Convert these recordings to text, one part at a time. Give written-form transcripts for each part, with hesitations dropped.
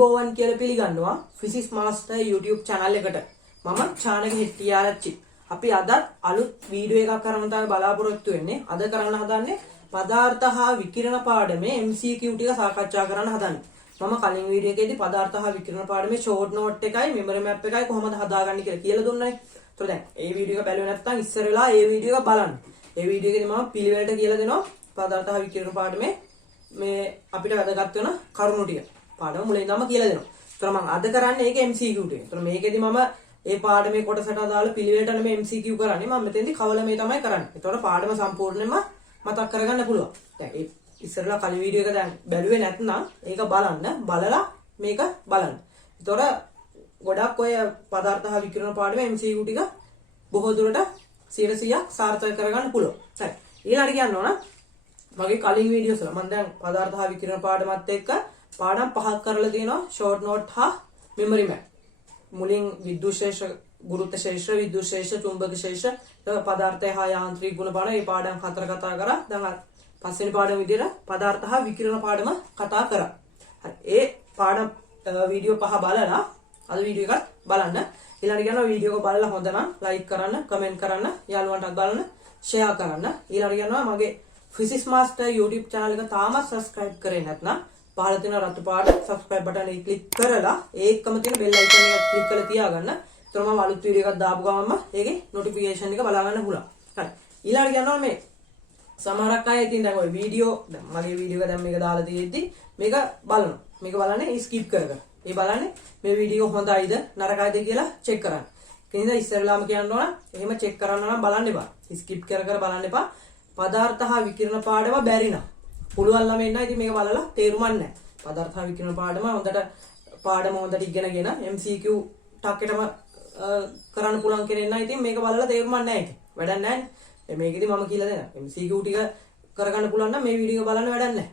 අයිබෝවන් කියලා පිළිගන්නවා ෆිසික්ස් මාස්ටර් YouTube channel එකට. මම ඡානක හෙට්ටිආරච්චි. අපි අදත් අලුත් වීඩියෝ එකක් කරන්න තමයි බලාපොරොත්තු වෙන්නේ. අද කරන්න හදන්නේ පදාර්ථ හා විකිරණ පාඩමේ MCQ ටික සාකච්ඡා කරන්න හදන්නේ. මම කලින් වීඩියෝ එකේදී පදාර්ථ හා විකිරණ පාඩමේ ෂෝට් නෝට් එකයි මෙමරි මැප් එකයි කොහොමද හදාගන්නේ කියලා දුන්නානේ. ඒතකොට දැන් මේ වීඩියෝ එක බැලුවේ නැත්නම් ඉස්සර වෙලා මේ වීඩියෝ එක බලන්න. මේ වීඩියෝ එකේදී මම පිළිවෙලට කියලා දෙනවා පදාර්ථ හා විකිරණ පාඩමේ මේ අපිට වැදගත් වෙන කරුණු ටික. පාඩම මුලින් ඉඳන්ම කියලා දෙනවා. ඒතර මම අද කරන්නේ ඒක MCQ ටික. ඒතර මේකෙදි මම මේ පාඩමේ කොටසට අදාළ පිළිවෙලට මේ MCQ කරන්නේ. මම මෙතෙන්දි කවලමේ තමයි කරන්නේ. ඒතකොට පාඩම සම්පූර්ණයෙන්ම මතක් කරගන්න පුළුවන්. දැන් ඒ ඉස්සරලා කලින් වීඩියෝ එක දැන් බැලුවේ නැත්නම් ඒක බලලා මේක බලන්න. ඒතකොට ගොඩක් ඔය පදාර්ථ හා විකිරණ පාඩමේ MCQ ටික බොහෝ දුරට 100%ක් සාර්ථක කරගන්න පුළුවන්. හරි. ඊළඟට කියන්න ඕන මගේ කලින් වීඩියෝස් වල මම දැන් පදාර්ථ හා විකිරණ පාඩමත් එක්ක පාඩම් 5ක් කරලා තියෙනවා ෂෝට් නෝට් හා මෙමරි මැප්. මුලින් විද්‍යුත් ශේෂ්ත්‍ර, ගුරුත්ව ශේෂ්ත්‍ර, විද්‍යුත් ශේෂ්ත්‍ර, චුම්බක ශේෂ්ත්‍ර, පදාර්ථය හා යාන්ත්‍රික ගුණ පාඩම මේ පාඩම් 4 කතා කරා. දැන් පස්වෙනි පාඩම විදිහට පදාර්ථ හා විකිරණ පාඩම කතා කරා. හරි. ඒ පාඩම් වීඩියෝ 5 බලලා අද වීඩියෝ එකත් බලන්න. ඊළඟට කියනවා වීඩියෝ එක බලලා හොඳ නම් ලයික් කරන්න, කමෙන්ට් කරන්න, යාළුවන්ට බලන්න, ෂෙයා කරන්න. ඊළඟට කියනවා මගේ ෆිසික්ස් මාස්ටර් YouTube channel එක තාමත් subscribe කරේ නැත්නම් පහළ තියෙන රතු පාට subscribe button එක click කරලා ඒකම තියෙන bell icon එක click කරලා තියාගන්න. ඒතර මම අලුත් වීඩියෝ එකක් දාපු ගමන්ම ඒකේ notification එක බලා ගන්න පුළුවන්. හරි. ඊළඟට කියනවා මේ සමහරක් අය ඉතින් දැන් ওই වීඩියෝ දැන් මගේ වීඩියෝ එක දැන් මේක දාලා තියෙද්දි මේක බලනවා. මේක බලන්නේ skip කර කර. ඒ බලන්නේ මේ වීඩියෝ හොඳයිද නරකයිද කියලා check කරන්න. ඒ නිසා ඉස්සරලාම කියන්න ඕන එහෙම check කරන්න නම් බලන්න එපා. skip කර කර බලන්න එපා. පදාර්ථ හා විකිරණ පාඩම බැරි නම් පුළුවන් ළමෙන්න ඉතින් මේක බලලා තේරුම් නැහැ. පදාර්ථ හා විකිරණ පාඩම හොඳට ඉගෙනගෙන MCQ ටක්කෙටම කරන්න පුළුවන් කෙනෙක් නම් ඉතින් මේක බලලා තේරුම් නැහැ ඒක. වැඩක් නැහැ. මේකෙදි මම කියලා දෙනවා. MCQ ටික කරගන්න පුළුවන් නම් මේ වීඩියෝ බලන්න වැඩක් නැහැ.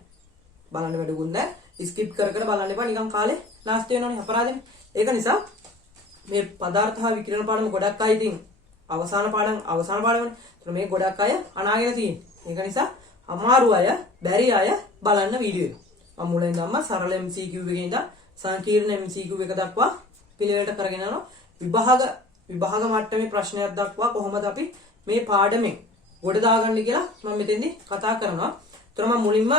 බලන්න වැඩකුත් නැහැ. skip කර කර බලන්න එපා. නිකන් කාලේ නාස්ති වෙනවනේ අපරාධනේ. ඒක නිසා මේ පදාර්ථ හා විකිරණ පාඩම ගොඩක් අය ඉතින් අවසාන පාඩමනේ. ඒතර මේ ගොඩක් අය අනාගෙන තියෙන්නේ. ඒක නිසා අමාරු අය, බැරි අය බලන්න වීඩියෝ එක. මම මුලින් ඉඳන්ම සරල MCQ එකේ ඉඳන් සංකීර්ණ MCQ එක දක්වා පිළිවෙලට කරගෙන යනවා. විභාග මට්ටමේ ප්‍රශ්නයක් දක්වා කොහොමද අපි මේ පාඩමෙන් ගොඩ දාගන්නේ කියලා මම මෙතෙන්දී කතා කරනවා. ඒතර මම මුලින්ම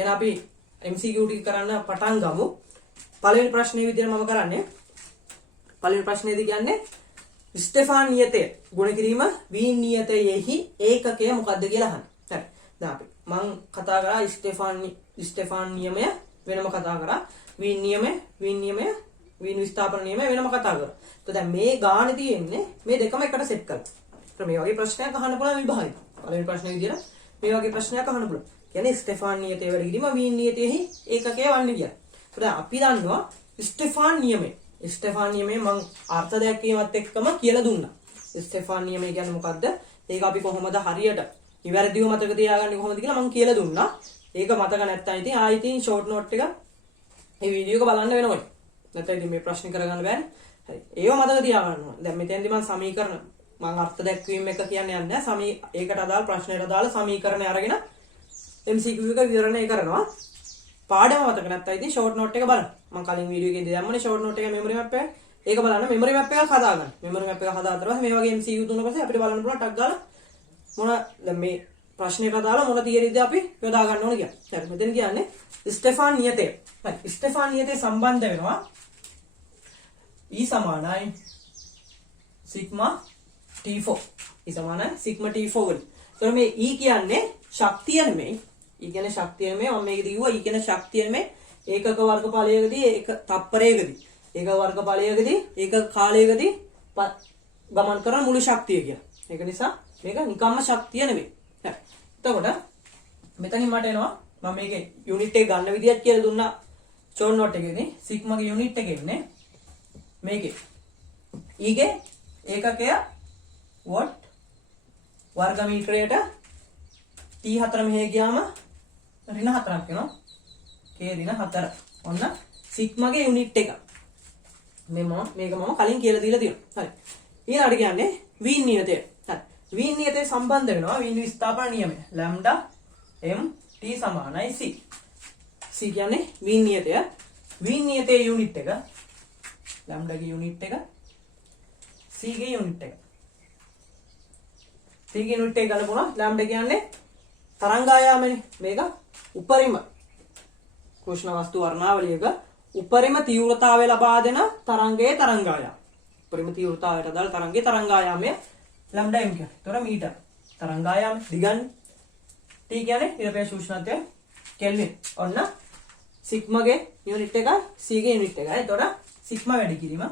එන අපි MCQ ටික කරන්න පටන් ගමු. පළවෙනි ප්‍රශ්නේ විදිහට මම කරන්නේ. පළවෙනි ප්‍රශ්නේදී කියන්නේ ස්ටෙෆාන් නියතය ගුණ කිරීම වීන් නියතයෙහි ඒකකය මොකක්ද කියලා අහන්න. හරි. දැන් අපි මම කතා කරා ස්ටෙෆාන් නියමය වෙනම කතා කරා. වීන් විස්ථාපන නියමය වෙනම කතා කරා. તો දැන් මේ ගානේ තියෙන්නේ මේ දෙකම එකට සෙට් කරලා. ඒත් මේ වගේ ප්‍රශ්නයක් අහන්න පුළුවන් විභාගෙ. පළවෙනි ප්‍රශ්නේ විදිහට මේ වගේ ප්‍රශ්නයක් අහන්න පුළුවන්. කියන්නේ ස්ටෙෆාන් නියතය වැඩි කිරීම වීන් නියතයෙහි ඒකකය වන්නේ කියලා. ඒත් දැන් අපි දන්නවා ස්ටෙෆාන් නියමය. ස්ටෙෆාන් නියමය මම අර්ථ දැක්වීමත් එක්කම කියලා දුන්නා. ස්ටෙෆාන් නියමය කියන්නේ මොකද්ද? ඒක අපි කොහොමද හරියට නිවැරදිව මතක තියාගන්නේ කොහොමද කියලා මම කියලා දුන්නා. ඒක මතක නැත්නම් ඉතින් ආයෙ ඉතින් ෂෝට් නෝට් එක මේ වීඩියෝ එක බලන්න වෙනවනේ. නැත්නම් ඉතින් මේ ප්‍රශ්න කරගන්න බෑනේ. හරි. ඒව මතක තියාගන්න ඕන. දැන් මෙතෙන්දි මම සමීකරණ මම අර්ථ දැක්වීම එක කියන්නේ නැහැ. ඒකට අදාළ ප්‍රශ්නයට අදාළ සමීකරණය අරගෙන MCQ එක විවරණය කරනවා. පාඩම මතක නැත්නම් ඉතින් ෂෝට් නෝට් එක බලන්න. මම කලින් වීඩියෝ එකේදී දැම්මනේ ෂෝට් නෝට් එක මෙමරි මැප් එක. ඒක බලන්න මෙමරි මැප් එකක් හදාගන්න. මෙමරි මැප් එක හදාතර පස්සේ මේ වගේ MCQ දුන්න පස්සේ අපිට බලන්න පුළුවන් ටක් ගාලා දැන් මේ ප්‍රශ්නයට අදාළ මොන තියරිද අපි යොදා ගන්න ඕන කියලා. හරි. මෙතන කියන්නේ ස්ටෙෆාන් නියතය. හරි. ස්ටෙෆාන් නියතය සම්බන්ධ වෙනවා E සමානයි සිග්මා T4. E සමානයි සිග්මා T4 වලින්. ඒතර මේ E කියන්නේ ශක්තිය නෙමෙයි. E කියන්නේ ශක්තිය නෙමෙයි. මම මේකදී කිව්වා E කියන්නේ ශක්තිය නෙමෙයි. ඒකක වර්ගඵලයකදී ඒක තප්පරයකදී ඒක වර්ගඵලයකදී ඒක කාලයකදී ගමන් කරන මුළු ශක්තිය කියලා. ඒක නිසා මේක නිකම්ම ශක්තිය නෙමෙයි. හරි. එතකොට මෙතනින් මට එනවා මම මේකේ යුනිට් එක ගන්න විදිහත් කියලා දුන්නා ෂෝට් නෝට් එකේදී සිග්මාගේ යුනිට් එක ඉන්නේ මේකේ. ඊගේ ඒකකය වොට් වර්ග මීටරයට T4 මෙහෙ ගියාම ඍණ 4ක් වෙනවා. K ඍණ 4. ඔන්න සිග්මාගේ යුනිට් එක. මේක මම කලින් කියලා දීලා තියෙනවා. හරි. ඊළඟට කියන්නේ වීන් නියතය. හරි. වීන් නියතය සම්බන්ධ වෙනවා වීන් විස්ථාපන නියමය. λ m T සමානයි c. c කියන්නේ වීන් නියතය. V නියතයේ යුනිට් එක ලැම්ඩා ගේ යුනිට් එක C ගේ යුනිට් එක C ගේ යුනිට් එක ගන්න පුළුවන් ලැම්ඩා කියන්නේ තරංගායාමනේ මේක උපරිම කෘෂ්ණ වස්තු වර්ණාවලියක උපරිම තීව්‍රතාවය ලබා දෙන තරංගයේ තරංගායාම උපරිම තීව්‍රතාවයට අදාළ තරංගයේ තරංගායාමය ලැම්ඩා m කියන්නේ. ඒතර මීටර තරංගායාම දිගන්නේ T කියන්නේ නිරපේක්ෂ උෂ්ණත්වය කෙල්වින්. ඔන්න සිග්මා ගේ යුනිට් එක C ගේ යුනිට් එකයි. ඒතර සිග්මා වැඩි කිරීම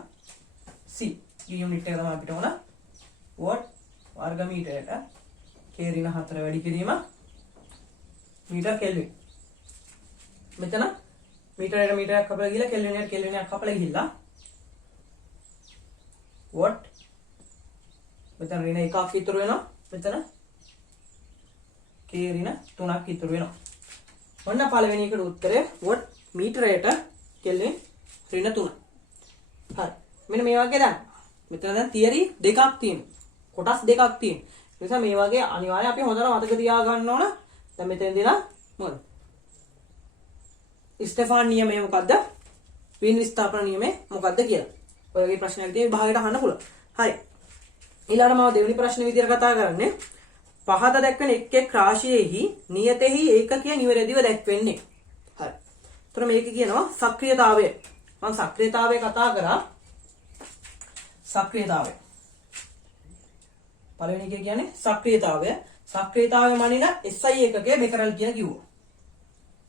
C ගේ යුනිට් එක තමයි අපිට ඕන වොට් වර්ග මීටරයට K ඍණ 4 වැඩි කිරීම මීටර කෙල්වින්. මෙතන මීටරයට මීටරයක් කපලා ගිහලා කෙල්විනයට කෙල්විනයක් කපලා ගිහිල්ලා වොට් මෙතන ඍණ 1ක් ඉතුරු වෙනවා. මෙතන K ඍණ 3ක් ඉතුරු වෙනවා. ඔන්න පළවෙනි එකට උත්තරය වොට් මීටරයට කෙල්වින් ඍණ 3. හරි. මෙන්න මේ වගේ දැන් මෙතන දැන් තියරි දෙකක් තියෙනවා. කොටස් දෙකක් තියෙනවා. ඒ නිසා මේ වගේ අනිවාර්යයෙන් අපි හොඳට මතක තියාගන්න ඕන. දැන් මෙතෙන් දිලා මොකද? ස්ටෙෆාන් නියමය මොකද්ද? වින් විස්ථාපන නියමය මොකද්ද කියලා. ඔය වගේ ප්‍රශ්නයක් තියෙන විභාගයට අහන්න පුළුවන්. හරි. ඊළඟට මම දෙවෙනි ප්‍රශ්නේ විදියට කතා කරන්නේ පහත දැක්වෙන එක් එක් රාශියෙහි නියතෙහි ඒකකය නිවැරදිව දැක්වෙන්නේ. හරි. එතකොට මේක කියනවා සක්‍රියතාවය. මම සක්‍රියතාවය කතා කරා. සක්‍රියතාවය. පළවෙනි එක කියන්නේ සක්‍රියතාවය. සක්‍රියතාවය මනින SI ඒකකය බෙකරල් කියන කිව්වා.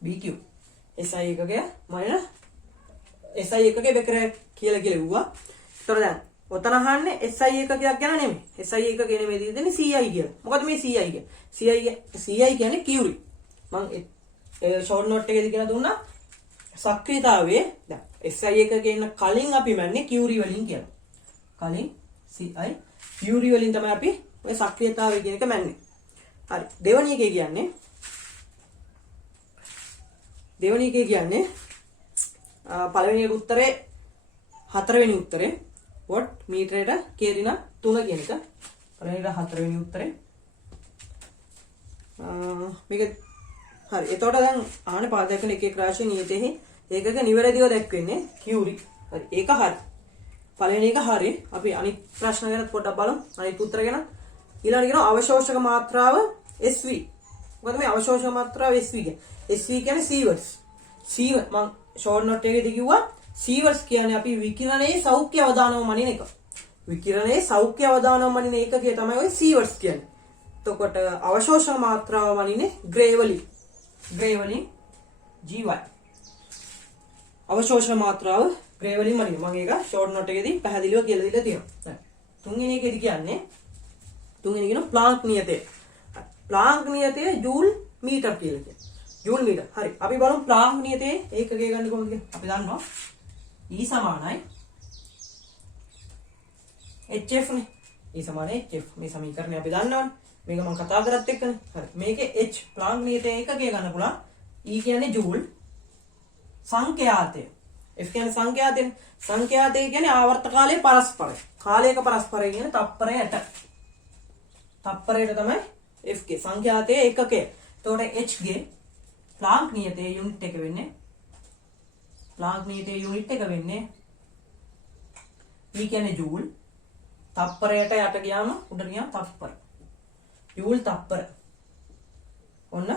BQ. SI ඒකකය මනින SI ඒකකය බෙකරල් කියලා කිව්වා. එතකොට දැන් ඔතන අහන්නේ SI ඒකකයක් ගැන නෙමෙයි. SI ඒකකය නෙමෙයි දෙන්නේ CI කියලා. මොකද මේ CI කියන්නේ? CI කියන්නේ කියුරි. මම ෂෝට් නෝට් එකේදී කියලා දුන්නා සක්‍රියතාවයේ දැන් SI ඒකකේ ඉන්න කලින් අපි මන්නේ කියුරි වලින් කියලා. කලින් CI කියුරි වලින් තමයි අපි ඔය සක්‍රියතාවය කියන එක මන්නේ. හරි. දෙවෙනි එකේ කියන්නේ පළවෙනි එක උත්තරේ හතරවෙනි උත්තරේ වොට් මීටරයට K ඍණ 3 කියන එක. පළවෙනිට හතරවෙනි උත්තරේ. මේක හරි. එතකොට දැන් ආහනේ පාදයකන එක එක රාශිය නියතෙහි ඒකක නිවැරදිව දැක්වෙන්නේ කියුරි. හරි. ඒක හරි. පළවෙනි එක හරි. අපි අනිත් ප්‍රශ්න ගැන පොඩ්ඩක් බලමු. අනිත් උත්තර ගැන. ඊළඟට කියනවා අවශෝෂක මාත්‍රාව SV. මොකද මේ අවශෝෂක මාත්‍රාව SV කියන්නේ? SV කියන්නේ සීවර්ස්. සීවර් මම ෂෝට් නෝට් එකේදී කිව්වා සීවර්ස් කියන්නේ අපි විකිරණයේ සෞඛ්‍ය අවදානම මනින එක. විකිරණයේ සෞඛ්‍ය අවදානම මනින ඒකකය තමයි ඔය සීවර්ස් කියන්නේ. එතකොට අවශෝෂක මාත්‍රාව මනින්නේ ග්‍රේ වලින්. ග්‍රේ වලින් GY. අවශෝෂක මාත්‍රාව ග්‍රේ වලින් මනින. මම ඒක ෂෝට් නෝට් එකේදී පැහැදිලිව කියලා දීලා තියෙනවා. තුන්වෙනි එකේදී කියන්නේ තුන්වෙනි කියන ප්ලාන්ක් නියතය. ප්ලාන්ක් නියතය ජූල් මීටර් කියලා කියනවා. Joule metre. හරි. අපි බලමු ප්ලාන්ක් නියතයේ ඒකකය ගන්න කොහොමද කියලා. අපි දන්නවා E සමානයි HF නේ. E සමානයි HF. මේ සමීකරණය අපි දන්නවනේ. මේක මම කතා කරත් එක්කනේ. හරි. මේකේ H ප්ලාන්ක් නියතයේ ඒකකය ගන්න පුළුවන්. E කියන්නේ ජූල් සංඛ්‍යාතය. F කියන්නේ සංඛ්‍යාතයනේ. සංඛ්‍යාතය කියන්නේ ආවර්ත කාලයේ පරස්පරය. කාලයක පරස්පරය කියන්නේ තප්පරයට. තප්පරයට තමයි F ගේ සංඛ්‍යාතයේ ඒකකය. එතකොට H ගේ ප්ලාන්ක් නියතයේ යුනිට් එක වෙන්නේ ප්ලාන්ක් නියතයේ යුනිට් එක වෙන්නේ E කියන්නේ ජූල් තප්පරයට යට ගියාම උඩට ගියාම තප්පර. ජූල් තප්පර. ඔන්න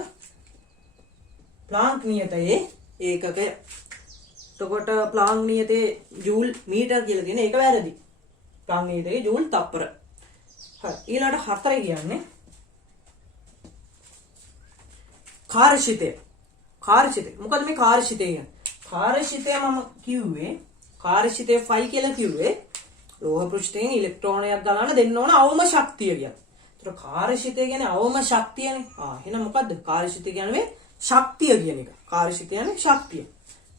ප්ලාන්ක් නියතයේ ඒකකය. එතකොට ප්ලාන්ක් නියතයේ ජූල් මීටර් කියලා තියෙන ඒක වැරදි. ප්ලාන්ක් නියතයේ ජූල් තප්පර. හරි. ඊළඟට 4 කියන්නේ කාර්යශිතය. කාර්යශිතය. මොකද මේ කාර්යශිතය කියන්නේ? කාර්යශිතය මම කිව්වේ කාර්යශිතය ෆයි කියලා කිව්වේ ලෝහ පෘෂ්ඨයෙන් ඉලෙක්ට්‍රෝනයක් ගලන දෙන්න ඕන අවම ශක්තිය කියන්නේ. ඒතර කාර්යශිතය කියන්නේ අවම ශක්තියනේ. එහෙනම් මොකද්ද? කාර්යශිතය කියන්නේ මේ ශක්තිය කියන එක. කාර්යශිතය කියන්නේ ශක්තිය.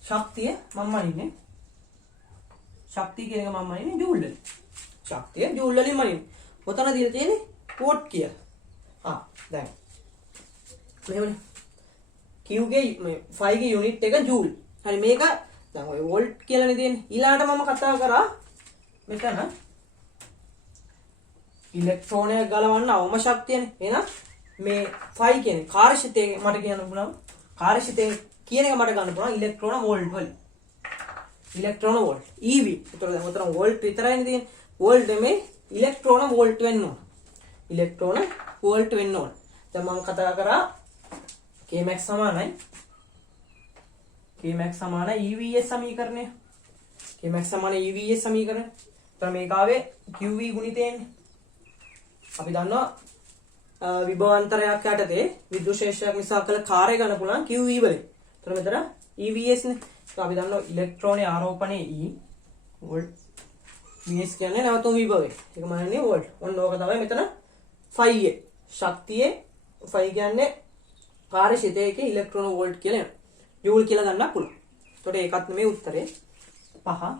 ශක්තිය මම මනින්නේ ශක්තිය කියන එක මම මනින්නේ ජූල් වලින්. ශක්තිය ජූල් වලින් මනින්නේ. ඔතන දීලා තියෙන්නේ වොට් කියලා. දැන් මෙහෙමනේ. Q ගේ මේ 5 ගේ යුනිට් එක ජූල්. හරි මේක දැන් ඔය වෝල්ට් කියලානේ තියෙන්නේ. ඊළාට මම කතා කරා මෙතන ඉලෙක්ට්‍රෝනයක් ගලවන්න අවම ශක්තියනේ. එහෙනම් මේ 5 කියන්නේ කාර්යශිතය මට කියන්න පුළුවන්. කාර්යශිතය කියන එක මට ගන්න පුළුවන් ඉලෙක්ට්‍රෝන වෝල්ට් වලින්. ඉලෙක්ට්‍රෝන වෝල්ට් EV. එතකොට දැන් උතන වෝල්ට් විතරයිනේ තියෙන්නේ. වෝල්ට් නෙමෙයි ඉලෙක්ට්‍රෝන වෝල්ට් වෙන්න ඕන. ඉලෙක්ට්‍රෝන වෝල්ට් වෙන්න ඕන. දැන් මම කතා කරා Kmax සමානයි EVS සමීකරණය. Kmax සමාන EVS සමීකරණය. එතන මේක ආවේ QV ගුණිතයෙන්නේ. අපි දන්නවා විභවාන්තරයක් යටතේ විද්‍යුත් ශේෂ්ත්‍රයක් නිසා කළ කාර්ය ගන්න පුළුවන් QV වලින්. එතන මෙතන EVS නේ. අපි දන්නවා ඉලෙක්ට්‍රෝනයේ ආරෝපණයේ E වෝල්ට් VS කියන්නේ නැවතුම් විභවය. ඒක මනන්නේ වෝල්ට්. ඔන්න ඕක තමයි මෙතන ෆයි එක. ශක්තියේ ෆයි කියන්නේ කාර්යශීලයේ ඉලෙක්ට්‍රෝන වෝල්ට් කියලා එනවා. ජූල් කියලා ගන්න පුළුවන්. එතකොට ඒකත් නෙමෙයි උත්තරේ. 5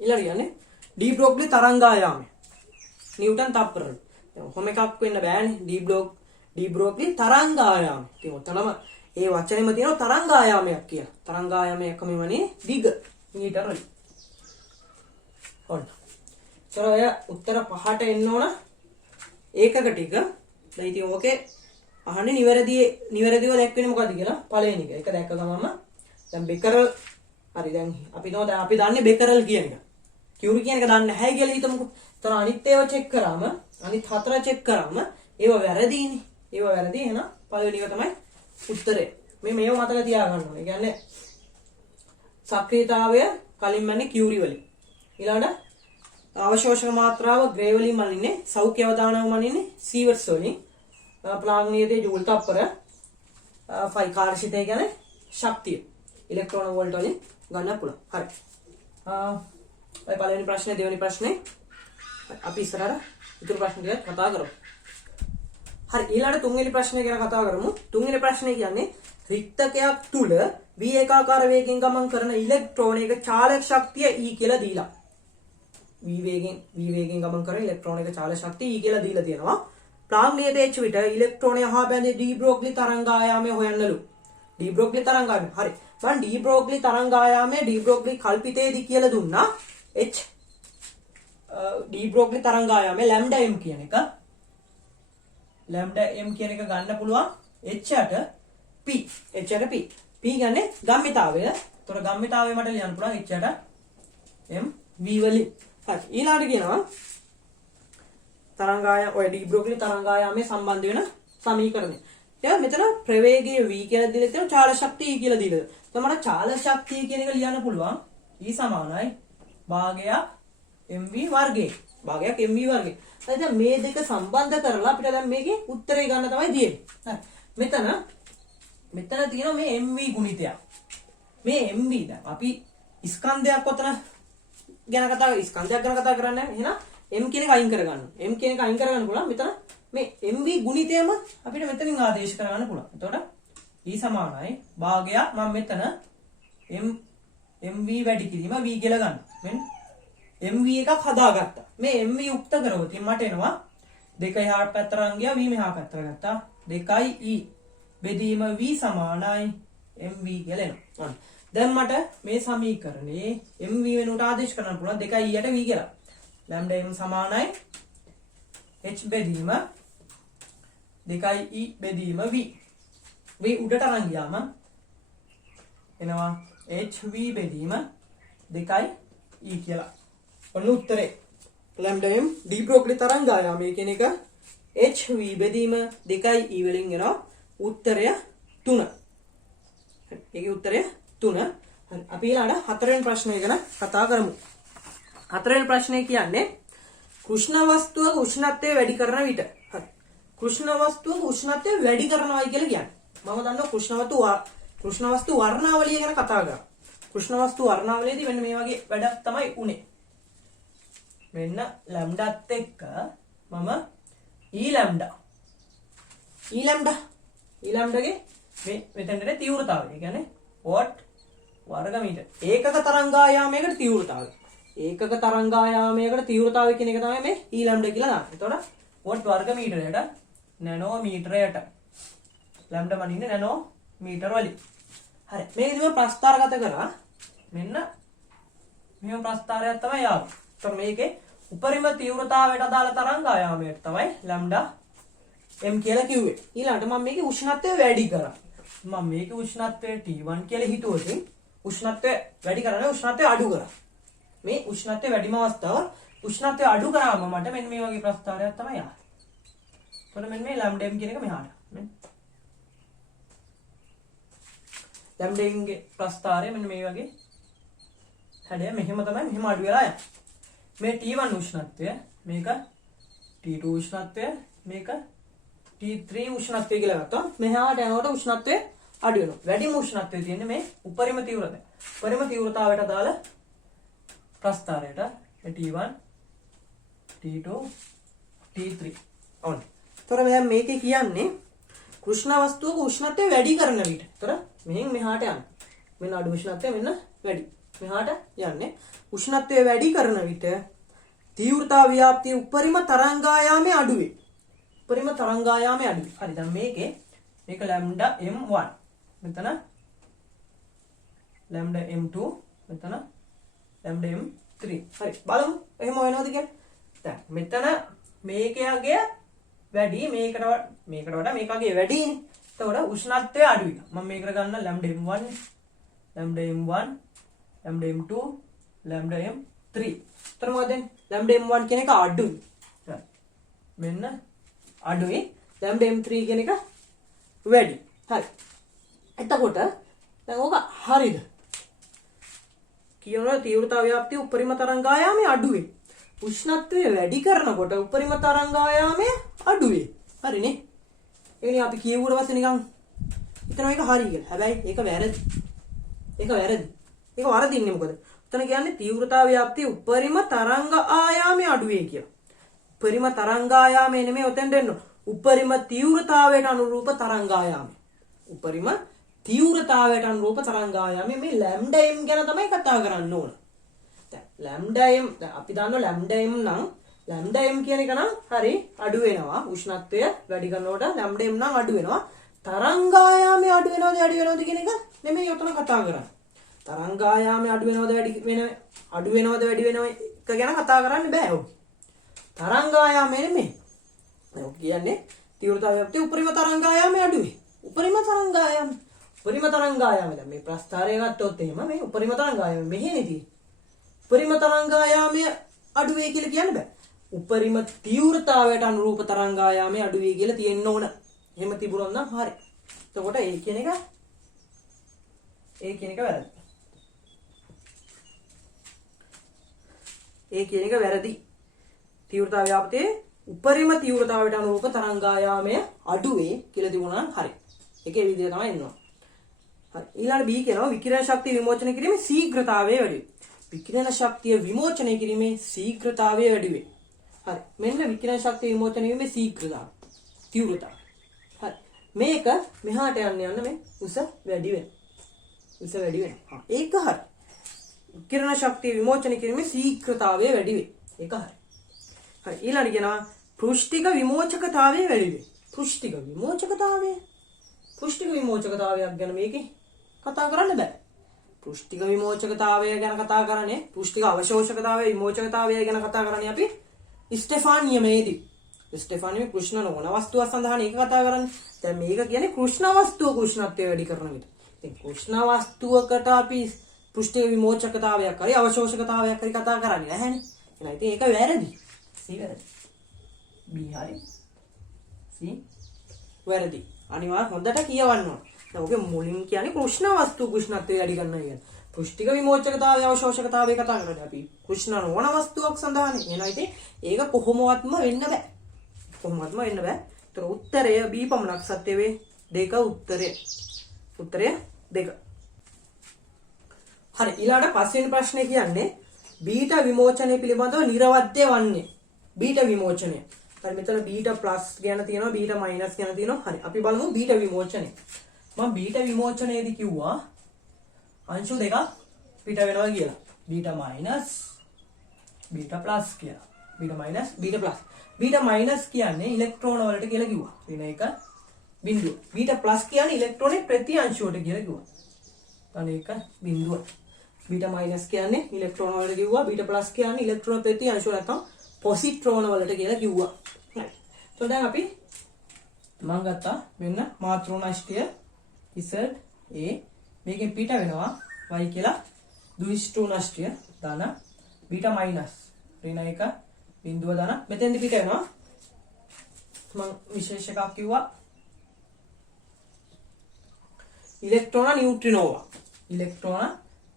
ඊළඟ කියන්නේ ඩී බ්‍රොග්ලි තරංගායාමය. නිව්ටන් තප්පරවල. දැන් කොහොම එකක් වෙන්න බෑනේ. ඩී බ්‍රොග්ලි තරංගායාමය. ඉතින් ඔතනම ඒ වචනේම තියෙනවා තරංගායාමයක් කියලා. තරංගායාමයක් කොමෙවනේ දිග මීටර වලින්. ඔන්න. ඔය උත්තර 5ට එන්න ඕන ඒකක ටික. දැන් ඉතින් ඕකේ අහන්නේ නිවැරදිව දැක්වෙන්නේ මොකද්ද කියලා පළවෙනි එක. ඒක දැක්ක ගමන්ම දැන් බෙකරල් හරි දැන් අපි දන්නේ බෙකරල් කියන එක. කියුරි කියන එක දන්නේ නැහැ කියලා හිතමුකෝ. එතන අනිත් ඒවා චෙක් කරාම අනිත් 4 චෙක් කරාම ඒවා වැරදීනේ. ඒවා වැරදි එහෙනම් පළවෙනි එක තමයි උත්තරේ. මේව මතක තියාගන්න ඕනේ. ඒ කියන්නේ සක්‍රීයතාවය කලින් මන්නේ කියුරි වලින්. ඊළඟට අවශෝෂක මාත්‍රාව ග්‍රේ වලින් මනින්නේ සෞඛ්‍ය අවදානම මනින්නේ සීවර්ට්ස් වලින්. ප්ලාන්ක් නියතයේ ජූල් තප්පර ෆයි කාර්යශීලය කියන්නේ ශක්තිය. ඉලෙක්ට්‍රෝන වෝල්ට් වලින් ගන්න පුළුවන්. හරි. ඔය පළවෙනි ප්‍රශ්නේ දෙවෙනි ප්‍රශ්නේ අපි ඉස්සරහට ඉතුරු ප්‍රශ්න ටික කතා කරමු. හරි ඊළඟට තුන්වෙනි ප්‍රශ්නේ ගැන කතා කරමු. තුන්වෙනි ප්‍රශ්නේ කියන්නේ රික්තකයක් තුල v ඒකාකාර වේගයෙන් ගමන් කරන ඉලෙක්ට්‍රෝනයක චාලක ශක්තිය E කියලා දීලා. v වේගයෙන් ගමන් කරන ඉලෙක්ට්‍රෝනයක චාලක ශක්තිය E කියලා දීලා තියෙනවා. ප්ලාන්ක් නියතයේ විට ඉලෙක්ට්‍රෝනය හා බැඳී ඩී බ්‍රොග්ලි තරංගායාමය හොයන්නලු. ඩී බ්‍රොග්ලි තරංගායාමය. හරි. මම ඩී බ්‍රොග්ලි තරංගායාමය ඩී බ්‍රොග්ලි කල්පිතයේදී කියලා දුන්නා. ඩී බ්‍රොග්ලි තරංගායාමය ලැම්ඩා m කියන එක. ලැම්ඩා m කියන එක ගන්න පුළුවන් h p. p කියන්නේ ගම්මිතාවය. ඒතර ගම්මිතාවය මට ලියන්න පුළුවන් h m v වලින්. හරි. ඊළඟට කියනවා ඔය ඩී බ්‍රොග්ලි තරංගායාමයේ සම්බන්ධ වෙන සමීකරණය. එයා මෙතන ප්‍රවේගය v කියලා දීලා තියෙනවා චාලක ශක්තිය e කියලා දීලා. එතකොට මට චාලක ශක්තිය කියන එක ලියන්න පුළුවන් e සමානයි භාගයක් mv වර්ගය. භාගයක් mv වර්ගය. දැන් මේ දෙක සම්බන්ධ කරලා අපිට දැන් මේකේ උත්තරේ ගන්න තමයි දෙන්නේ. මෙතන තියෙනවා මේ mv ගුණිතයක්. මේ mv දැන් අපි ස්කන්ධයක් ඔතන ගැන කතා කරන්නේ එහෙනම් m කියන එක අයින් කරගන්න. m කියන එක අයින් කරගන්න පුළුවන්. මෙතන මේ mv ගුණිතයම අපිට මෙතනින් ආදේශ කරගන්න පුළුවන්. එතකොට e සමානයි භාගයක් මම මෙතන mv වැඩි කිරීම v කියලා ගන්න. මෙන්න mv එකක් හදාගත්තා. මේ mv යුක්ත කරවොත් මට එනවා 2 එහාට පැත්තට අරන් ගියා v මෙහා පැත්තට ගත්තා. 2e බෙදීම v සමානයි mv කියලා එනවා. දැන් මට මේ සමීකරණේ mv වෙනුවට ආදේශ කරන්න පුළුවන් 2e යට v කියලා. lambda m සමානයි h බෙදීම 2e බෙදීම v. v උඩට අරන් ගියාම එනවා hv බෙදීම 2e කියලා. ඔන්න උත්තරේ. lambda m ඩී බ්‍රොග්ලි තරංගායාමය කියන එක hv බෙදීම 2e වලින් එනවා උත්තරය 3. ඒකේ උත්තරය 3. අපි ඊළඟට හතරවෙනි ප්‍රශ්නය ගැන කතා කරමු. හතරවෙනි ප්‍රශ්නේ කියන්නේ කෘෂ්ණ වස්තුවක උෂ්ණත්වය වැඩි කරන විට. හරි. කෘෂ්ණ වස්තුවක උෂ්ණත්වය වැඩි කරනවායි කියලා කියන්නේ. මම දන්නවා කෘෂ්ණ වස්තු වර්ණාවලිය ගැන කතා කරා. කෘෂ්ණ වස්තු වර්ණාවලියේදී මෙන්න මේ වගේ වැඩක් තමයි උනේ. මෙන්න ලැම්ඩාත් එක්ක මම ඊළැම්ඩාගේ මේ මෙතනට තීව්‍රතාවය. ඒ කියන්නේ වොට් වර්ග මීටර. ඒකක තරංගායාමයකට තීව්‍රතාවය. ඒකක තරංගායාමයකට තීව්‍රතාවය කියන එක තමයි මේ ඊළැම්ඩා කියලා දාන්නේ. එතකොට වොට් වර්ග මීටරයට නැනෝමීටරයට ලැම්ඩා මනින්නේ නැනෝමීටර වලින්. හරි. මේකදී මම ප්‍රස්ථාරගත කරා. මෙන්න මෙහෙම ප්‍රස්ථාරයක් තමයි ආවේ. එතකොට මේකේ උපරිම තීව්‍රතාවයට අදාළ තරංගායාමයට තමයි ලැම්ඩා m කියලා කිව්වේ. ඊළඟට මම මේකේ උෂ්ණත්වය වැඩි කරා. මම මේකේ උෂ්ණත්වය T1 කියලා හිතුවොත් උෂ්ණත්වය වැඩි කරන්නේ උෂ්ණත්වය අඩු කරා. මේ උෂ්ණත්වය වැඩිම අවස්ථාව උෂ්ණත්වය අඩු කරාම මට මෙන්න මේ වගේ ප්‍රස්ථාරයක් තමයි ආවේ. එතකොට මෙන්න මේ ලැම්ඩා m කියන එක මෙහාට. මෙන්න ලැම්ඩා m ගේ ප්‍රස්ථාරය මෙන්න මේ වගේ හැඩය මෙහෙම තමයි මෙහෙම අඩු වෙලා යන්නේ. මේ T1 උෂ්ණත්වය මේක T2 උෂ්ණත්වය මේක T3 උෂ්ණත්වය කියලා ගත්තා. මෙහාට යනකොට උෂ්ණත්වය අඩු වෙනවා. වැඩිම උෂ්ණත්වය තියෙන්නේ මේ උපරිම තීව්‍රතාවය. උපරිම තීව්‍රතාවයට අදාළ ප්‍රස්ථාරයට T1 T2 T3 ඔන්න. ඒතර මෙයා මේකේ කියන්නේ කෘෂ්ණ වස්තුවක උෂ්ණත්වය වැඩි කරන විට. ඒතර මෙහෙන් මෙහාට යන්නේ. මෙන්න අඩු උෂ්ණත්වය මෙන්න වැඩි. මෙහාට යන්නේ. උෂ්ණත්වය වැඩි කරන විට තීව්‍රතා ව්‍යාප්තිය උපරිම තරංගායාමයේ අඩු වේ. උපරිම තරංගායාමයේ අඩු වේ. හරි. දැන් මේක ලැම්ඩා m1. මෙතන ලැම්ඩා m2 මෙතන ලැම්ඩා m3. හරි. බලමු එහෙම වෙනවද කියලා. දැන් මෙතන මේකගේ වැඩි මේකට වඩා මේකගේ වැඩිනේ. එතකොට උෂ්ණත්වය අඩුයි. මම මේකට ගන්න lambda m1 lambda m1 lambda m2 lambda m3. එතන මොකද ලැම්ඩා m1 කියන එක අඩුයි. හරි. මෙන්න අඩුයි. ලැම්ඩා m3 කියන එක වැඩි. හරි. එතකොට දැන් ඕක හරිද? කියනවා තීව්‍රතා ව්‍යාප්තිය උපරිම තරංගායාමයේ අඩුවේ. උෂ්ණත්වය වැඩි කරනකොට උපරිම තරංගායාමයේ අඩුවේ. හරිනේ. එන්නේ අපි කියවුවට පස්සේ නිකන් හිතනවා ඒක හරි කියලා. හැබැයි ඒක වැරදි. ඒක වරදින්නේ මොකද? උතන කියන්නේ තීව්‍රතා ව්‍යාප්තිය උපරිම තරංග ආයාමයේ අඩුවේ කියලා. උපරිම තරංගායාමයේ නෙමෙයි උතෙන්ට එන්න. උපරිම තීව්‍රතාවයට අනුරූප තරංගායාමය. උපරිම තීව්‍රතාවයට අනුරූප තරංගායාමය මේ ලැම්ඩා m ගැන තමයි කතා කරන්න ඕන. දැන් ලැම්ඩා m දැන් අපි දන්නවා ලැම්ඩා m නම් ලැම්ඩා m කියන එක නම් හරි අඩු වෙනවා. උෂ්ණත්වය වැඩි කරනකොට ලැම්ඩා m නම් අඩු වෙනවා. තරංගායාමය අඩු වෙනවද කියන එක නෙමෙයි උතන කතා කරන්නේ. තරංගායාමය අඩු වෙනවද වැඩි වෙනවද එක ගැන කතා කරන්න බෑ ඔක. තරංගායාමය නෙමෙයි. ඔක කියන්නේ තීව්‍රතාවය ව්‍යාප්තිය උපරිම තරංගායාමය අඩුයි. උපරිම තරංගායාමය දැන් මේ ප්‍රස්ථාරය ගත්තොත් එහෙම මේ උපරිම තරංගායාමය මෙහෙනේ තියෙන්නේ. උපරිම තරංගායාමය අඩු වේ කියලා කියන්න බෑ. උපරිම තීව්‍රතාවයට අනුරූප තරංගායාමය අඩු වේ කියලා තියෙන්න ඕන. එහෙම තිබුණොත් නම් හරි. එතකොට ඒ කියන එක වැරදි. තීව්‍රතා ව්‍යාප්තියේ උපරිම තීව්‍රතාවයට අනුරූප තරංගායාමය අඩු වේ කියලා තිබුණා නම් හරි. ඒකේ විදිය තමයි එනවා. හරි. ඊළඟ B කියනවා විකිරණ ශක්තිය විමෝචනය කිරීමේ ශීඝ්‍රතාවය වැඩි වේ. විකිරණ ශක්තිය විමෝචනය කිරීමේ ශීඝ්‍රතාවය වැඩි වේ. හරි. මෙන්න විකිරණ ශක්තිය විමෝචනය කිරීමේ ශීඝ්‍රතාව. තීව්‍රතාව. හරි. මේක මෙහාට යන්න මේ උස වැඩි වෙනවා. ඒක හරි. විකිරණ ශක්තිය විමෝචනය කිරීමේ ශීඝ්‍රතාවය වැඩි වේ. ඒක හරි. හරි. ඊළඟ කියනවා පෘෂ්ඨික විමෝචකතාවය වැඩි වේ. පෘෂ්ඨික විමෝචකතාවයක් ගැන මේකේ කතා කරන්න බෑ. පෘෂ්ඨික විමෝචකතාවය ගැන කතා කරන්නේ පෘෂ්ඨික අවශෝෂකතාවය විමෝචකතාවය ගැන කතා කරන්නේ අපි ස්ටෙෆාන් නියමයේදී. ස්ටෙෆාන් නියමයේ කෘෂ්ණ නොවන වස්තුවක් සඳහා මේක කතා කරන්නේ. දැන් මේක කියන්නේ කෘෂ්ණ වස්තුවක උෂ්ණත්වය වැඩි කරන විට. ඉතින් කෘෂ්ණ වස්තුවකට අපි පෘෂ්ඨික විමෝචකතාවයක් හරි අවශෝෂකතාවයක් හරි කතා කරන්නේ නැහැනේ. එහෙනම් ඉතින් ඒක වැරදි. C වැරදි. B හරි. C වැරදි. අනිවාර්ය හොඳට කියවන්න ඕන. දැන් ඔගේ මුලින් කියන්නේ කෘෂ්ණ වස්තු කුෂ්ණත්වය වැඩි කරනවා කියන්නේ. පෘෂ්ඨික විමෝචකතාවය අවශෝෂකතාවය කතා කරන්නේ අපි. කෘෂ්ණ නොවන වස්තුවක් සඳහානේ. එහෙනම් ඉතින් ඒක කොහොමවත්ම වෙන්න බෑ. ඒතර උත්තරය B පමණක් සත්‍ය වේ. 2 උත්තරය 2. හරි. ඊළඟට පස්වෙනි ප්‍රශ්නේ කියන්නේ බීටා විමෝචනය පිළිබඳව නිර්වද්‍ය වන්නේ. බීටා විමෝචනය. හරි මෙතන බීටා ප්ලස් ගැන තියෙනවා බීටා මයිනස් ගැන තියෙනවා. හරි අපි බලමු බීටා විමෝචනය. මම බීටා විමෝචනයේදී කිව්වා අංශු දෙකක් පිට වෙනවා කියලා. බීටා මයිනස් බීටා ප්ලස් කියලා. Beta minus beta plus. Beta minus කියන්නේ ඉලෙක්ට්‍රෝන වලට කියලා කිව්වා. වෙන එක බිඳුව. බීටා ප්ලස් කියන්නේ ඉලෙක්ට්‍රෝනේ ප්‍රති අංශුවට කියලා කිව්වා. තන එක බිඳුව. බීටා මයිනස් කියන්නේ ඉලෙක්ට්‍රෝන වලට කිව්වා. බීටා ප්ලස් කියන්නේ ඉලෙක්ට්‍රෝන ප්‍රති අංශුව නැත්නම් පොසිට්‍රෝන වලට කියලා කිව්වා. හරි. එතකොට දැන් අපි මම ගත්තා මෙන්න මාත්‍රෝණ අෂ්ටය Z A මේකෙන් පිට වෙනවා y කියලා ද්විෂ්ටු නෂ්ටිය දාන බීටා මයිනස් ඍණ 1 බිඳුව දාන මෙතෙන්දි පිට වෙනවා මම විශේෂ එකක් කිව්වා ඉලෙක්ට්‍රෝන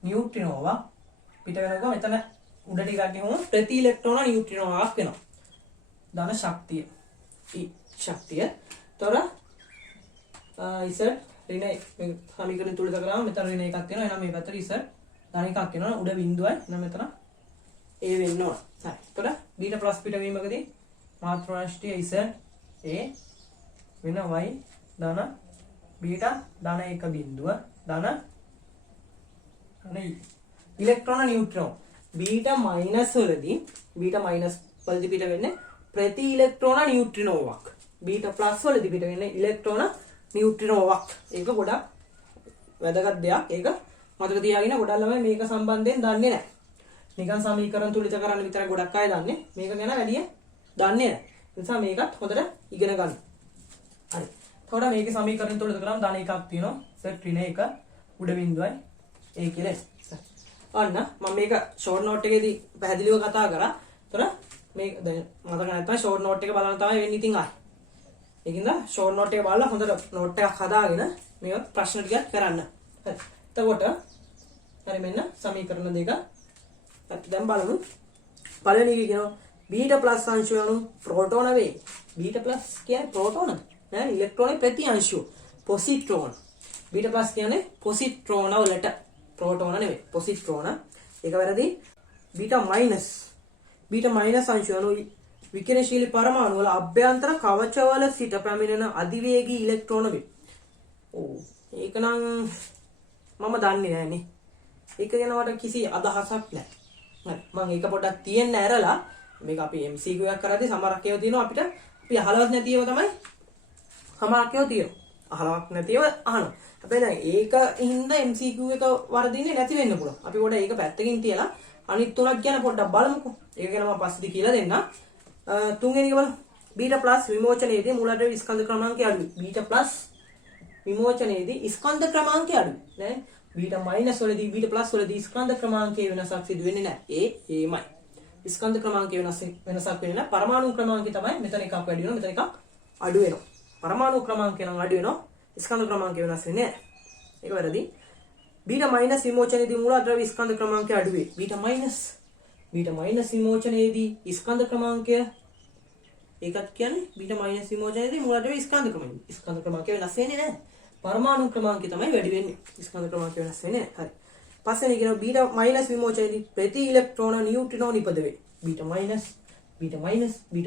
නියුට්‍රිනෝවා පිට වෙනවා මෙතන උඩ ටිකක් ගිහුවොත් ප්‍රති ඉලෙක්ට්‍රෝන නියුට්‍රිනෝවාක් වෙනවා දාන ශක්තිය ශක්තිය තොර Z ඍණ සමීකරණ තුලද කරාම මෙතන ඍණ එකක් තියෙනවා එහෙනම් මේ පැත්තට Z දාන එකක් වෙනවා උඩ බිඳුවයි එහෙනම් මෙතන A වෙන්න ඕන හරි එතකොට බීටා ප්ලස් පිට වීමකදී මාත්‍රාංශය Z A වෙන y දාන බීටා දාන 1 බිඳුව දාන අනේ ඉලෙක්ට්‍රෝන නියුට්‍රෝන බීටා මයිනස් වලදී පිට වෙන්නේ ප්‍රති ඉලෙක්ට්‍රෝන නියුට්‍රිනෝවක් බීටා ප්ලස් වලදී පිට වෙන්නේ ඉලෙක්ට්‍රෝන නියුට්‍රිනෝවක් ඒක ගොඩක් වැදගත් දෙයක් ඒක මතක තියාගෙන ගොඩක් ළමයි මේක සම්බන්ධයෙන් දන්නේ නැහැ නිකන් සමීකරණ තුලිත කරන්න විතරයි ගොඩක් අය දන්නේ මේක ගැන වැඩි දන්නේ නැහැ ඒ නිසා මේකත් හොඳට ඉගෙන ගන්න හරි එතකොට මේකේ සමීකරණ තුලිත කරාම දාන එකක් තියෙනවා Z ඍණ 1 උඩ බිඳුවයි A කියලා අන්න මම මේක ෂෝට් නෝට් එකේදී පැහැදිලිව කතා කරා. ඒතර මේක දැන් මතක නැත්නම් ෂෝට් නෝට් එක බලන්න තමයි වෙන්නේ ඉතින් ආයි. ඒකින්ද ෂෝට් නෝට් එක බලලා හොඳට නෝට් එකක් හදාගෙන මේක ප්‍රශ්න ටිකක් කරන්න. හරි. එතකොට හරි මෙන්න සමීකරණ දෙක අපි දැන් බලමු. පළවෙනි එක කියනවා බීටා ප්ලස් අංශය අනු ප්‍රෝටෝන වේ. බීටා ප්ලස් කියන්නේ ප්‍රෝටෝන නෑ ඉලෙක්ට්‍රෝන ප්‍රති අංශය. පොසිට්‍රෝන. බීටා ප්ලස් කියන්නේ පොසිට්‍රෝන වලට प्रोटोन නෙවෙයි පොසිට්‍රෝන ඒක වැරදි බීටා මයිනස් අංශය අනු විකිරණශීලී පරමාණු වල අභ්‍යන්තර කවචවල සිට පැමිණෙන අධිවේගී ඉලෙක්ට්‍රෝන වේ. ඕ ඒක නම් මම දන්නේ නෑනේ. ඒක ගැන මට කිසි අදහසක් නෑ. හරි මම ඒක පොඩ්ඩක් තියන්න ඇරලා මේක අපි MCQ එකක් කරද්දී සමහරක් ඒවා තියෙනවා අපිට අපි අහලවත් නැති ඒවා තමයි සමහරක් ඒවා තියෙනවා. අහලවත් නැති ඒවා අහනවා. අපේ දැන් ඒක හින්දා MCQ එක වර්ධින්නේ නැති වෙන්න පුළුවන්. අපි පොඩ්ඩක් ඒක පැත්තකින් තියලා අනිත් තුනක් ගැන පොඩ්ඩක් බලමුකෝ. ඒක ගැන මම පස්සේදී කියලා දෙන්නම්. තුන්වෙනි එක බලමු. බීටා ප්ලස් විමෝචනයේදී මූලාශ්‍ර ස්කන්ධ ක්‍රමාංකය අඩුයි. බීටා ප්ලස් විමෝචනයේදී ස්කන්ධ ක්‍රමාංකය අඩුයි. නේ? බීටා මයිනස් වලදී බීටා ප්ලස් වලදී ස්කන්ධ ක්‍රමාංකයේ වෙනසක් සිදු වෙන්නේ නැහැ. ඒමයි. ස්කන්ධ ක්‍රමාංකයේ වෙනසක් වෙන්නේ නැහැ. පරමාණු ක්‍රමාංකය තමයි මෙතන එකක් වැඩි වෙනවා මෙතන එකක් අඩු වෙනවා. පරමාණු ක්‍රමාංකය නම් අඩු වෙනවා. ස්කන්ධ ක්‍රමාංකය වෙනස් වෙන්නේ නැහැ. ඒක වැරදි. බීටා මයිනස් විමෝචනයේදී මූලද්‍රව්‍ය ස්කන්ධ ක්‍රමාංකය අඩු වේ. බීටා මයිනස් විමෝචනයේදී ස්කන්ධ ක්‍රමාංකය ඒකත් කියන්නේ බීටා මයිනස් විමෝචනයේදී මූලද්‍රව්‍ය ස්කන්ධ ක්‍රමාංකය වෙනස් වෙන්නේ නැහැ. පරමාණු ක්‍රමාංකය තමයි වැඩි වෙන්නේ. ස්කන්ධ ක්‍රමාංකය වෙනස් වෙන්නේ නැහැ. හරි. පස්වෙනි කියනවා බීටා මයිනස් විමෝචනයේදී ප්‍රති ඉලෙක්ට්‍රෝන නියුට්‍රිනෝ නිපද වේ. බීටා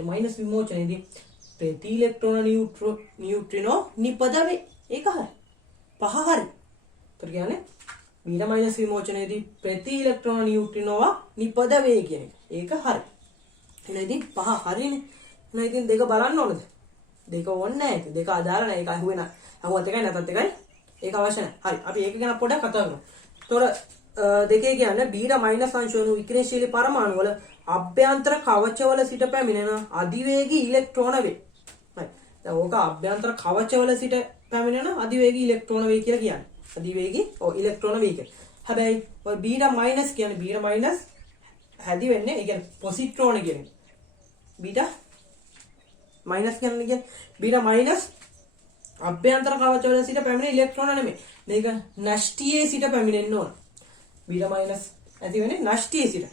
මයිනස් විමෝචනයේදී ප්‍රති ඉලෙක්ට්‍රෝන නියුට්‍රිනෝ නිපද වේ. ඒක හරි. පහ හරි. ඒතර කියන්නේ බීටා මයිනස් විමෝචනයේදී ප්‍රති ඉලෙක්ට්‍රෝන නියුට්‍රිනෝවා නිපද වේ කියන එක. ඒක හරි. එහෙනම් ඉතින් පහ හරිනේ. එහෙනම් ඉතින් දෙක බලන්න ඕනද? දෙක ඕනේ නැහැ. දෙක අදාළ නැහැ. ඒක අහුවෙන. අහුවත් එකයි නැතත් එකයි. ඒක අවශ්‍ය නැහැ. හරි. අපි ඒක ගැන පොඩ්ඩක් කතා කරමු. ඒතොර දෙකේ කියන්නේ බීටා මයිනස් අංශවල විකිරණශීලී පරමාණු වල අභ්‍යන්තර කවචවල සිට පැමිණෙන අධිවේගී ඉලෙක්ට්‍රෝන වේ. හරි. දැන් ඕක අභ්‍යන්තර කවචවල සිට පැමිණෙන අධිවේගී ඉලෙක්ට්‍රෝන වේ කියලා කියන්නේ. අධිවේගී ඉලෙක්ට්‍රෝන වේ කියන්නේ. හැබැයි ඔය බීටා මයිනස් කියන්නේ බීටා මයිනස් හැදි වෙන්නේ ඒ කියන්නේ පොසිට්‍රෝන කියන්නේ. බීටා මයිනස් කියන්නේ බීටා මයිනස් අභ්‍යන්තර කවචවල සිට පැමිණෙන ඉලෙක්ට්‍රෝන නෙමෙයි. මේක නෂ්ටියේ සිට පැමිණෙන්න ඕන. බීටා මයිනස් ඇති වෙන්නේ නෂ්ටියේ සිට.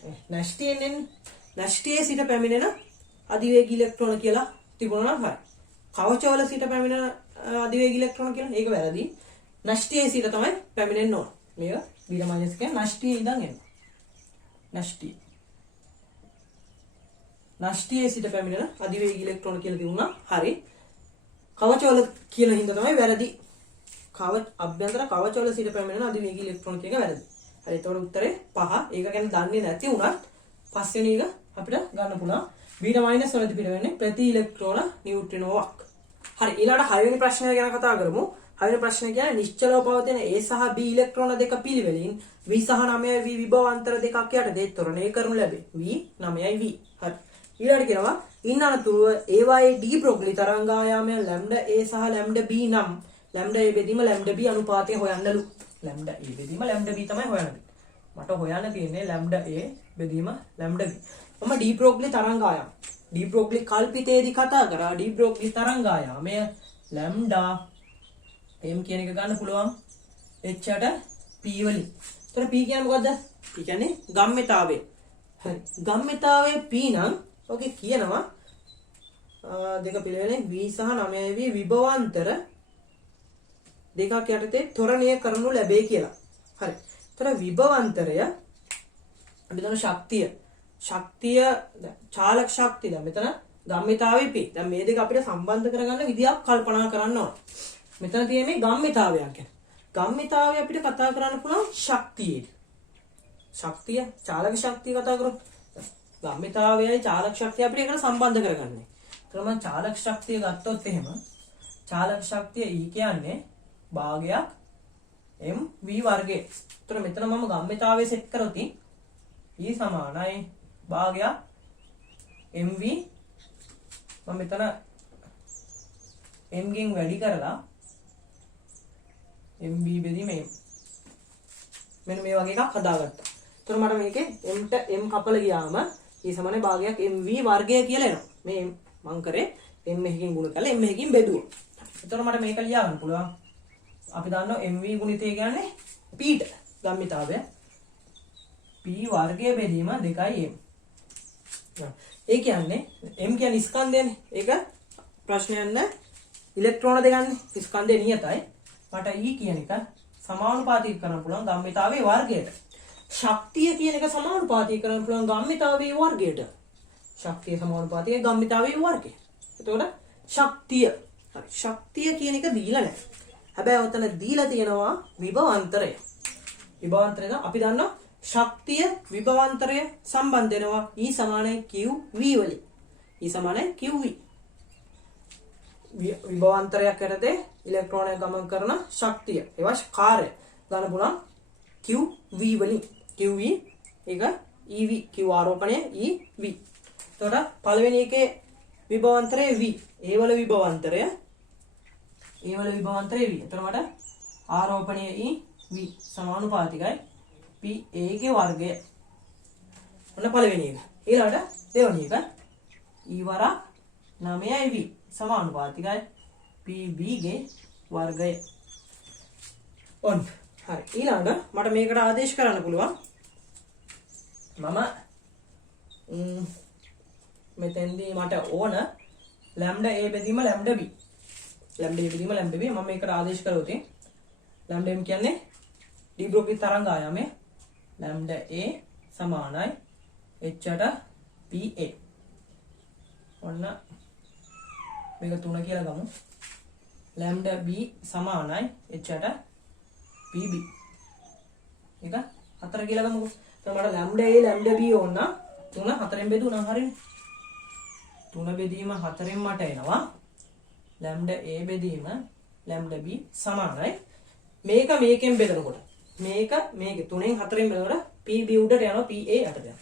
නෂ්ටියේ සිට පැමිණෙන අධිවේගී ඉලෙක්ට්‍රෝන කියලා තිබුණා නම් හරි. කවචවල සිට පැමිණෙන අධිවේගී ඉලෙක්ට්‍රෝන කියලා ඒක වැරදි. නෂ්ටියේ සිට තමයි පැමිණෙන්න ඕන. මේක බීටා මයිනස් කියන්නේ නෂ්ටියේ ඉඳන් එනවා. නෂ්ටියේ සිට පැමිණෙන අධිවේගී ඉලෙක්ට්‍රෝන කියලා තිබුණා. හරි. කවචවල කියන හින්දා තමයි වැරදි. අභ්‍යන්තර කවචවල සිට පැමිණෙන අධිවේගී ඉලෙක්ට්‍රෝන කියන එක වැරදි. හරි. ඒතකොට උත්තරේ 5. ඒක ගැන දන්නේ නැති වුණත් පස්වෙනි එක අපිට ගන්න පුළුවන්. බීටා මයිනස් වලදී පිට වෙන්නේ ප්‍රති ඉලෙක්ට්‍රෝන නියුට්‍රිනෝවක්. හරි. ඊළඟට 6 වෙනි ප්‍රශ්නය ගැන කතා කරමු. 6 වෙනි ප්‍රශ්නේ කියන්නේ නිශ්චලව පවතින A සහ B ඉලෙක්ට්‍රෝන දෙක පිළිවෙලින් V සහ 9යි V විභව අන්තර දෙකක් යටතේ ත්වරණය කරනු ලැබේ. V 9යි V. හරි. ඊළඟට කියනවා ඉන් අනතුරුව ඒවායේ D ප්‍රෝග්ලි තරංග ආයාමයන් λ A සහ λ B නම් ලැම්ඩා A බෙදීම ලැම්ඩා B අනුපාතය හොයන්නලු. ලැම්ඩා a බෙදීම ලැම්ඩා b තමයි හොයන්නේ. මට හොයන්න තියෙන්නේ ලැම්ඩා a බෙදීම ලැම්ඩා b. මම ඩී බ්‍රොග්ලි තරංගායාම ඩී බ්‍රොග්ලි කල්පිතයේදී කතා කරා ඩී බ්‍රොග්ලි තරංගායාමය ලැම්ඩා m කියන එක ගන්න පුළුවන් h p වලින්. එතන p කියන්නේ මොකද්ද? p කියන්නේ ගම්මිතාවය. හරි. ගම්මිතාවය p නම් ඔකේ කියනවා දෙක පිළිවෙලෙන් v සහ 9v විභවාන්තර දෙකක් යටතේ ත්වරණය කරනු ලැබේ කියලා. හරි. එතන විභවාන්තරය අපි දන්න ශක්තිය චාලක ශක්තිය. දැන් මෙතන ගම්මිතාවේ p. දැන් මේ දෙක අපිට සම්බන්ධ කරගන්න විදියක් කල්පනා කරන්න ඕන. මෙතන තියෙන මේ ගම්මිතාවයක් ගැන. ගම්මිතාවය අපිට කතා කරන්න පුළුවන් ශක්තියේ. ශක්තිය චාලක ශක්තිය කතා කරොත් ගම්මිතාවයයි චාලක ශක්තිය අපිට එකට සම්බන්ධ කරගන්නේ. ක්‍රම චාලක ශක්තිය ගත්තොත් එහෙම චාලක ශක්තිය E කියන්නේ භාගයක් mv වර්ගය. ඒතර මෙතන මම ගම්මිතාවය සෙට් කරොත් E සමානයි භාගයක් mv මම මෙතන m ගෙන් වැඩි කරලා mv බෙදීම m මෙන්න මේ වගේ එකක් හදාගත්තා. ඒතර මට මේකේ m ට m කපල ගියාම E සමානයි භාගයක් mv වර්ගය කියලා එනවා. මේ මං කරේ m එකකින් ගුණ කරලා m එකකින් බෙදුවා. ඒතර මට මේක ලියා ගන්න පුළුවන්. අපි දන්නවා mv ගුණිතය කියන්නේ p ට ගම්මිතාවය p වර්ගය බෙදීම 2m. ඒ කියන්නේ m කියන්නේ ස්කන්ධයනේ. ඒක ප්‍රශ්නයක් නෑ. ඉලෙක්ට්‍රෝන දෙකන්නේ ස්කන්ධය නියතයි. මට E කියන එක සමානුපාතික කරන්න පුළුවන් ගම්මිතාවයේ වර්ගයට. ශක්තිය කියන එක සමානුපාතික කරන්න පුළුවන් ගම්මිතාවයේ වර්ගයට. ශක්තිය සමානුපාතිකයි ගම්මිතාවයේ වර්ගය. එතකොට ශක්තිය. හරි. ශක්තිය කියන එක දීලා නැහැ. හැබැයි උතන දීලා තියෙනවා විභවාන්තරය. විභවාන්තරය අපි දන්නවා ශක්තිය විභවාන්තරය සම්බන්ධ වෙනවා E සමානයි QV වලින්. E සමානයි QV. විභවාන්තරයක් යටතේ ඉලෙක්ට්‍රෝනයක් ගමන් කරන ශක්තිය. ඒවා කාර්ය ගන්න පුළුවන් QV වලින්. QV ඒක EV Q ආරෝපණය EV. එතකොට පළවෙනි එකේ විභවාන්තරය V. ඒ වල විභවාන්තරය V. එතකොට මට ආරෝපණය EV සමානුපාතිකයි PA ගේ වර්ගය. ඔන්න පළවෙනි එක. ඊළඟට දෙවෙනි එක E වරක් 9V සමානුපාතිකයි PB ගේ වර්ගය. ඔන්න. හරි. ඊළඟට මට මේකට ආදේශ කරන්න පුළුවන්. මම මෙතෙන්දී මට ඕන ලැම්ඩා a බෙදීම ලැම්ඩා b. ලැම්ඩා a බෙදීම ලැම්ඩා b මම මේකට ආදේශ කරොත් ලැම්ඩා m කියන්නේ ඩී බ්‍රොග්ලි තරංගායාමයේ ලැම්ඩා a සමානයි h ට pa. ඔන්න මේක 3 කියලා ගමු. ලැම්ඩා b සමානයි h ට pb. ඒක 4 කියලා ගමුකෝ. එතකොට මට ලැම්ඩා a ලැම්ඩා b ඕන 3 4ෙන් බෙදුණා හරිනේ. 3 බෙදීම 4ෙන් මට එනවා ලැම්ඩා a බෙදීම ලැම්ඩා b සමානයි මේක මේකෙන් බෙදනකොට මේක 3ෙන් 4ෙන් බෙදනකොට pb උඩට යනවා pa යට යනවා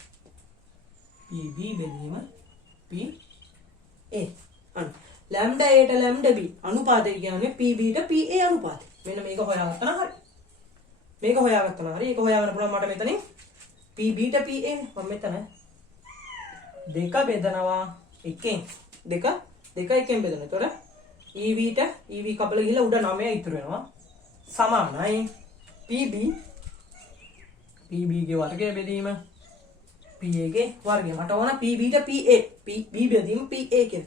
pb බෙදීම pa අන්න ලැම්ඩා a ට ලැම්ඩා b අනුපාතය කියන්නේ pb ට pa අනුපාතය. මෙන්න මේක හොයාගත්තා නම් හරි. මේක හොයාගත්තා නම් හරි. ඒක හොයාගන්න පුළුවන් මට මෙතනින් pb ට pa නේ. මම මෙතන දෙක බෙදනවා එකෙන් දෙක එකෙන් බෙදනවා. එතකොට EV ට EV කපල ගිහලා උඩ 9 ඉතුරු වෙනවා. සමානයි PB ගේ වර්ගය බෙදීම PA ගේ වර්ගය. මට ඕන PB ට PA PB බෙදීම PA කියන.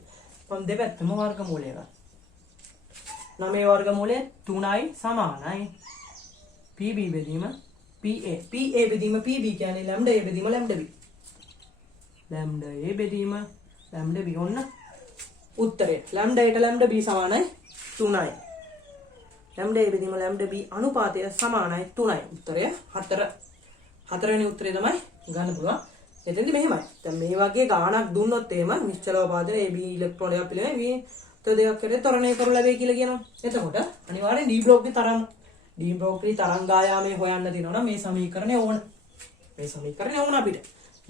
මම දෙපැත්තම වර්ගමූලය ගන්න. 9 වර්ගමූලය 3යි සමානයි PB බෙදීම PA. PA බෙදීම PB කියන්නේ ලැම්ඩා A බෙදීම ලැම්ඩා B. ලැම්ඩා A බෙදීම ලැම්ඩා B ඔන්න උත්තරේ. ලැම්ඩා A ට ලැම්ඩා B සමානයි 3යි. ලැම්ඩා A බෙදීම ලැම්ඩා B අනුපාතය සමානයි 3යි. උත්තරය 4. හතරවෙනි උත්තරේ තමයි ගන්න පුළුවන්. එතෙන්දි මෙහෙමයි. දැන් මේ වගේ ගාණක් දුන්නොත් එහෙම නිශ්චල උපාදාන AB ඉලෙක්ට්‍රෝනයක් පිළිවෙල V දෙකක් කරේ ත්වරණය කරු ලැබෙයි කියලා කියනවා. එතකොට අනිවාර්යෙන් D බ්ලොක්ගේ තරංගායාමයේ හොයන්න තියෙනවා නම් මේ සමීකරණය ඕන. මේ සමීකරණය ඕන අපිට.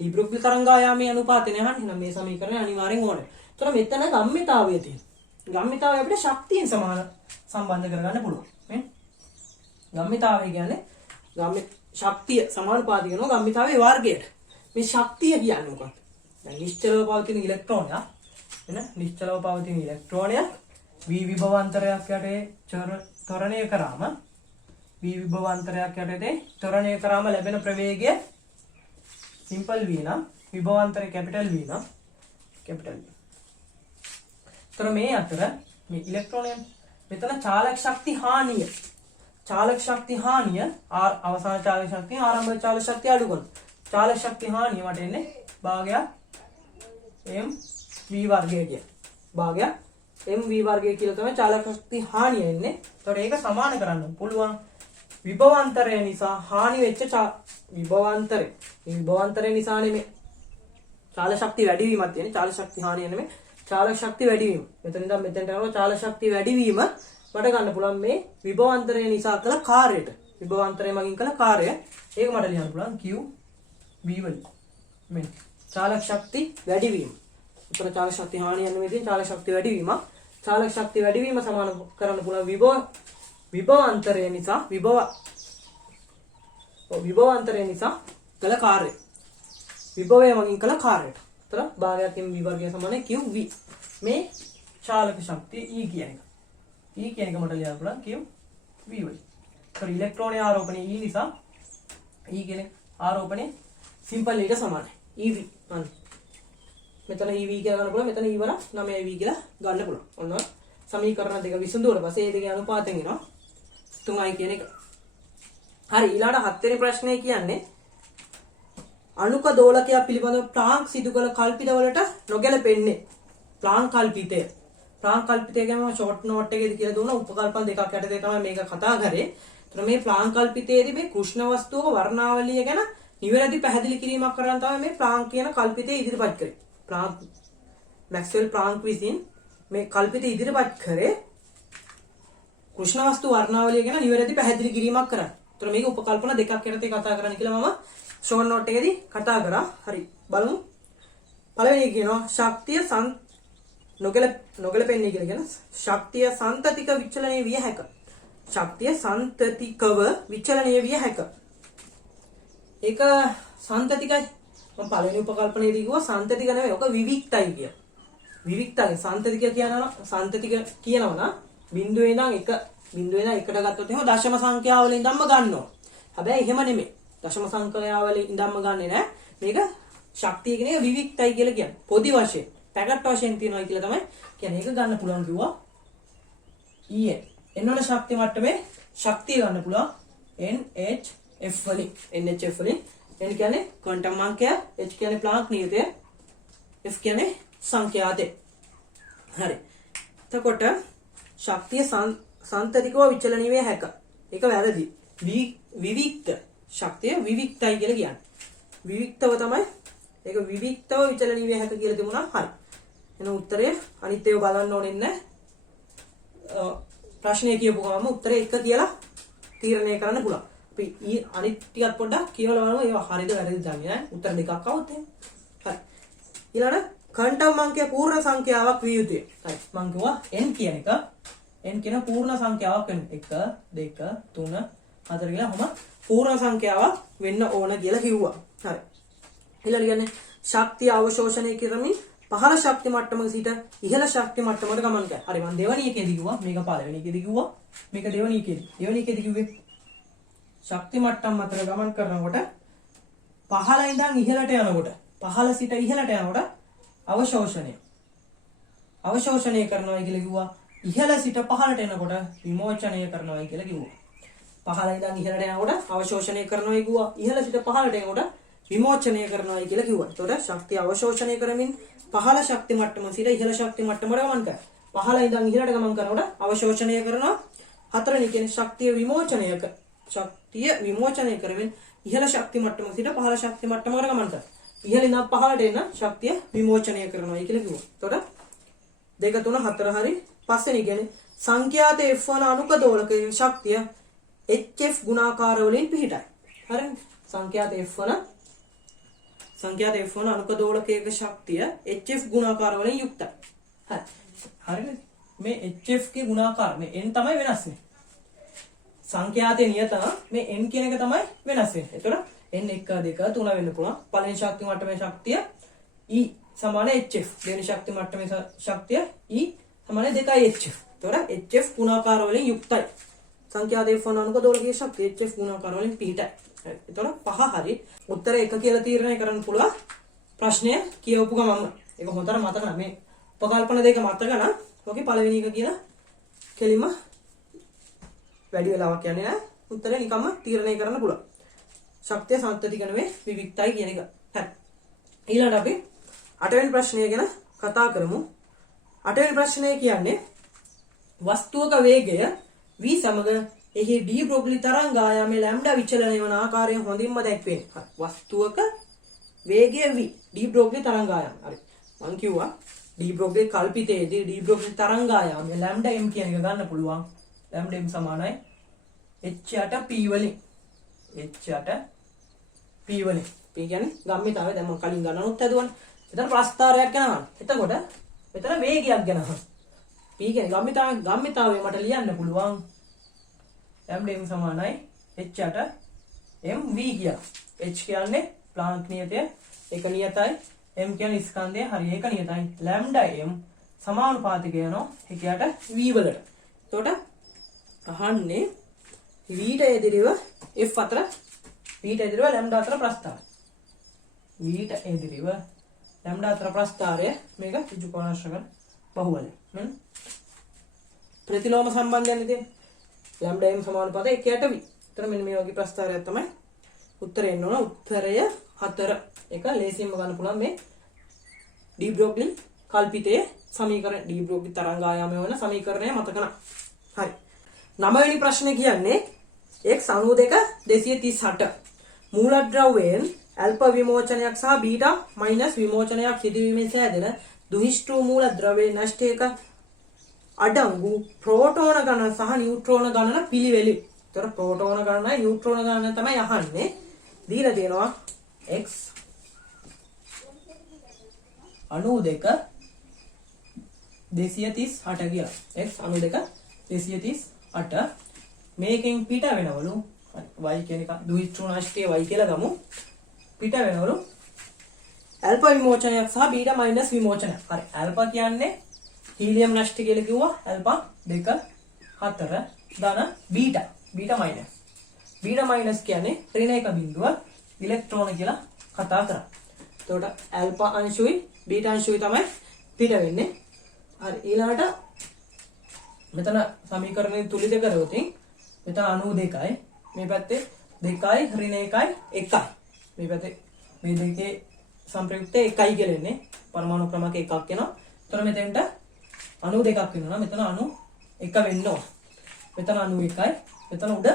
D බ්ලොක්ගේ තරංගායාමයේ අනුපාතය නහන් එහෙනම් මේ සමීකරණය අනිවාර්යෙන් ඕනේ. එතකොට මෙතන ගම්මිතාවය තියෙනවා. ගම්මිතාවය අපිට ශක්තියෙන් සමාන සම්බන්ධ කරගන්න පුළුවන්. මේ ගම්මිතාවය කියන්නේ ශක්තිය සමානුපාතික වෙනවා ගම්මිතාවයේ වර්ගයට. මේ ශක්තිය කියන්නේ මොකක්ද? දැන් නිශ්චලව පවතින ඉලෙක්ට්‍රෝනයක් එන නිශ්චලව පවතින ඉලෙක්ට්‍රෝනයක් v විභවාන්තරයක් යටතේ ත්වරණය කරාම v විභවාන්තරයක් යටතේ ත්වරණය කරාම ලැබෙන ප්‍රවේගය සිම්පල් v නම් විභවාන්තරය කැපිටල් v නම් කැපිටල් v. ତර මේ අතර මේ ඉලෙක්ට්‍රෝනය මෙතන චාලක ශක්ති හානිය r අවසාන චාලක ශක්තිය ආරම්භ චාලක ශක්තිය අඩු කරන චාලක ශක්ති හානිය මට එන්නේ භාගයක් m v වර්ගය කිය. භාගයක් m v වර්ගය කියලා තමයි චාලක ශක්ති හානිය එන්නේ. ඒතකොට ඒක සමාන කරන්න පුළුවන් විභවාන්තරය නිසා හානි වෙච්ච විභවාන්තරය නිසානේ මේ චාලක ශක්තිය වැඩි වීමක් තියෙන්නේ. චාලක ශක්ති හානිය නෙමෙයි චාලක ශක්තිය වැඩි වීම. මෙතන ඉඳන් මෙතෙන්ට යනවා චාලක ශක්තිය වැඩි වීම මට ගන්න පුළුවන් මේ විභවාන්තරය නිසා කළ කාර්යයට. විභවාන්තරය මගින් කළ කාර්යය ඒක මට ලියන්න පුළුවන් q v වලින්. මේ චාලක ශක්ති වැඩි වීම. උතර චාලක ශක්ති හානිය නෙමෙයි චාලක ශක්තිය වැඩි වීම. චාලක ශක්තිය වැඩි වීම සමාන කරන්න පුළුවන් විභවාන්තරය නිසා විභවාන්තරය නිසා කළ කාර්යය. විභවය මගින් කළ කාර්යයට. උතර භාගයක් m v වර්ගය සමාන q v. මේ චාලක ශක්තිය e කියන එක. e කියන එක මට ලියන්න පුළුවන් q v වලින්. ඒතර ඉලෙක්ට්‍රෝනයේ ආරෝපණය e නිසා e කියන ආරෝපණය සිම්පල් එකට සමානයි. ev මෙතන ev කියලා ගන්න පුළුවන්. මෙතන e වර 9ev කියලා ගන්න පුළුවන්. ඔන්න සමීකරණ දෙක විසඳුවට පස්සේ මේ දෙකේ අනුපාතයෙන් එනවා 3i කියන එක. හරි ඊළඟ 7 වෙනි ප්‍රශ්නේ කියන්නේ අණුක දෝලකයක් පිළිබඳව ප්ලාන්ක් සිදු කළ කල්පිතවලට නොගැලපෙන්නේ. ප්ලාන්ක් කල්පිතය. ප්ලාන්ක් කල්පිතය ගැන මම ෂෝට් නෝට් එකේදී කියලා දුන්නා. උපකල්පන දෙකක් යටතේ තමයි මේක කතා කරේ. ඒතර මේ ප්ලාන්ක් කල්පිතයේදී මේ කෘෂ්ණ වස්තුවක වර්ණාවලිය ගැන නිවැරදි පැහැදිලි කිරීමක් කරන්න තමයි මේ ප්ලාන්ක් කියන කල්පිතය ඉදිරිපත් කරේ. මැක්ස්වෙල් ප්ලාන්ක් විසින් මේ කල්පිතය ඉදිරිපත් කරේ කෘෂ්ණ වස්තු වර්ණාවලිය ගැන නිවැරදි පැහැදිලි කිරීමක් කරන්න. ඒතර මේක උපකල්පන දෙකක් යටතේ කතා කරන්න කියලා මම ෂෝට් නෝට් එකේදී කතා කරා. හරි බලමු. පළවෙනි කියනවා ශක්තිය නොගැලපෙන්නේ කියලා කියන ශක්තිය සන්තතික විචලනය විය හැක. ශක්තිය සන්තතිකව විචලනය විය හැක. ඒක සන්තතිකයි. මම පළවෙනි උපකල්පනයේදී කිව්වා සන්තතික නෙවෙයි ඔක විවික්තයි කිය. විවික්තයි සන්තතික කියනවා නම් බිඳුවේ ඉඳන් 1ට ගත්තොත් එහෙම දශම සංඛ්‍යාවල ඉඳන්ම ගන්නවා. හැබැයි එහෙම නෙමෙයි. දශම සංඛ්‍යාවල ඉඳන්ම ගන්නෙ නෑ. මේක ශක්තිය කියන එක විවික්තයි කියලා කියන්නේ. පොදි වශයෙන් පැකට් වශයෙන් තියනවා කියලා තමයි කියන්නේ. ඒක ගන්න පුළුවන් කිව්වා. En එන්නවල ශක්තිය මට්ටමේ ශක්තිය ගන්න පුළුවන් NHF වලින්. NHF වලින් n කියන්නේ ක්වොන්ටම් අංකය, h කියන්නේ ප්ලාන්ක් නියතය, f කියන්නේ සංඛ්‍යාතය. හරි. එතකොට ශක්තිය සන්තතිකව විචලනය වේ හැක. ඒක වැරදි. විවික්ත ශක්තිය විවික්තයි කියලා කියන්නේ. විවික්තව තමයි ඒක විවික්තව විචලනය වේ හැක කියලා තිබුණා. හරි. එන උත්තරය අනිත් ඒවා බලන්න ඕනේ නැහැ. ප්‍රශ්නය කියපු ගමන් උත්තරේ 1 කියලා තීරණය කරන්න පුළුවන්. අපි අනිත් ටිකත් පොඩ්ඩක් කියවලා බලමු. ඒවා හරියද වැරදිද දන්නේ නැහැ. උත්තර දෙකක් આવුත් එහෙම. හරි. ඊළඟ ක්වොන්ටම් අංකය පූර්ණ සංඛ්‍යාවක් විය යුතුයි. හරි. මම කිව්වා n කියන එක n කියන පූර්ණ සංඛ්‍යාවක් වෙන්න. 1 2 3 4 කියලා කොහොම පූර්ණ සංඛ්‍යාවක් වෙන්න ඕන කියලා කිව්වා. හරි. ඊළඟ කියන්නේ ශක්තිය අවශෝෂණය කරමින් පහළ ශක්ති මට්ටමක සිට ඉහළ ශක්ති මට්ටමකට ගමන් කරනවා. හරි මම දෙවෙනි එකේදී කිව්වා මේක පළවෙනි එකේදී කිව්වා මේක දෙවෙනි එකේදී. දෙවෙනි එකේදී කිව්වේ ශක්ති මට්ටම් අතර ගමන් කරනකොට පහළ ඉඳන් ඉහළට යනකොට පහළ සිට ඉහළට යනකොට අවශෝෂණය කරනවා කියලා කිව්වා. ඉහළ සිට පහළට එනකොට විමෝචනය කරනවා කියලා කිව්වා. පහළ ඉඳන් ඉහළට යනකොට අවශෝෂණය කරනවා කිව්වා. ඉහළ සිට පහළට එනකොට විමෝචනය කරනවා කියලා කිව්වා. එතකොට ශක්තිය අවශෝෂණය කරමින් පහළ ශක්ති මට්ටම සිට ඉහළ ශක්ති මට්ටමට ගමන් කරනවා. පහළ ඉඳන් ඉහළට ගමන් කරනකොට අවශෝෂණය කරනවා. හතරවෙනි කියන්නේ ශක්තිය විමෝචනය කරමින් ඉහළ ශක්ති මට්ටම සිට පහළ ශක්ති මට්ටමකට ගමන් කරනවා. ඉහළ ඉඳන් පහළට එන ශක්තිය විමෝචනය කරනවා කියලා කිව්වා. එතකොට 2 3 4 හරි. පස්වෙනි කියන්නේ සංඛ්‍යාත F වන අණුක දෝලකයේ ශක්තිය HF ගුණාකාර වලින් පිහිටයි. හරිද? සංඛ්‍යාත F වන අණුක දෝලකයක ශක්තිය HF ගුණාකාර වලින් යුක්තයි. හරි. හරිද? මේ HF ගේ ගුණාකාර මේ n තමයි වෙනස් වෙන්නේ. සංඛ්‍යාතයේ නියත මේ n කියන එක තමයි වෙනස් වෙන්නේ. එතකොට n 1 2 3 වෙන්න පුළුවන්. පළවෙනි ශක්ති මට්ටමේ ශක්තිය E සමාන HF. දෙවෙනි ශක්ති මට්ටමේ ශක්තිය E සමාන 2hf. එතකොට HF ගුණාකාර වලින් යුක්තයි. සංඛ්‍යාතයේ ෆෝනනුක දෝලකයේ ශක්තිය HF ගුණාකාර වලින් පිටයි. එතකොට පහ හරි. උත්තරය 1 කියලා තීරණය කරන්න පුළුවන්. ප්‍රශ්නය කියවපු ගමන්ම ඒක හොඳට මතක නැහැ. මේ උපකල්පන දෙක මතක නම් ඔකේ පළවෙනි එක කියලා කෙලින්ම වැඩි වෙලාවක් යන්නේ නැහැ. උත්තරේ නිකම්ම තීරණය කරන්න පුළුවන්. ශක්තිය සාන්තතික නෙවෙයි විවික්තයි කියන එක. හරි. ඊළඟට අපි 8 වෙනි ප්‍රශ්නය ගැන කතා කරමු. 8 වෙනි ප්‍රශ්නය කියන්නේ වස්තුවක වේගය v සමග එහි d බ්‍රොග්ලි තරංග ආයාමයේ ලැම්ඩා විචලනය වන ආකාරය හොඳින්ම දැක්වෙන්නේ. හරි. වස්තුවක වේගය v d බ්‍රොග්ලි තරංග ආයාම. හරි. මම කිව්වා d බ්‍රොග්ලි කල්පිතයේදී d බ්‍රොග්ලි තරංග ආයාමයේ ලැම්ඩා m කියන එක ගන්න පුළුවන්. ලැම්ඩා m සමානයි h8p වලින්. h8p වලින්. p කියන්නේ ගම්මිතාවය. දැන් මම කලින් ගණනුත් හදුවනේ. එතන ප්‍රස්ථාරයක් ගැන අහන්න. එතකොට මෙතන වේගයක් ගැන අහන්න. p කියන්නේ ගම්මිතාවය මට ලියන්න පුළුවන්. lambda m සමානයි h8 mv කියලා. h කියන්නේ ප්ලාන්ක් නියතය. ඒක නියතයි. m කියන්නේ ස්කන්ධය. හරි ඒක නියතයි. lambda m සමානුපාතික යනවා එකයට v වලට. එතකොට අහන්නේ v ට එදිරිව f අතර v ට එදිරිව lambda අතර ප්‍රස්ථාරය. v ට එදිරිව lambda අතර ප්‍රස්ථාරය මේක ඍජු කෝණාශ්‍රක බහුවලය. ප්‍රතිලෝම සම්බන්ධයන්නේ තියෙන්නේ. lambda m සමානුපාතය 1ට v. එතන මෙන්න මේ වගේ ප්‍රස්ථාරයක් තමයි උත්තරේ එන්න ඕන. උත්තරය 4. එක ලේසියෙන්ම ගන්න පුළුවන් මේ डी ब्रोग्ली කල්පිතයේ සමීකරණ डी ब्रोग्ली තරංග ආයාමය වෙන සමීකරණය මතක නම්. හරි. 9 වෙනි ප්‍රශ්නේ කියන්නේ x 92 238 මූලද්‍රව්‍යයෙන් ඇල්ෆා විමෝචනයක් සහ බීටා මයිනස් විමෝචනයක් සිදුවීමෙන් සෑදෙන දුහිෂ්ඨ මූලද්‍රව්‍යයේ නෂ්ටයක අඩංගු ප්‍රෝටෝන ගණන සහ නියුට්‍රෝන ගණන පිළිවෙලි. ඒතර ප්‍රෝටෝන ගණනයි නියුට්‍රෝන ගණන තමයි අහන්නේ. දීලා තියෙනවා x 92 238 කියලා. x 92 238 මේකෙන් පිට වෙනවලු y කියන එක දුහිෂ්ඨ නෂ්ටයේ y කියලා ගමු. පිට වෙනවලු ඇල්ෆා විමෝචනයක් සහ බීටා මයිනස් විමෝචනයක්. හරි. ඇල්ෆා කියන්නේ හීලියම් නෂ්ට කියලා කිව්වා. ඇල්ෆා 2 4 ධන බීටා මයිනස්. බීටා මයිනස් කියන්නේ ඍණ එක බිඳුව ඉලෙක්ට්‍රෝන කියලා කතා කරා. එතකොට ඇල්ෆා අංශුයි බීටා අංශුයි තමයි පිට වෙන්නේ. හරි. ඊළඟට මෙතන සමීකරණය තුලිත කරවොත් මෙතන 92යි මේ පැත්තේ 2යි ඍණ 1යි 1යි. මේ පැත්තේ මේ දෙකේ සම්ප්‍රයුක්තය 1යි කියලා එන්නේ. පරමාණු ක්‍රමක එකක් එනවා. එතකොට මෙතෙන්ට 92ක් වෙනවා. මෙතන 91 වෙන්න ඕන. මෙතන 91යි. මෙතන උඩ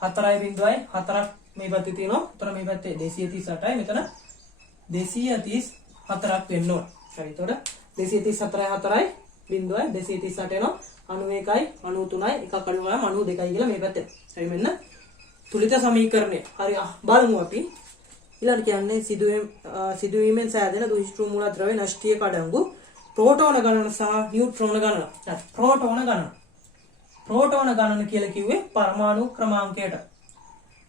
4.4ක් මේ පැත්තේ තියෙනවා. එතකොට මේ පැත්තේ 238යි. මෙතන 234ක් වෙන්න ඕන. හරි. එතකොට 234යි 0යි 238 එනවා. 91යි 93යි එකක් අඩු කරාම 92යි කියලා මේ පැත්තේ. හරි මෙන්න තුලිත සමීකරණය. හරි බලමු අපි. ඊළඟ කියන්නේ සිදුවීමෙන් සෑදෙන දුහිෂ්ඨ මූලද්‍රව්‍ය නෂ්ටියක අඩංගු ප්‍රෝටෝන ගණන සහ නියුට්‍රෝන ගණන. ප්‍රෝටෝන ගණන කියලා කිව්වේ පරමාණු ක්‍රමාංකයට.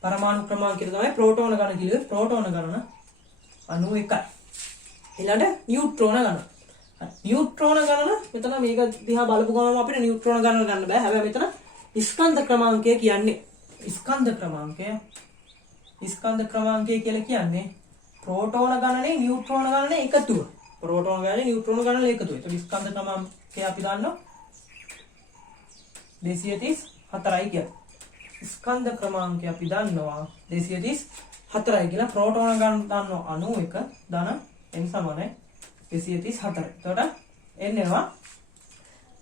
පරමාණු ක්‍රමාංකය තමයි ප්‍රෝටෝන ගණන කිව්වේ. ප්‍රෝටෝන ගණන 91යි. ඊළඟ නියුට්‍රෝන ගණන. නියුට්‍රෝන ගණන මෙතන මේක දිහා බලපු ගමන් අපිට නියුට්‍රෝන ගණන ගන්න බෑ. හැබැයි මෙතන ස්කන්ධ ක්‍රමාංකය කියන්නේ. ස්කන්ධ ක්‍රමාංකය කියලා කියන්නේ ප්‍රෝටෝන ගණනේ නියුට්‍රෝන ගණනේ එකතුව. ප්‍රෝටෝන ගණනේ නියුට්‍රෝන ගණනේ එකතුව. ඒක ස්කන්ධ ක්‍රමාංකය අපි දන්නවා 234යි කියලා. ස්කන්ධ ක්‍රමාංකය අපි දන්නවා 234යි කියලා. ප්‍රෝටෝන ගණන දන්නවා 91 ධන n සමානයි 234. එතකොට එන්නවා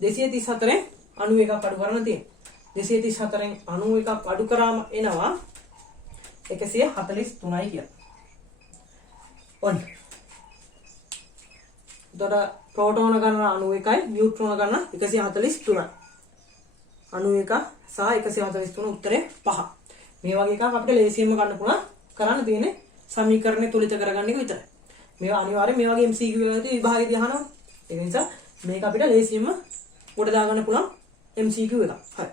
234න් 91ක් අඩු කරන්න තියෙනවා. 234න් 91ක් අඩු කරාම එනවා 143යි කියලා. ඔන්න. එතකොට ප්‍රෝටෝන ගණන 91යි නියුට්‍රෝන ගණන 143යි. 91 සහ 143 උත්තරේ 5. මේ වගේ එකක් අපිට ලේසියෙන්ම ගන්න පුළුවන්. කරන්න තියෙන්නේ සමීකරණය තුලිත කරගන්න එක විතරයි. මේවා අනිවාර්යෙන් මේ වගේ MCQ වලදී විභාගෙදී අහනවා. ඒ නිසා මේක අපිට ලේසියෙන්ම උඩ දාගන්න පුළුවන් MCQ එකක්. හරි.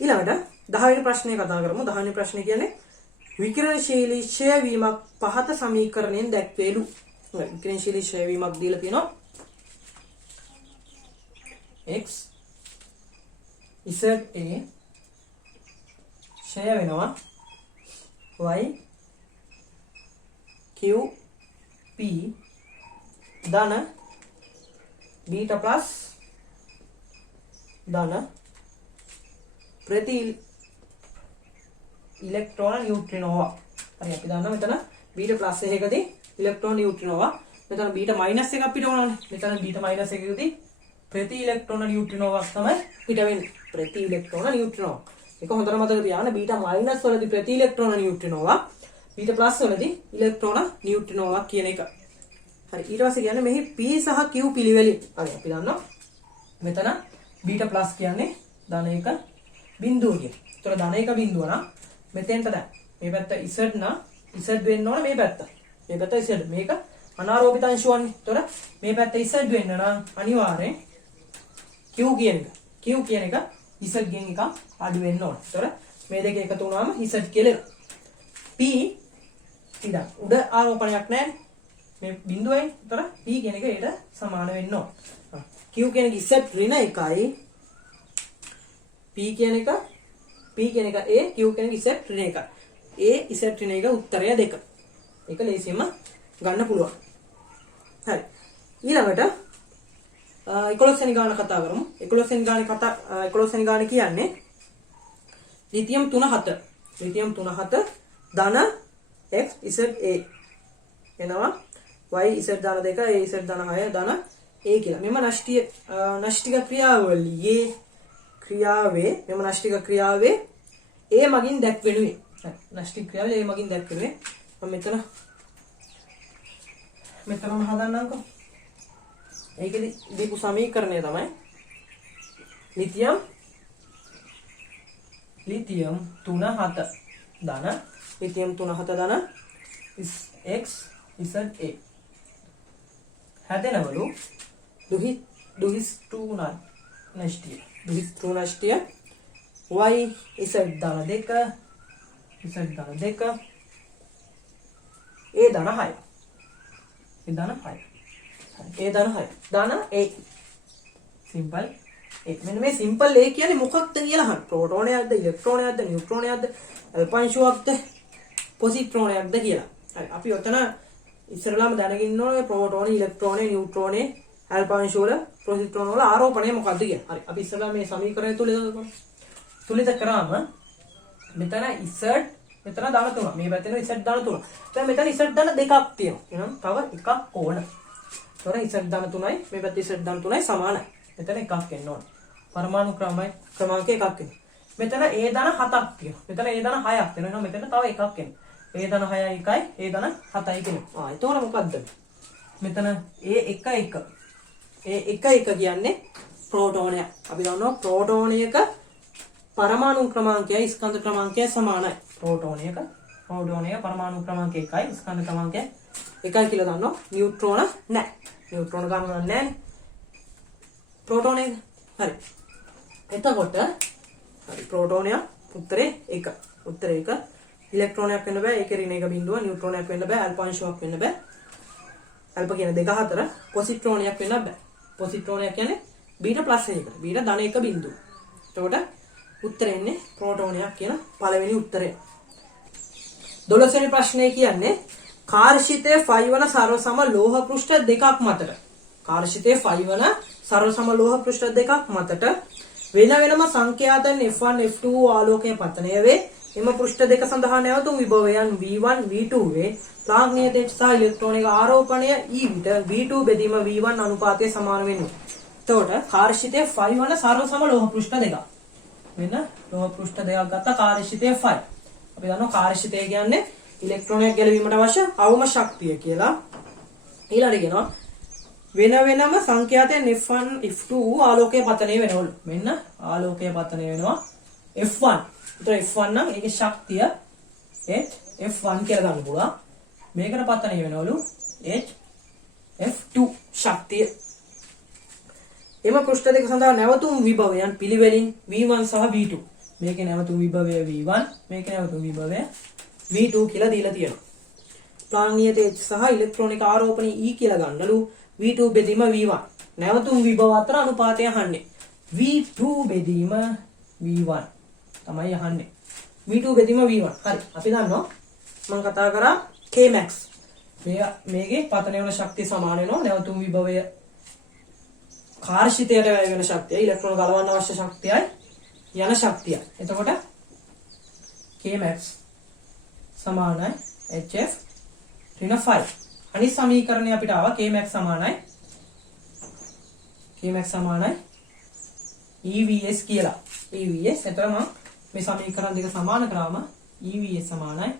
ඊළඟට 10 වෙනි ප්‍රශ්නේ කතා කරමු. 10 වෙනි ප්‍රශ්නේ කියන්නේ විකිරණශීලී ක්ෂය වීමක් පහත සමීකරණයෙන් දැක්වේලු. විකිරණශීලී ක්ෂය වීමක් දීලා තියෙනවා. x za ක්ෂය වෙනවා y q p ධන beta plus ධන ප්‍රති ඉලෙක්ට්‍රෝන නියුට්‍රිනෝවා. හරි අපි දන්නවා මෙතන බීටා ප්ලස් එකකදී ඉලෙක්ට්‍රෝන නියුට්‍රිනෝවා. මෙතන බීටා මයිනස් එක අපිට ඕනනේ. මෙතන බීටා මයිනස් එකකදී ප්‍රති ඉලෙක්ට්‍රෝන නියුට්‍රිනෝවක් තමයි පිට වෙන්නේ. ප්‍රති ඉලෙක්ට්‍රෝන නියුට්‍රිනෝවා. ඒක හොඳට මතක තියාගන්න. බීටා මයිනස් වලදී ප්‍රති ඉලෙක්ට්‍රෝන නියුට්‍රිනෝවා. බීටා ප්ලස් වලදී ඉලෙක්ට්‍රෝන නියුට්‍රිනෝවා කියන එක. හරි ඊට පස්සේ කියන්නේ මෙහි p සහ q පිළිවෙලින්. හරි අපි දන්නවා. මෙතන බීටා ප්ලස් කියන්නේ ධන එක බිඳුව කියන. ඒතර ධන එක බිඳුව නම් මෙතෙන්ට දැන් මේ පැත්ත z නම් z වෙන්න ඕනේ මේ පැත්ත. මේ පැත්ත z. මේක අනාරෝපිත අංශුවන්නේ. ඒතර මේ පැත්ත z වෙන්න නම් අනිවාර්යෙන් q කියන එක z ගෙන් එක අඩු වෙන්න ඕනේ. ඒතර මේ දෙක එකතු වුණාම z කියලා p ඉතින් උඩ ආරෝපණයක් නැහැ. මේ බිඳුවයි. ඒතර p කියන එක ඒට සමාන වෙන්න ඕනේ. q කියන එක z ඍණ එකයි. p කියන එක a q කියන එක z ඍණ එකයි. a z ඍණ එක උත්තරය 2. ඒක ලේසියෙන්ම ගන්න පුළුවන්. හරි. ඊළඟට 11 වෙනි ගාන කතා කරමු. 11 වෙනි ගාන කියන්නේ ලිතියම් 3 7 ධන x z a එනවා y z ධන 2 a z ධන 6 ධන a කියලා. මෙම නෂ්ටික ක්‍රියාවේ a මගින් දැක්වෙනුයි. නෂ්ටික ක්‍රියාවේ a මගින් දැක්වෙනුයි. මම මෙතනම හදන්නම්කෝ. ඒකෙදි දීපු සමීකරණය තමයි ලිතියම් 3 7 ධන x z a හැදෙනවලු දුහිස්ටු නෂ්ටිය y z ධන 2 z ධන 2 a ධන 6 ධන a සිම්පල් ඒ මෙන්න මේ සිම්පල් a කියන්නේ මොකක්ද කියලා අහන්න. ප්‍රෝටෝනයක්ද ඉලෙක්ට්‍රෝනයක්ද නියුට්‍රෝනයක්ද අල්පංශුවක්ද පොසිට්‍රෝනයක්ද කියලා. හරි අපි ඔතන ඉස්සරලාම දැනගන්න ඕනේ ප්‍රෝටෝන ඉලෙක්ට්‍රෝනේ නියුට්‍රෝනේ අල්පංශු වල පොසිට්‍රෝන වල ආරෝපණය මොකක්ද කියලා. හරි අපි ඉස්සරලා මේ සමීකරණය තුලිත කරාම මෙතන z මෙතන ධන 3. මේ පැත්තේ z ධන 3. දැන් මෙතන z ධන දෙකක් තියෙනවා. එහෙනම් තව එකක් ඕන. ඒතොර z ධන 3යි මේ පැත්තේ z ධන 3යි සමානයි. මෙතන එකක් එන්න ඕන. පරමාණු ක්‍රමාංක එකක් එන්න. මෙතන a ධන 7ක් තියෙනවා. මෙතන a ධන 6ක් තියෙනවා. එහෙනම් මෙතන තව එකක් එන්න. a ධන 6යි 1යි a ධන 7යි කියනවා. ඒතොර මොකද්ද? මෙතන a11 කියන්නේ ප්‍රෝටෝනයක්. අපි දන්නවා ප්‍රෝටෝනයක පරමාණු ක්‍රමාංකයයි ස්කන්ධ ක්‍රමාංකයයි සමානයි. ප්‍රෝටෝනය පරමාණු ක්‍රමාංක 1යි ස්කන්ධ ක්‍රමාංකය 1යි කියලා දන්නවා. නියුට්‍රෝන නැහැ. නියුට්‍රෝන ගන්න නැහැ. ප්‍රෝටෝනය හරි. එතකොට හරි ප්‍රෝටෝනය උත්තරේ 1. උත්තරේ 1. ඉලෙක්ට්‍රෝනයක් වෙන්න බෑ. ඒකේ ඍණ එක බිඳුව. නියුට්‍රෝනයක් වෙන්න බෑ. අල්පංශුවක් වෙන්න බෑ. අල්ප කියන 2 4 පොසිට්‍රෝනයක් වෙන්න බෑ. පොසිට්‍රෝනයක් කියන්නේ බීටා ප්ලස් එක. බීටා ධන 1 බිඳුව. එතකොට උත්තරේ එන්නේ ප්‍රෝටෝනයක් කියන පළවෙනි උත්තරය. 12 වෙනි ප්‍රශ්නේ කියන්නේ කාර්ෂිතයේ ෆයි වන සර්වසම ලෝහ පෘෂ්ඨ දෙකක් මතට. කාර්ෂිතයේ ෆයි වන සර්වසම ලෝහ පෘෂ්ඨ දෙකක් මතට වෙන වෙනම සංඛ්‍යාතයන් F1 F2 ආලෝකයේ පතනය වේ. එම පෘෂ්ඨ දෙක සඳහා නැවතුම් විභවයන් V1 V2 වේ. ප්ලාග් නියතයේ සහ ඉලෙක්ට්‍රෝනික ආරෝපණය E විට V2 බෙදීම V1 අනුපාතයේ සමාන වෙනවා. එතකොට කාර්ෂිතයේ ෆයි වන සර්වසම ලෝහ පෘෂ්ඨ දෙකක්. වෙන ලෝහ පෘෂ්ඨ දෙකක් ගත්ත කාර්යශිතය ෆයි. අපි දන්නවා කාර්යශිතය කියන්නේ ඉලෙක්ට්‍රෝනයක් ගැලවීමට අවශ්‍ය අවම ශක්තිය කියලා. ඊළඟට කියනවා වෙන වෙනම සංඛ්‍යාතයන් F1 F2 ආලෝකයේ පතනය වෙනවලු. මෙන්න ආලෝකයේ පතනය වෙනවා F1. ඒතර F1 නම් ඒකේ ශක්තිය F1 කියලා ගන්න පුළුවන්. මේකට පතනය වෙනවලු F2 ශක්තිය. එම පෘෂ්ඨ දෙක සඳහා නැවතුම් විභවයන් පිළිවෙලින් V1 සහ V2. මේකේ නැවතුම් විභවය V1 මේකේ නැවතුම් විභවය V2 කියලා දීලා තියෙනවා. ප්ලාංගීය තේජ සහ ඉලෙක්ට්‍රෝනික ආරෝපණය E කියලා ගන්නලු V2 බෙදීම V1 නැවතුම් විභව අතර අනුපාතය අහන්නේ. V2 බෙදීම V1 තමයි අහන්නේ. V2 බෙදීම V1. හරි. අපි දන්නවා මම කතා කරා Kmax. මේකේ පතන වෙන ශක්තිය සමාන වෙනවා නැවතුම් විභවය කාර්ෂිතයට වැය වෙන ශක්තිය ඉලෙක්ට්‍රෝන ගලවන්න අවශ්‍ය ශක්තියයි යන ශක්තිය. එතකොට Kmax සමානයි HF ඍණ 5. අනිත් සමීකරණය අපිට ආවා Kmax සමානයි EVS කියලා. EVS එතකොට මම මේ සමීකරණ දෙක සමාන කරාම EVS සමානයි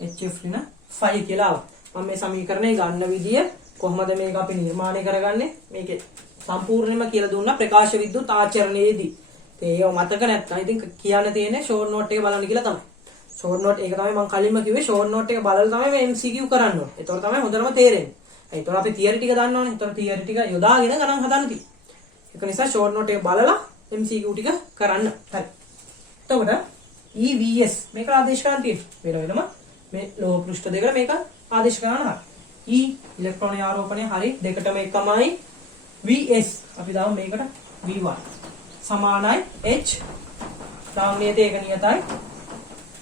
HF ඍණ 5 කියලා ආවා. මම මේ සමීකරණය ගන්න විදිය කොහොමද මේක අපි නිර්මාණය කරගන්නේ? මේකේ සම්පූර්ණයෙන්ම කියලා දුන්නා ප්‍රකාශ විද්‍යුත් ආචරණයේදී. ඒක මතක නැත්නම් ඉතින් කියන්න තියෙන්නේ ෂෝට් නෝට් එක බලන්න කියලා තමයි. ෂෝට් නෝට් ඒක තමයි මම කලින්ම කිව්වේ ෂෝට් නෝට් එක බලලා තමයි මේ MCQ කරන්න ඕනේ. ඒතකොට තමයි හොඳටම තේරෙන්නේ. ඒතකොට අපි තියරි ටික දන්නවනේ. ඒතකොට තියරි ටික යොදාගෙන ගණන් හදන්න තියෙන්නේ. ඒක නිසා ෂෝට් නෝට් එක බලලා MCQ ටික කරන්න. හරි. එතකොට EVS මේක ආදේශ කරන්න තියෙන්නේ. වෙනම මේ ලෝහ පෘෂ්ඨ දෙකට මේක ආදේශ කරන්න හරි. E ඉලෙක්ට්‍රෝන ආරෝපණය හරි දෙකටම එකමයි. VS අපි දාමු මේකට V1 සමානයි H දාන්නේ ඒක නියතයි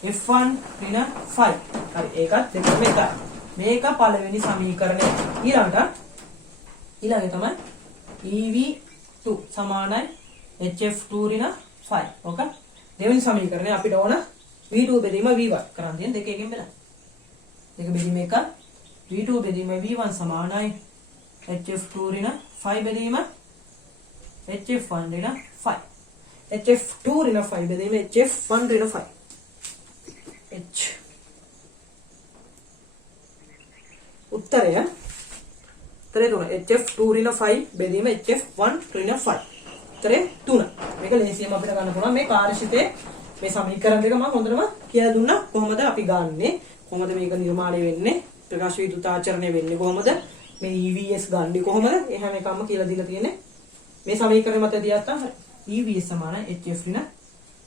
F1 ඍණ 5. හරි ඒකත් දෙකම එකයි. මේක පළවෙනි සමීකරණය. ඊළඟ තමයි EV2 සමානයි HF2 ඍණ 5. ඕක දෙවෙනි සමීකරණය අපිට ඕන V2 බෙදීම V1 කරන් තියෙන දෙක එකෙන් බෙදන්න. දෙක බෙදීම එක V2 බෙදීම V1 සමානයි HF2 ඍණ 5 බෙදීම HF1 ඍණ 5. HF2 ඍණ 5 බෙදීම HF1 ඍණ 5. H උත්තරය තුන HF2 ඍණ 5 බෙදීම HF1 ඍණ 5. උත්තරය 3. මේක ලේසියෙන්ම අපිට ගන්න පුළුවන් මේ කාර්යශිතේ මේ සමීකරණ දෙක මම හොඳටම කියලා දුන්නා කොහොමද අපි ගන්නෙ කොහොමද මේක නිර්මාණය වෙන්නේ ප්‍රකාශ විද්‍යුත් ආචරණය වෙන්නේ කොහොමද මේ EVS ගන්නෙ කොහොමද ඒ හැම එකක්ම කියලා දීලා තියෙන්නේ මේ සමීකරණ මත දියත්තා EVS සමාන HF ඍණ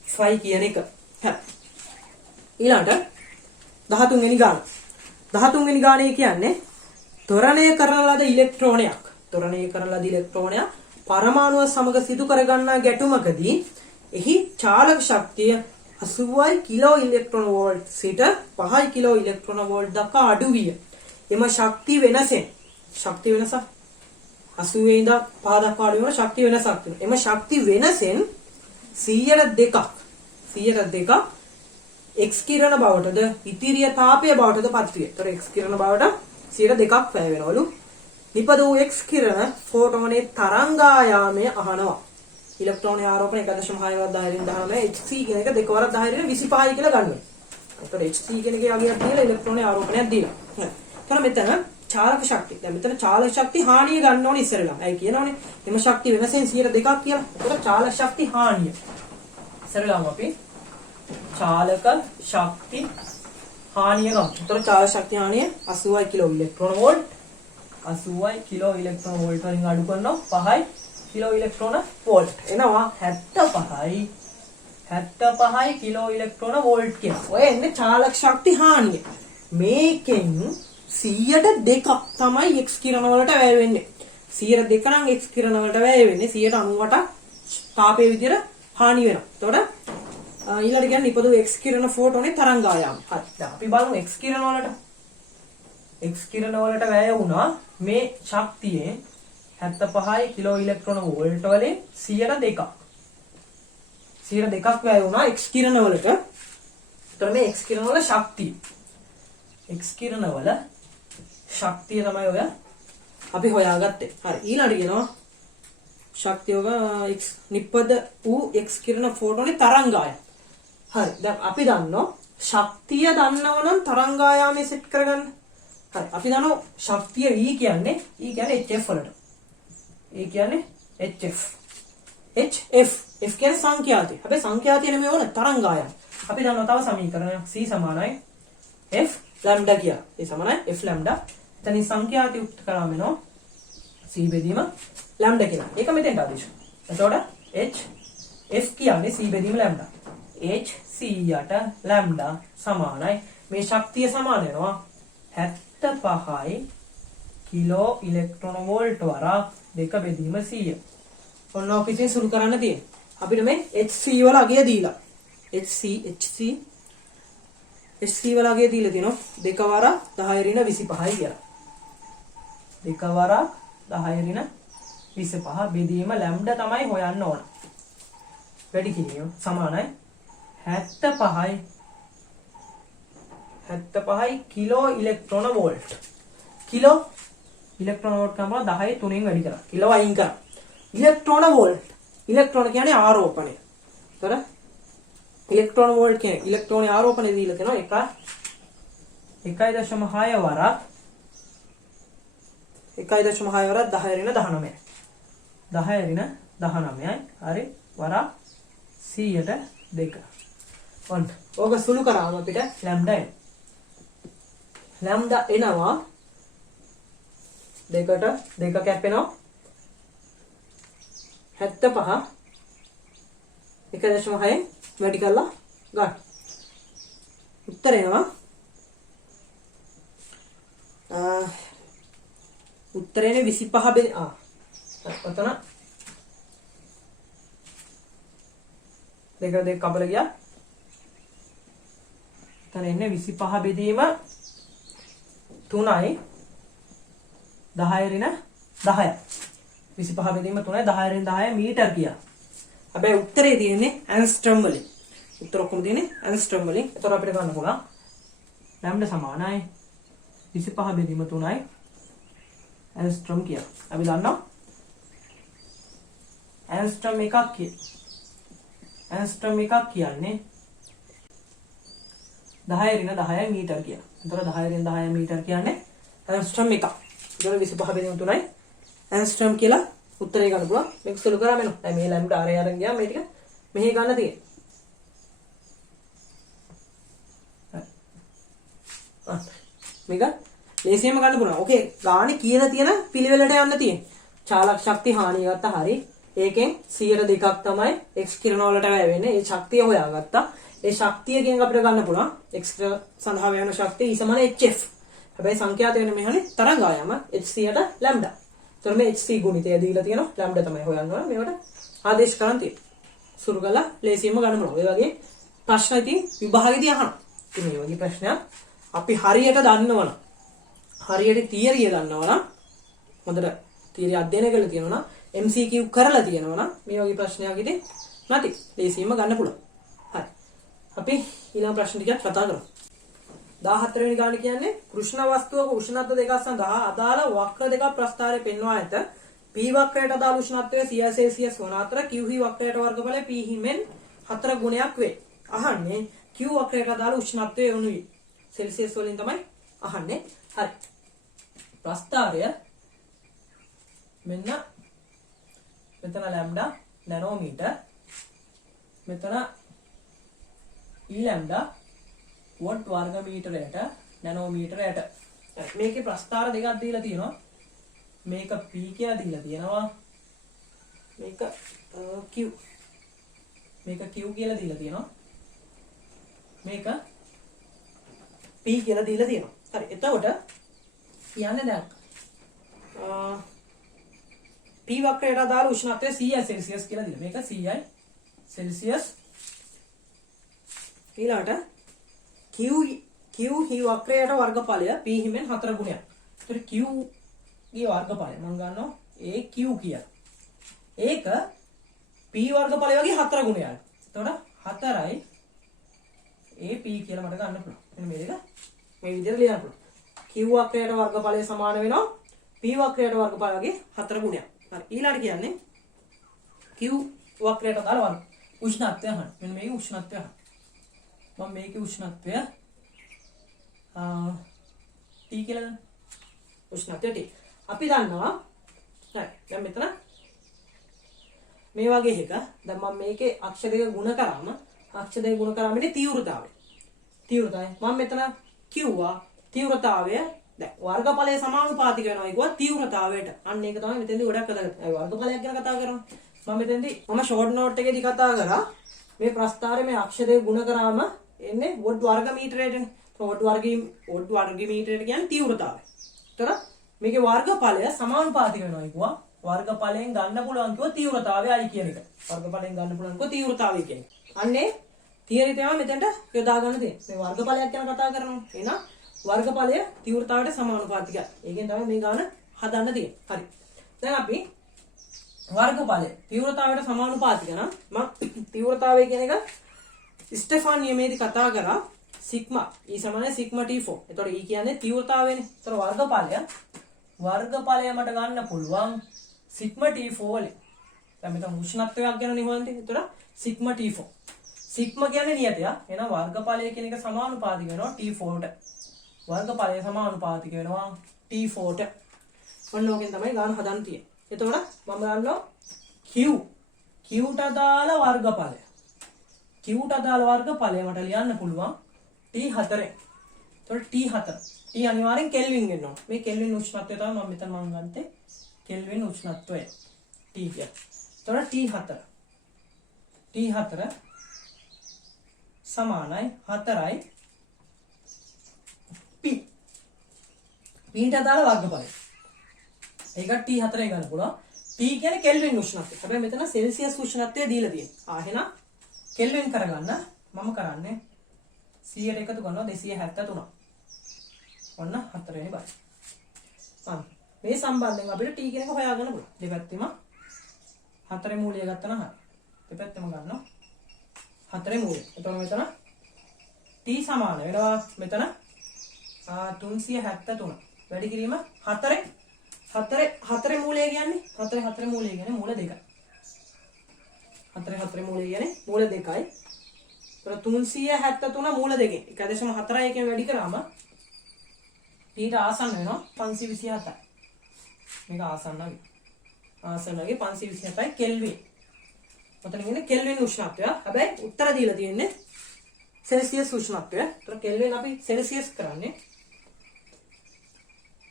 5 කියන එක. හරි. ඊළඟට 13 වෙනි ගාන. 13 වෙනි ගානේ කියන්නේ ත්වරණය කරන ලද ඉලෙක්ට්‍රෝනයක්. ත්වරණය කරන ලද ඉලෙක්ට්‍රෝනයක් පරමාණුව සමග සිදු කරගන්නා ගැටුමකදී එහි චාලක ශක්තිය 80 කිලෝ ඉලෙක්ට්‍රෝන වෝල්ට් සිට 5 කිලෝ ඉලෙක්ට්‍රෝන වෝල්ට් දක්වා අඩු විය. එම ශක්ති වෙනසෙන් 80 ඉඳන් 5 දක්වා අඩු වෙන ශක්ති වෙනසක් තියෙනවා. එම ශක්ති වෙනසෙන් 102ක් X කිරණ බවටද ඉතිරිය තාපය බවටද පත් වේ. ඒතර X කිරණ බවට 102ක් වැය වෙනවලු. නිපද වූ X කිරණ ෆෝටෝනේ තරංගායාමය අහනවා. ඉලෙක්ට්‍රෝන ආරෝපණය 1.6 වරක් 10 Hc කියන එක දෙක වරක් 10 25යි කියලා ගන්නවා. ඒතර Hc කියන එකේ අගයක් දීලා ඉලෙක්ට්‍රෝන ආරෝපණයක් දීලා. හරි. ඒතර මෙතන චාලක ශක්තිය. දැන් මෙතන චාලක ශක්ති හානිය ගන්න ඕනේ ඉස්සරලා. ඇයි කියනවනේ? එම ශක්ති වෙනසෙන් 102ක් කියලා. ඒතර චාලක ශක්ති හානිය. ඉස්සරලාම අපි චාලක ශක්ති හානිය ගමු. ඒතර චාලක ශක්ති හානිය 80 කිලෝ ඉලෙක්ට්‍රෝන වෝල්ට් 80 කිලෝ ඉලෙක්ට්‍රෝන වෝල්ට් වලින් අඩු කරනවා 5 කිලෝ ඉලෙක්ට්‍රෝන වෝල්ට්. එනවා 75 කිලෝ ඉලෙක්ට්‍රෝන වෝල්ට් කියන. ඔය එන්නේ චාලක ශක්ති හානිය. මේකෙන් 102ක් තමයි X කිරණ වලට වැය වෙන්නේ. 102 නම් X කිරණ වලට වැය වෙන්නේ 98ක් තාපයේ විදිහට හානි වෙනවා. එතකොට ඊළඟට කියන්නේ නිපදවු X කිරණ ෆෝටෝනේ තරංගායාම. හරි. දැන් අපි බලමු X කිරණ වලට. X කිරණ වලට වැය වුණා මේ ශක්තියෙන් 75 කිලෝ ඉලෙක්ට්‍රෝන වෝල්ට් වලින් 102ක්. 102ක් වැය වුණා X කිරණ වලට. එතකොට මේ X කිරණ වල ශක්තිය. X කිරණ වල ශක්තිය තමයි ඔය අපි හොයාගත්තේ. හරි. ඊළඟට කියනවා ශක්තිය ඔබ X නිපද වූ X කිරණ ෆෝටෝනේ තරංගායම. හරි. දැන් අපි දන්නවා ශක්තිය දන්නවනම් තරංගායාමය සෙට් කරගන්න. හරි. අපි දන්නවා ශක්තිය E කියන්නේ HF වලට. E කියන්නේ HF. HF. F කියන්නේ සංඛ්‍යාතිය. හැබැයි සංඛ්‍යාතිය නෙමෙයි ඕන තරංගායම. අපි දන්නවා තව සමීකරණයක් C සමානයි F ලැම්ඩා කියලා. ඒ සමානයි F ලැම්ඩා. එතනින් සංඛ්‍යාතිය උක්ත කරාම වෙනවා C බෙදීම ලැම්ඩා කියලා. ඒක මෙතෙන්ට ආදේශ. එතකොට H F කියන්නේ C බෙදීම ලැම්ඩා. h100ට ලැම්ඩා සමානයි. මේ ශක්තිය සමාන වෙනවා 75යි කිලෝ ඉලෙක්ට්‍රෝන වෝල්ට් වරක් 2 බෙදීම 100. ඔන්න ඔක ඉතින් සුළු කරන්න තියෙන්නේ. අපිට මේ hc වල අගය දීලා hc වල අගය දීලා තියෙනවා 2 වරක් 10 ඍණ 25යි කියලා. 2 වරක් 10 ඍණ 25 බෙදීම ලැම්ඩා තමයි හොයන්න ඕන. වැඩි කිලියෝ සමානයි 75යි කිලෝ ඉලෙක්ට්‍රෝන වෝල්ට්. කිලෝ ඉලෙක්ට්‍රෝන වෝල්ට් කරනවා 10 3න් වැඩි කරා. කිලෝ අයින් කරා. ඉලෙක්ට්‍රෝන වෝල්ට්. ඉලෙක්ට්‍රෝන කියන්නේ ආරෝපණය. ඒතර ඉලෙක්ට්‍රෝන වෝල්ට් කියන්නේ ඉලෙක්ට්‍රෝන ආරෝපණය දීලා තියෙනවා 1.6 වරක් 1.6 වරක් 10 ඍණ 19යි. 10 ඍණ 19යි. හරි වරක් 100ට 2. ඔන්න. ඕක සුළු කරාම අපිට ලැම්ඩා එනවා. ලැම්ඩා එනවා 2ට 2 කැපෙනවා 75 1.6 වැඩි කරලා ගන්න. උත්තර එනවා උත්තරේනේ 25 ඔතන 2 කපල ගියා. එතන එන්නේ 25 බෙදීම 3යි 10 ඍණ 10යි. 25 බෙදීම 3යි 10 ඍණ 10 මීටර කියලා. හැබැයි උත්තරේ තියෙන්නේ ඇන්ස්ට්‍රම් වලින්. උත්තර ඔක්කොම තියෙන්නේ ඇන්ස්ට්‍රම් වලින්. ඒතර අපිට ගන්න පුළුවන් ලැම්ඩා සමානයි 25 බෙදීම 3යි ඇන්ස්ට්‍රම් කියලා. අපි දන්නවා ඇන්ස්ට්‍රම් එකක් කියන්නේ 10 ඍණ 10 මීටර කියලා. ඒතර 10 ඍණ 10 මීටර කියන්නේ ඇන්ස්ට්‍රම් එකක්. ඒතර 25 බෙදීම 3යි ඇන්ස්ට්‍රම් කියලා උත්තරේ ගන්න පුළුවන්. මේක සුළු කරාම එනවා. දැන් මේ ලැම්ඩා ආරේ අරන් ගියා මේ ටික මෙහි ගන්න තියෙන්නේ. මේක ලේසියෙන්ම ගන්න පුළුවන්. ඕකේ ගානේ කියලා තියෙන පිළිවෙලට යන්න තියෙන්නේ. චාලක ශක්තිය හානිය ගත්තා හරි. ඒකෙන් 102ක් තමයි x කිරණ වලට වැය වෙන්නේ. ඒ ශක්තිය හොයාගත්තා. ඒ ශක්තියකින් අපිට ගන්න පුළුවන් x සඳහා වෙන ශක්තිය E = hf. හැබැයි සංඛ්‍යාත වෙන මෙහානේ තරංග ආයම hc යට ලැම්ඩා. ඒතර මේ hc ගුණිතය දීලා තියෙනවා. ලැම්ඩා තමයි හොයන්න ඕන. මේවට ආදේශ කරන් තියෙනවා. සුරු කරලා ලේසියෙන්ම ගන්න පුළුවන්. ඒ වගේ ප්‍රශ්න ඉතින් විභාගෙදී අහනවා. ඉතින් මේ වගේ ප්‍රශ්නයක් අපි හරියට දන්නවනම් හරියට තියරිය දන්නවනම් හොඳට තියරිය අධ්‍යයනය කරලා තියෙනවා නම් MCQ කරලා තියෙනවා නම් මේ වගේ ප්‍රශ්නයක් ඉතින් නැති ලේසියෙන්ම ගන්න පුළුවන්. හරි. අපි ඊළඟ ප්‍රශ්න ටිකක් කතා කරමු. 14 වෙනි ගාන කියන්නේ කෘෂ්ණ වස්තුවක උෂ්ණත්ව දෙකක් සඳහා අදාළ වක්‍ර දෙකක් ප්‍රස්ථාරයේ පෙන්වා ඇත. P වක්‍රයට අදාළ උෂ්ණත්වය 100 සෙල්සියස් වන අතර QH වක්‍රයට වර්ගඵලය P හිමෙන් 4 ගුණයක් වේ. අහන්නේ Q වක්‍රයට අදාළ උෂ්ණත්වය යොනුයි. සෙල්සියස් වලින් තමයි අහන්නේ. හරි. ප්‍රස්ථාරය මෙන්න මෙතන ලැම්ඩා නැනෝමීටර් මෙතන E ලැම්ඩා වොට් වර්ග මීටරයට නැනෝමීටරයට. මේකේ ප්‍රස්ථාර දෙකක් දීලා තියෙනවා. මේක P කියලා දීලා තියෙනවා. මේක Q. මේක Q කියලා දීලා තියෙනවා. මේක P කියලා දීලා තියෙනවා. හරි. එතකොට කියන්නේ දැන් P වක්‍රයට අදාළ උෂ්ණත්වය 100 සෙල්සියස් කියලා දීලා. මේක 100 සෙල්සියස්. ඊළඟට Q හි වක්‍රයට වර්ගඵලය P හිමෙන් 4 ගුණයක්. ඒතර Q ගේ වර්ගඵලය මම ගන්නවා AQ කියලා. ඒක P වර්ගඵලය වගේ 4 ගුණයක්. එතකොට 4යි AP කියලා මට ගන්න පුළුවන්. මෙන්න මේ දෙක මේ විදිහට ලියන්න පුළුවන්. Q වක්‍රයට වර්ගඵලය සමාන වෙනවා P වක්‍රයට වර්ගඵලය වගේ 4 ගුණයක්. හරි. ඊළඟට කියන්නේ Q වක්‍රයට අදාළ වර්ග උෂ්ණත්වය අහන්න. මෙන්න මේකේ උෂ්ණත්වය අහන්න. මම මේකේ උෂ්ණත්වය T කියලා ගන්න. උෂ්ණත්වය T. අපි දන්නවා හරි. දැන් මෙතන මේ වගේ එක දැන් මම මේකේ අක්ෂ දෙක ගුණ කරාම ඉන්නේ තීව්‍රතාවය. මම මෙතන කිව්වා තීව්‍රතාවය දැන් වර්ගඵලය සමානුපාතික වෙනවා කිව්වා තීව්‍රතාවයට. අන්න ඒක තමයි මෙතෙන්දී ගොඩක් කතා කරන්නේ. වර්ගඵලයක් ගැන කතා කරනවා. මම මෙතෙන්දී ෂෝට් නෝට් එකේදී කතා කරා මේ ප්‍රස්ථාරයේ මේ අක්ෂරයේ ගුණ කරාම එන්නේ වොට් වර්ග මීටරයටනේ. වොට් වර්ග මීටරයට කියන්නේ තීව්‍රතාවය. ඒතර මේකේ වර්ගඵලය සමානුපාතික වෙනවා කිව්වා. වර්ගඵලයෙන් ගන්න පුළුවන් කිව්ව තීව්‍රතාවයයි කියන එක. වර්ගඵලයෙන් ගන්න පුළුවන් කිව්ව තීව්‍රතාවය කියන්නේ. අන්නේ තියරි තමයි මෙතෙන්ට යොදා ගන්න තියෙන්නේ. මේ වර්ගඵලයක් ගැන කතා කරනවා. එහෙනම් වර්ගඵලය තීව්‍රතාවයට සමානුපාතිකයි. ඒකෙන් තමයි මේ ගාන හදන්න තියෙන්නේ. හරි. දැන් අපි වර්ගඵලය තීව්‍රතාවයට සමානුපාතික නම් මම තීව්‍රතාවය කියන එක ස්ටෙෆාන් නියමයේදී කතා කරා සිග්මා E = සිග්මා T4. එතකොට E කියන්නේ තීව්‍රතාවයනේ. එතකොට වර්ගඵලය මට ගන්න පුළුවන් සිග්මා T4 වලින්. දැන් මෙතන උෂ්ණත්වයක් ගැන නිහොන්දේ. එතකොට සිග්මා T4. සිග්මා කියන්නේ නියතය. එහෙනම් වර්ගඵලය කියන එක සමානුපාතික වෙනවා T4ට. වර්ගඵලය සමානුපාතික වෙනවා T4ට. ඔන්න ඕකෙන් තමයි ගාන හදන්න තියෙන්නේ. එතකොට මම ගන්නවා Qට අදාළ වර්ගඵලය. Qට අදාළ වර්ගඵලය මට ලියන්න පුළුවන් T4. එතකොට T4. T අනිවාර්යෙන් කෙල්වින් වෙන්න ඕන. මේ කෙල්වින් උෂ්ණත්වය තමයි මම මෙතන ගත්තේ. කෙල්වින් උෂ්ණත්වය. T කිය. එතකොට T4. T4 සමානයි 4යි P. Pට අදාළ වර්ගඵලය. ඒක T4 ගන්න පුළුවන්. P කියන්නේ කෙල්වින් උෂ්ණත්වය. හැබැයි මෙතන සෙල්සියස් උෂ්ණත්වය දීලා තියෙනවා. එහෙනම් කෙල්වින් කරගන්න මම කරන්නේ 100ට එකතු කරනවා 273. ඔන්න 4 වෙනි බයි. මේ සම්බන්ධයෙන් අපිට T කියන එක හොයාගන්න පුළුවන්. දෙපැත්තෙම 4 මූලය ගත්තා නම් හරි. දෙපැත්තෙම ගන්නවා 4 මූලය. එතකොට මෙතන T සමාන වෙනවා මෙතන 373. වැඩි කිරීම 4 මූලය කියන්නේ 4 මූලය කියන්නේ මූල 2යි. 4 මූලය කියන්නේ මූල 2යි. ඒතර 373 මූල 2කින් 1.4 එකෙන් වැඩි කරාම Tට ආසන්න වෙනවා 527යි. මේක ආසන්නයි. ආසන්නගේ 527යි කෙල්වින්. ඔතන ඉන්නේ කෙල්වින් උෂ්ණත්වය. හැබැයි උත්තර දීලා තියෙන්නේ සෙල්සියස් උෂ්ණත්වය. ඒතර කෙල්වින් අපි සෙල්සියස් කරන්නේ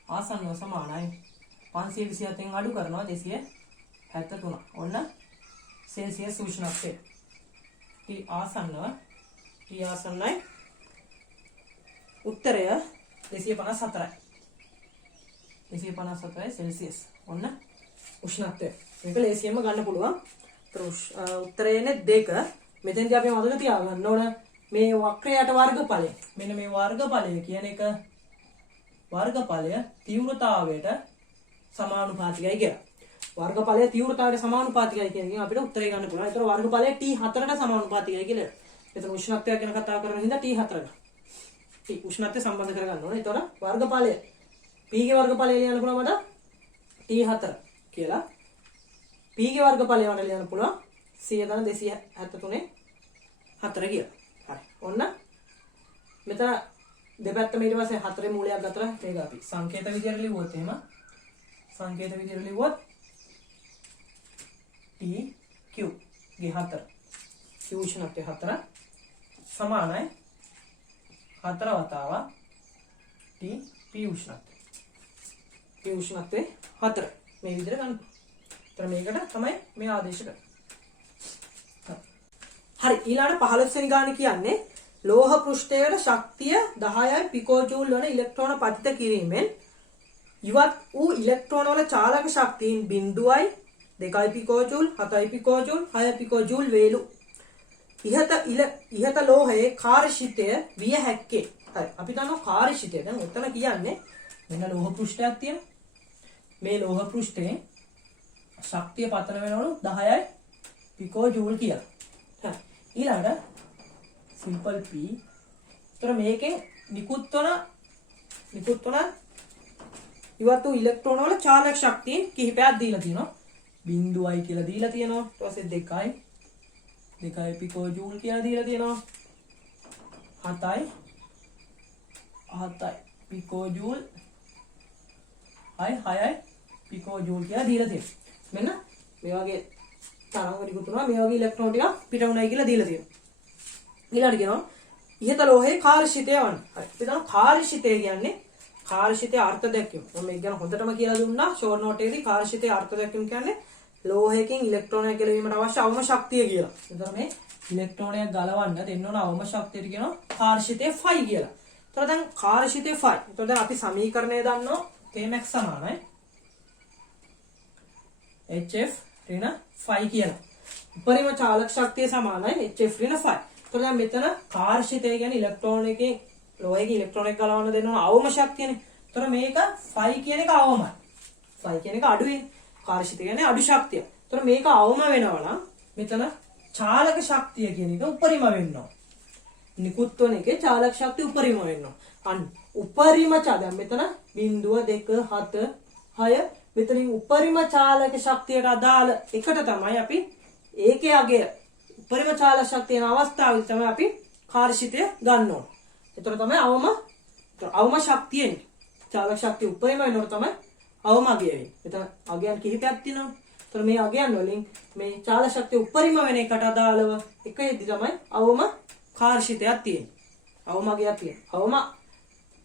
ආසන්නව සමානයි 527න් අඩු කරනවා 273. ඔන්න සෙල්සියස් උෂ්ණත්වය. T ආසන්නයි උත්තරය 254යි. 254යි සෙල්සියස්. ඔන්න උෂ්ණත්වය. මේක ලේසියෙන්ම ගන්න පුළුවන්. උත්තරයනේ 2. මෙතෙන්දී අපි මතක තියාගන්න ඕන මේ වක්‍රයට වර්ගඵලය. මෙන්න මේ වර්ගඵලය කියන එක වර්ගඵලය තීව්‍රතාවයට සමානුපාතිකයි කියලා. වර්ගඵලය තීව්‍රතාවයට සමානුපාතිකයි කියන එකෙන් අපිට උත්තරය ගන්න පුළුවන්. ඒතර වර්ගඵලය T4ට සමානුපාතිකයි කියලා. එතන උෂ්ණත්වය ගැන කතා කරන හින්දා T4 T උෂ්ණත්වය සම්බන්ධ කරගන්න ඕනේ. ඒතර වර්ගඵලය P ගේ වර්ගඵලය ලියන්න පුළුවන් මට T4 කියලා. P ගේ වර්ගඵලය මට ලියන්න පුළුවන් 100 4 කියලා. හරි. ඔන්න මෙතන දෙපැත්තම ඊට පස්සේ 4 මූලයක් ගත්තා. මේක අපි සංකේත විදියට ලිව්වොත් එහෙම සංකේත විදියට ලිව්වොත් T Q ගේ 4 Q උෂ්ණත්වය 4 සමානයි 4 වතාවක් T P උෂ්ණත්වය. P උෂ්ණත්වය 4 මේ විදිහට ගන්න. ඒතර මේකට තමයි මේ ආදේශ කරන්නේ. හරි ඊළඟට 15 වෙනි ගාන කියන්නේ ලෝහ පෘෂ්ඨයේ ශක්තිය 10යි පිකෝජූල් වන ඉලෙක්ට්‍රෝන පතිත කිරීමෙන් ඉවත් වූ ඉලෙක්ට්‍රෝන වල චාලක ශක්තියින් 0යි 2යි පිකෝජූල් 7යි පිකෝජූල් 6යි පිකෝජූල් වේලු. ඉහත ලෝහයේ කාර්යශීලය විය හැක්කේ. හරි අපි දන්නවා කාර්යශීලය. දැන් උතන කියන්නේ මෙන්න ලෝහ පෘෂ්ඨයක් තියෙනවා. මේ ලෝහ පෘෂ්ඨයේ ශක්තිය පතන වෙනවලු 10යි පිකෝජූල් කියලා. හරි ඊළඟට සිම්පල් P. ඒතර මේකෙන් නිකුත් වන ඉවත් වූ ඉලෙක්ට්‍රෝන වල චාලක ශක්තිය කිහිපයක් දීලා තියෙනවා. 0යි කියලා දීලා තියෙනවා. ඊට පස්සේ 2යි පිකෝජූල් කියලා දීලා තියෙනවා. 7යි පිකෝජූල් 6යි පිකෝජූල් කියලා දීලා තියෙනවා. මෙන්න මේ වගේ තරංග නිකුත් වෙනවා. මේ වගේ ඉලෙක්ට්‍රෝන ටික පිට වුණයි කියලා දීලා තියෙනවා. ඊළඟට කියනවා ඉහත ලෝහයේ කාර්යශීලය වань. හරි. එතන කාර්යශීලය කියන්නේ කාර්යශීලයේ අර්ථ දැක්වීම. මම මේක ගැන හොඳටම කියලා දුන්නා ෂෝට් නෝට් එකේදී කාර්යශීලයේ අර්ථ දැක්වීම කියන්නේ ලෝහයකින් ඉලෙක්ට්‍රෝනයක් ගැලවීමට අවශ්‍ය අවම ශක්තිය කියලා. එතන මේ ඉලෙක්ට්‍රෝනයක් ගලවන්න දෙන්න ඕන අවම ශක්තියට කියනවා කාර්ෂිතය ෆයි කියලා. එතකොට දැන් කාර්ෂිතය ෆයි. එතකොට දැන් අපි සමීකරණය දන්නවා Kmax සමානයි HF ඍණ ෆයි කියලා. උපරිම චාලක ශක්තිය සමානයි HF ඍණ ෆයි. එතකොට දැන් මෙතන කාර්ෂිතය කියන්නේ ඉලෙක්ට්‍රෝන එකේ ලෝහයක ඉලෙක්ට්‍රෝන එක ගලවන්න දෙන්න ඕන අවම ශක්තියනේ. එතකොට මේක ෆයි කියන එක අවමයි. ෆයි කියන එක අඩුයි. කාර්ෂිතය කියන්නේ අඩු ශක්තිය. එතකොට මේක අවම වෙනවා නම් මෙතන චාලක ශක්තිය කියන එක උපරිම වෙනවා. නිකුත් වන එකේ චාලක ශක්තිය උපරිම වෙනවා. අන්න උපරිම දැන් මෙතන 0 2 7 6 මෙතනින් උපරිම චාලක ශක්තියට අදාළ එකට තමයි අපි ඒකේ අගය උපරිම චාලක ශක්තිය යන අවස්ථාවේදී තමයි අපි කාර්ෂිතය ගන්න ඕන. ඒතර තමයි අවම ශක්තියනේ. චාලක ශක්තිය උපරිම වෙනකොට තමයි අවම අගය වෙන්නේ. මෙතන අගයන් කිහිපයක් තියෙනවා. ඒතර මේ අගයන් වලින් මේ චාලක ශක්තිය උපරිම වෙන එකට අදාළව එකෙදි තමයි අවම කාර්ෂිතයක් තියෙන්නේ. අවම අගයක් තියෙන්නේ. අවම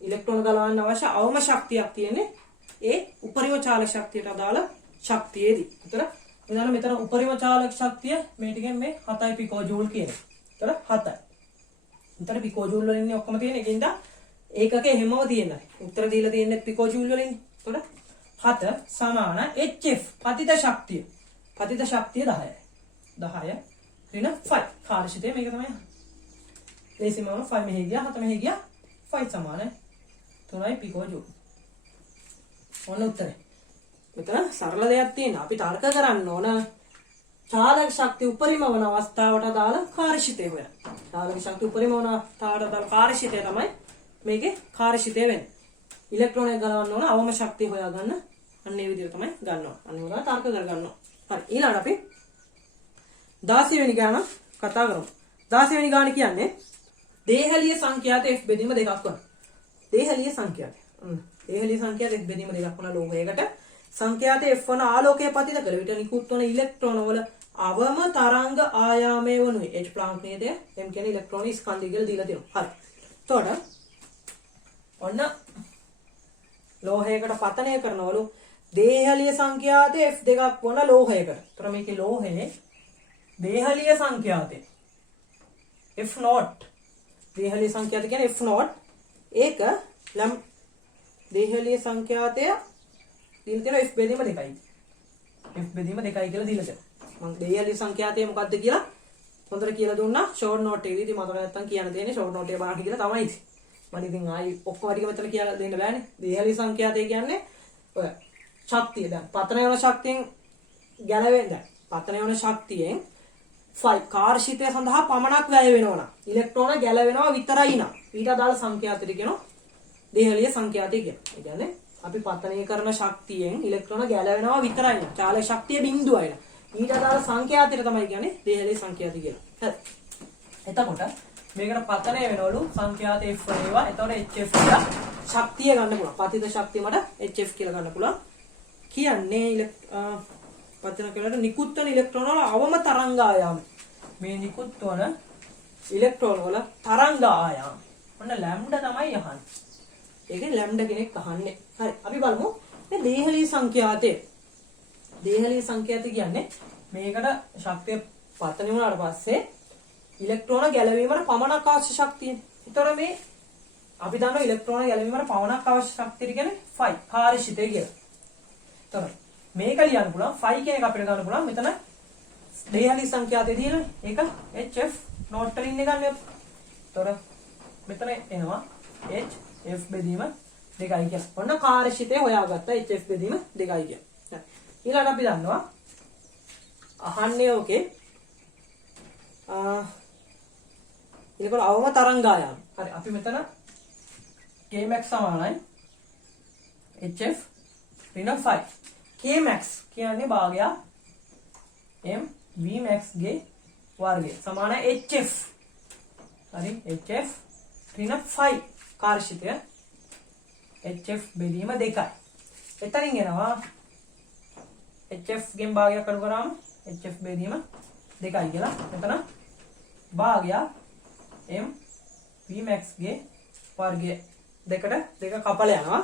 ඉලෙක්ට්‍රෝන ගලවන්න අවශ්‍ය අවම ශක්තියක් තියෙන්නේ ඒ උපරිම චාලක ශක්තියට අදාළ ශක්තියේදී. ඒතර මෙතන උපරිම චාලක ශක්තිය මේ ටිකෙන් මේ 7 පිකෝ ජූල් කියන්නේ. ඒතර 7යි. උත්තර පිකෝ ජූල් වලින් ඉන්නේ ඔක්කොම තියෙන එකකින්ද ඒකක එහෙමම තියෙනවා. උත්තර දීලා තියෙන්නේ පිකෝ ජූල් වලින්. ඒතර 7 සමාන HF පතිත ශක්තිය. පතිත ශක්තිය 10යි. 10 ඍණ 5 කාර්ෂිතය මේක තමයි. ලේසිම 5 මෙහෙ ගියා 7 මෙහෙ ගියා 5 සමානයි 3යි පිකෝ ජූල්. ඔන්න උත්තරේ. මෙතන සරල දෙයක් තියෙනවා. අපි තර්ක කරන්න ඕන චාලක ශක්තිය උපරිම වන අවස්ථාවට අදාළ කාර්යශිතය හොයන්න. චාලක ශක්තිය උපරිම වන අවස්ථාවට අදාළ කාර්යශිතය තමයි මේකේ කාර්යශිතය වෙන්නේ. ඉලෙක්ට්‍රෝනයක් ගලවන්න ඕන අවම ශක්තිය හොයාගන්න අන්න ඒ විදිහට තමයි ගන්නවා. අන්න ඒවා තර්ක කරගන්නවා. හරි ඊළඟට අපි 16 වෙනි ගාන කතා කරමු. 16 වෙනි ගාන කියන්නේ දේහලීය සංඛ්‍යාත F බෙදීම දෙකක් වන. දේහලීය සංඛ්‍යාත. දේහලීය සංඛ්‍යාත F බෙදීම දෙකක් වන ලෝහයකට සංඛ්‍යාත F වන ආලෝකය පතිත කළ විට නිකුත් වන ඉලෙක්ට්‍රෝන වල අවම තරංග ආයාමය වනුයි. H ප්ලාන්ක් නේද? M කියන්නේ ඉලෙක්ට්‍රෝන ස්කන්ධය කියලා දීලා තියෙනවා. හරි. එතකොට ඔන්න ලෝහයකට පතනය කරනවලු දේහලීය සංඛ්‍යාත F දෙකක් වන ලෝහයකට. ඒතර මේකේ ලෝහයේ දේහලීය සංඛ්‍යාතය F not දේහලීය සංඛ්‍යාත කියන්නේ F not ඒක දේහලීය සංඛ්‍යාතය දීලා තියෙනවා F බෙදීම 2යි. F බෙදීම 2යි කියලා දීලා තියෙනවා. මම දේහලීය සංඛ්‍යාතය මොකක්ද කියලා හොඳට කියලා දුන්නා ෂෝට් නෝට් එකේදී. ඉතින් මතක නැත්තම් කියන්න තියෙන්නේ ෂෝට් නෝට් එක බලන්න කියලා තමයි. මම ඉතින් ආයි ඔක්කොම ටික මෙතන කියලා දෙන්න බෑනේ. දේහලීය සංඛ්‍යාතය කියන්නේ ඔය ශක්තිය දැන් පතන වෙන ශක්තියෙන් ගැලවෙන්න. පතන වෙන ශක්තියෙන් ෆයි කාර්ෂිතය සඳහා පමණක් වැය වෙනවා. ඉලෙක්ට්‍රෝන ගැලවෙනවා විතරයි නා. ඊට අදාළ සංඛ්‍යාතයට කියනවා දේහලීය සංඛ්‍යාතය කියලා. ඒ කියන්නේ අපි පතනය කරන ශක්තියෙන් ඉලෙක්ට්‍රෝන ගැලවෙනවා විතරයි නා. චාලක ශක්තිය බිඳුවයි නා. ඊට අදාළ සංඛ්‍යාතයට තමයි කියන්නේ දේහලීය සංඛ්‍යාතය කියලා. හරි. එතකොට මේකට පතනය වෙනවලු සංඛ්‍යාත F වේවා. එතකොට HF කියලා ශක්තිය ගන්න පුළුවන්. පතිත ශක්තිය මට HF කියලා ගන්න පුළුවන්. කියන්නේ පතන කරලා නිකුත් වන ඉලෙක්ට්‍රෝන වල අවම තරංග ආයාම. මේ නිකුත් වන ඉලෙක්ට්‍රෝන වල තරංග ආයාම. ඔන්න ලැම්ඩා තමයි අහන්නේ. ඒකෙන් ලැම්ඩා කෙනෙක් අහන්නේ. හරි. අපි බලමු මේ දේහලීය සංඛ්‍යාතය. දේහලීය සංඛ්‍යාතය කියන්නේ මේකට ශක්තිය පතන වුණාට පස්සේ ඉලෙක්ට්‍රෝන ගැලවීමට පමණක් අවශ්‍ය ශක්තිය. ඒතර මේ අපි දන්නවා ඉලෙක්ට්‍රෝන ගැලවීමට පමණක් අවශ්‍ය ශක්තිය කියන්නේ ෆයි කාර්යශිතය කියලා. තමයි. මේක ලියන්න පුළුවන් ෆයි කියන එක අපිට ගන්න පුළුවන් මෙතන දේහලීය සංඛ්‍යාතය දිනන ඒක HF නෝට් වලින් ඉන්නේ ගන්න. ඒතර මෙතන එනවා HF බෙදීම 2යි කියලා. ඔන්න කාර්යශිතය හොයාගත්තා HF බෙදීම 2යි කියලා. ඊළඟට අපි දන්නවා අහන්නේ ඕකේ ඉලෙක්ට්‍රෝන අවම තරංගායම. හරි අපි මෙතන Kmax සමානයි HF ඍණ 5. Kmax කියන්නේ භාගයා M Vmax ගේ වර්ගය සමාන HF. හරි HF ඍණ 5 කාර්යශිතය HF බෙදීම 2යි. එතනින් එනවා HF ගෙන් භාගයක් අඩු කරාම HF බෙදීම 2යි කියලා. මෙතන භාගයා M Vmax ගේ වර්ගය දෙකට දෙක කපලා යනවා.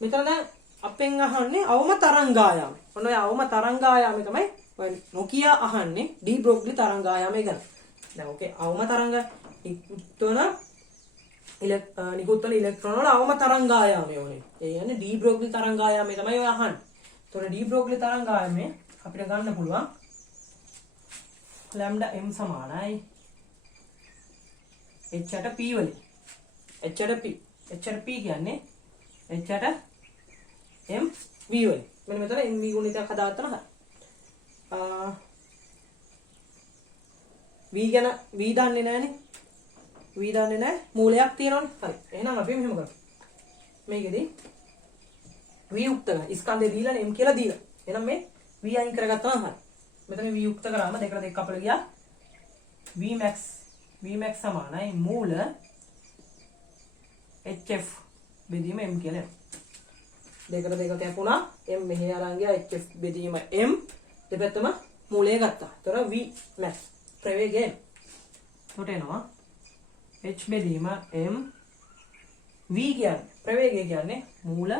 මෙතන දැන් අපෙන් අහන්නේ අවම තරංගායාම. ඔන්න ඔය අවම තරංගායාමය තමයි ඔය නොකිය අහන්නේ ඩී බ්‍රොග්ලි තරංගායාමය ගැන. දැන් ඕකේ අවම තරංග නිකුත් වන ඉලෙක්ට්‍රෝන වල අවම තරංගායාමය ඕනේ. ඒ කියන්නේ ඩී බ්‍රොග්ලි තරංගායාමය තමයි ඔය අහන්නේ. එතකොට ඩී බ්‍රොග්ලි තරංගායාමය අපිට ගන්න පුළුවන් ලැම්ඩා m සමානයි h p වලින්. h p කියන්නේ h m v වලින්. මෙන්න මෙතන m v ගුණිතයක් හදාගත්තා නම් v ගැන v දන්නේ නැහනේ. v දන්නේ නැහැ මූලයක් තියෙනවනේ. හරි. එහෙනම් අපි මෙහෙම කරමු. මේකෙදි v යුක්ත ස්කන්ධය දීලා m කියලා දීලා. එහෙනම් මේ v අයින් කරගත්තා නම් හරි. මෙතන v යුක්ත කරාම දෙකට දෙක කපලා ගියා. v max සමානයි මූල hf බෙදීම m කියලා. දෙකට දෙක කැපුණා m මෙහෙ අරන් ගියා hf බෙදීම m දෙපැත්තම මූලය ගත්තා. ඒතර v max ප්‍රවේගය උට එනවා h බෙදීම m v කියන්නේ ප්‍රවේගය කියන්නේ මූල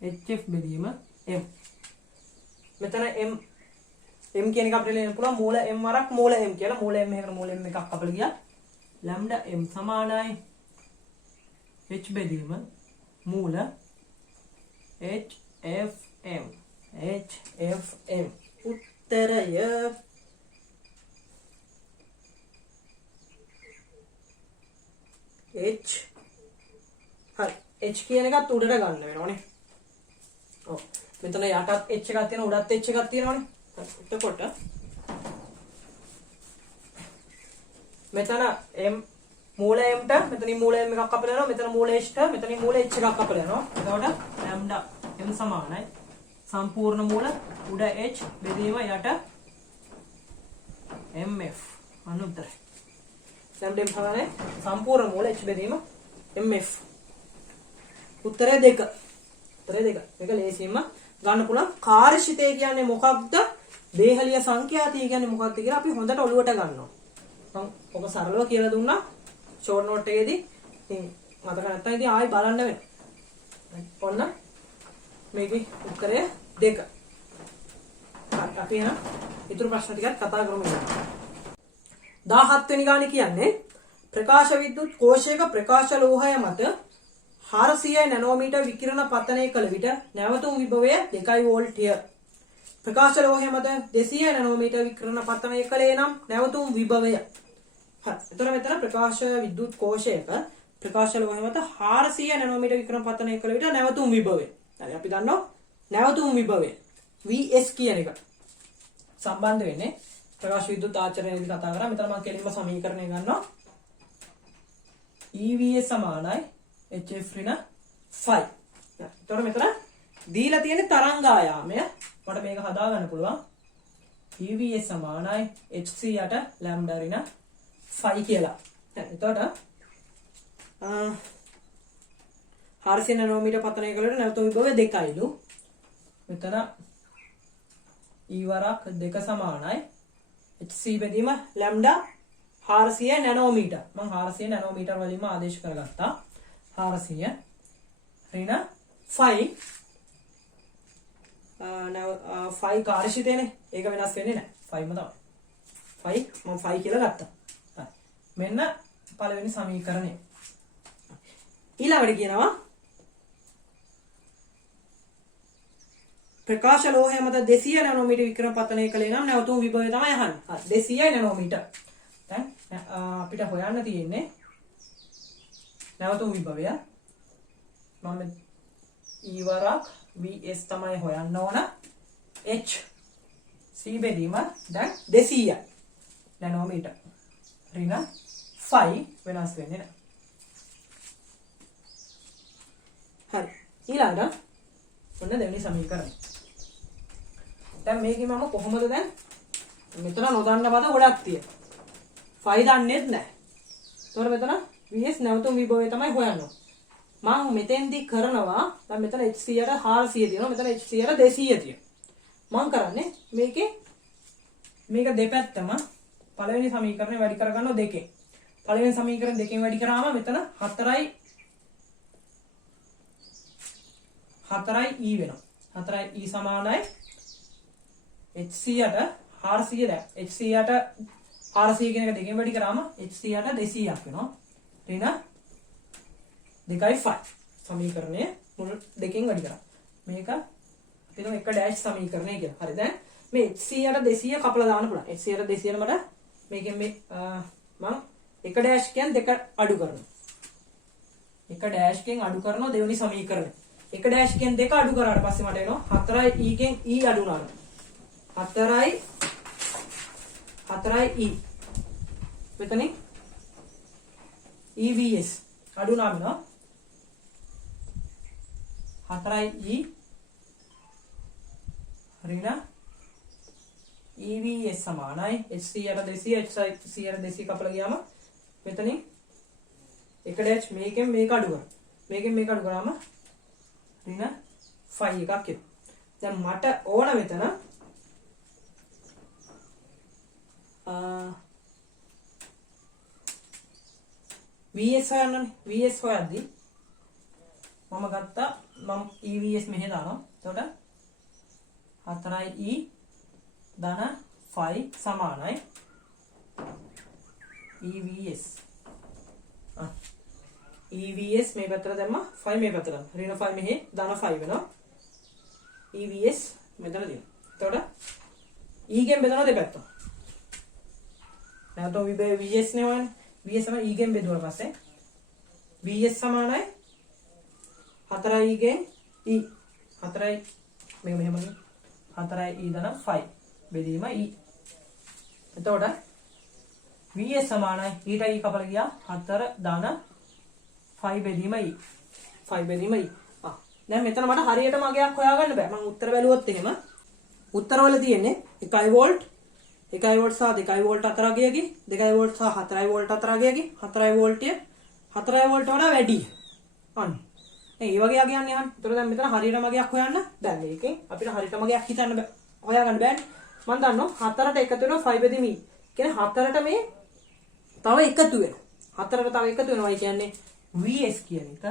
hf බෙදීම m. මෙතන m කියන එක අපිට ලියන්න පුළුවන් මූල m වරක් මූල m කියලා. මූල m එකකට මූල m එකක් අපල ගියා. ලැම්ඩා m සමානයි h බෙදීම මූල hfm. උත්තරය h. හරි. h කියන එකත් උඩට ගන්න වෙනවනේ. ඔව්. මෙතන යටත් h එකක් තියෙනවා උඩත් h එකක් තියෙනවනේ. එතකොට මෙතන m මූල m ට මෙතනින් මූල m එකක් අපල යනවා. මෙතන මූල h ට මෙතනින් මූල h එකක් අපල යනවා. එතකොට ලැම්ඩා m සමානයි සම්පූර්ණ මූල උඩ h බෙදීම යට mf. අනුත්තරයි. ලැම්ඩා m සමානයි සම්පූර්ණ මූල h බෙදීම mf. උත්තරය 2. උත්තරය 2. මේක ලේසියෙන්ම ගන්න පුළුවන්. කාර්යශිතය කියන්නේ මොකක්ද? දේහලිය සංඛ්‍යාතිය කියන්නේ මොකක්ද කියලා අපි හොඳට ඔලුවට ගන්නවා. මම ඔක සරලව කියලා දුන්නා ෂෝට් නෝට් එකේදී. ඉතින් මතක නැත්නම් ඉතින් ආයෙ බලන්න වෙනවා. ඔන්න මේකේ උත්තරය 2. අපි එහෙනම් ඊතුරු ප්‍රශ්න ටිකක් කතා කරමු. 17 වෙනි ගානේ කියන්නේ ප්‍රකාශ විද්‍යුත් කෝෂයක ප්‍රකාශ ලෝහය මත 400 නැනෝමීටර් විකිරණ පතනය කළ විට නැවතුම් විභවය 2 වෝල්ට්ය. ප්‍රකාශ ලෝහය මත 200 නැනෝමීටර් විකිරණ පතනය කළේ නම් නැවතුම් විභවය. හරි. එතකොට මෙතන ප්‍රකාශ විද්‍යුත් කෝෂයක ප්‍රකාශ ලෝහය මත 400 නැනෝමීටර් විකිරණ පතනය කළ විට නැවතුම් විභවය. හරි. අපි දන්නවා නැවතුම් විභවය Vs කියන එක සම්බන්ධ වෙන්නේ ප්‍රකාශ විද්‍යුත් ආචරණයේදී කතා කරා. මෙතන මම කෙලින්ම සමීකරණය ගන්නවා. EVS සමානයි HF ඍණ 5. එතකොට මෙතන දීලා තියෙන තරංගායාමය මට මේක හදා ගන්න පුළුවන්. EVS සමානයි HC යට ලැම්ඩා ඍණ 5 කියලා. එතකොට 400 නැනෝමීටර් පතනය කළට නැවතුම් විභවය 2යිලු. මෙතන E වරක් 2 සමානයි HC බෙදීම ලැම්ඩා 400 නැනෝමීටර්. මම 400 නැනෝමීටර් වලින්ම ආදේශ කරගත්තා. 400 ඍණ 5 5 කාර්යශීලීනේ. ඒක වෙනස් වෙන්නේ නැහැ. 5ම තමයි. 5 මම 5 කියලා ගත්තා. හරි. මෙන්න පළවෙනි සමීකරණය. ඊළඟට කියනවා ප්‍රකාශ ලෝහය මත 200 නැනෝමීටර් විකිරණ පතනය කළේ නම් නැවතුම් විභවය තමයි අහන්නේ. හරි 200 නැනෝමීටර්. දැන් අපිට හොයන්න තියෙන්නේ නැවතුම් විභවය. මම E වරක් Vs තමයි හොයන්න ඕන. H C බෙදීම දැන් 200 නැනෝමීටර්. ඍණ 5 වෙනස් වෙන්නේ නැහැ. හරි. ඊළඟට ඔන්න දෙවෙනි සමීකරණය. දැන් මේකේ මම කොහොමද දැන් මෙතන නොදන්න පද ගොඩක් තියෙනවා. 5 දන්නේත් නැහැ. ඒතකොට මෙතන Vs නැවතුම් විභවය තමයි හොයන්නේ. මම මෙතෙන්දි කරනවා දැන් මෙතන HC යට 400 තියෙනවා. මෙතන HC යට 200 තියෙනවා. මම කරන්නේ මේක දෙපැත්තම පළවෙනි සමීකරණය වැඩි කරගන්නවා 2කින්. පළවෙනි සමීකරණ 2කින් වැඩි කරාම මෙතන 4යි E වෙනවා. 4යි E සමානයි HC යට 400 දැන් HC යට RC කියන එක දෙකෙන් වැඩි කරාම HC යට 200ක් වෙනවා. ඍණ 2.5 සමීකරණය මුල් දෙකෙන් වැඩි කරා. මේක පිටු 1 ඩෑෂ් සමීකරණය කියලා. හරි දැන් මේ HC යට 200 කපලා දාන්න පුළුවන්. HC යට 200 මට මේකෙන් මේ මම 1 ඩෑෂ් කියන දෙක අඩු කරනවා. 1 ඩෑෂ් කින් අඩු කරනවා දෙවෙනි සමීකරණය. 1 ඩෑෂ් කින් දෙක අඩු කරාට පස්සේ මට එනවා 4i කින් e අඩු වුණා. 4i මෙතනින් EVS අඩු වුණාම නෝ 4i ඍණ EVS සමානයි HC යට 200 HC යට 200 කපලා ගියාම මෙතනින් 1 ඩෑෂ් මේකෙන් මේක අඩු කරා. මේකෙන් මේක අඩු කරාම ඍණ 5 එකක් එනවා. දැන් මට ඕන මෙතන VS හොයන්නනේ. VS හොයද්දි මම ගත්තා මම EVS මෙහෙ දානවා. එතකොට 4i ධන 5 සමානයි EVS. EVS මේ පැත්තට දැම්මා 5 මේ පැත්තට. ඍණ 5 මෙහෙ ධන 5 වෙනවා. EVS මෙතන දිනවා. එතකොට E ගෙන් බෙදනවා දෙපැත්ත. නැත්නම් විභව VS නේ වань. VS තමයි E ගෙන් බෙදුවා පස්සේ VS සමානයි 4i ගෙන් E 4i මේක මෙහෙම 4i ධන 5 බෙදීම E. එතකොට VS සමානයි ඊට E කපලා ගියා 4 ධන 5 බෙදීම E 5 බෙදීම E. දැන් මෙතන මට හරියටම අගයක් හොයාගන්න බෑ. මම උත්තර බැලුවොත් එහෙම උත්තරවල තියෙන්නේ 1 වෝල්ට් 1 වෝල්ට් සහ 2 වෝල්ට් අතර අගයකි 2 වෝල්ට් සහ 4 වෝල්ට් අතර අගයකි 4 වෝල්ට්ය 4 වෝල්ට් වඩා වැඩි. අන්න. දැන් මේ වගේ අගයන් යහන්. ඒතර දැන් මෙතන හරියටම අගයක් හොයන්න බෑ. මේකෙන් අපිට හරියටම අගයක් හිතන්න බෑ. හොයාගන්න බෑනේ. මම දන්නවා 4ට එකතු වෙනවා 5 බෙදීම E. කියන්නේ 4ට මේ තව එකතු වෙනවා. 4ට තව එකතු වෙනවා. ඒ කියන්නේ VS කියන එක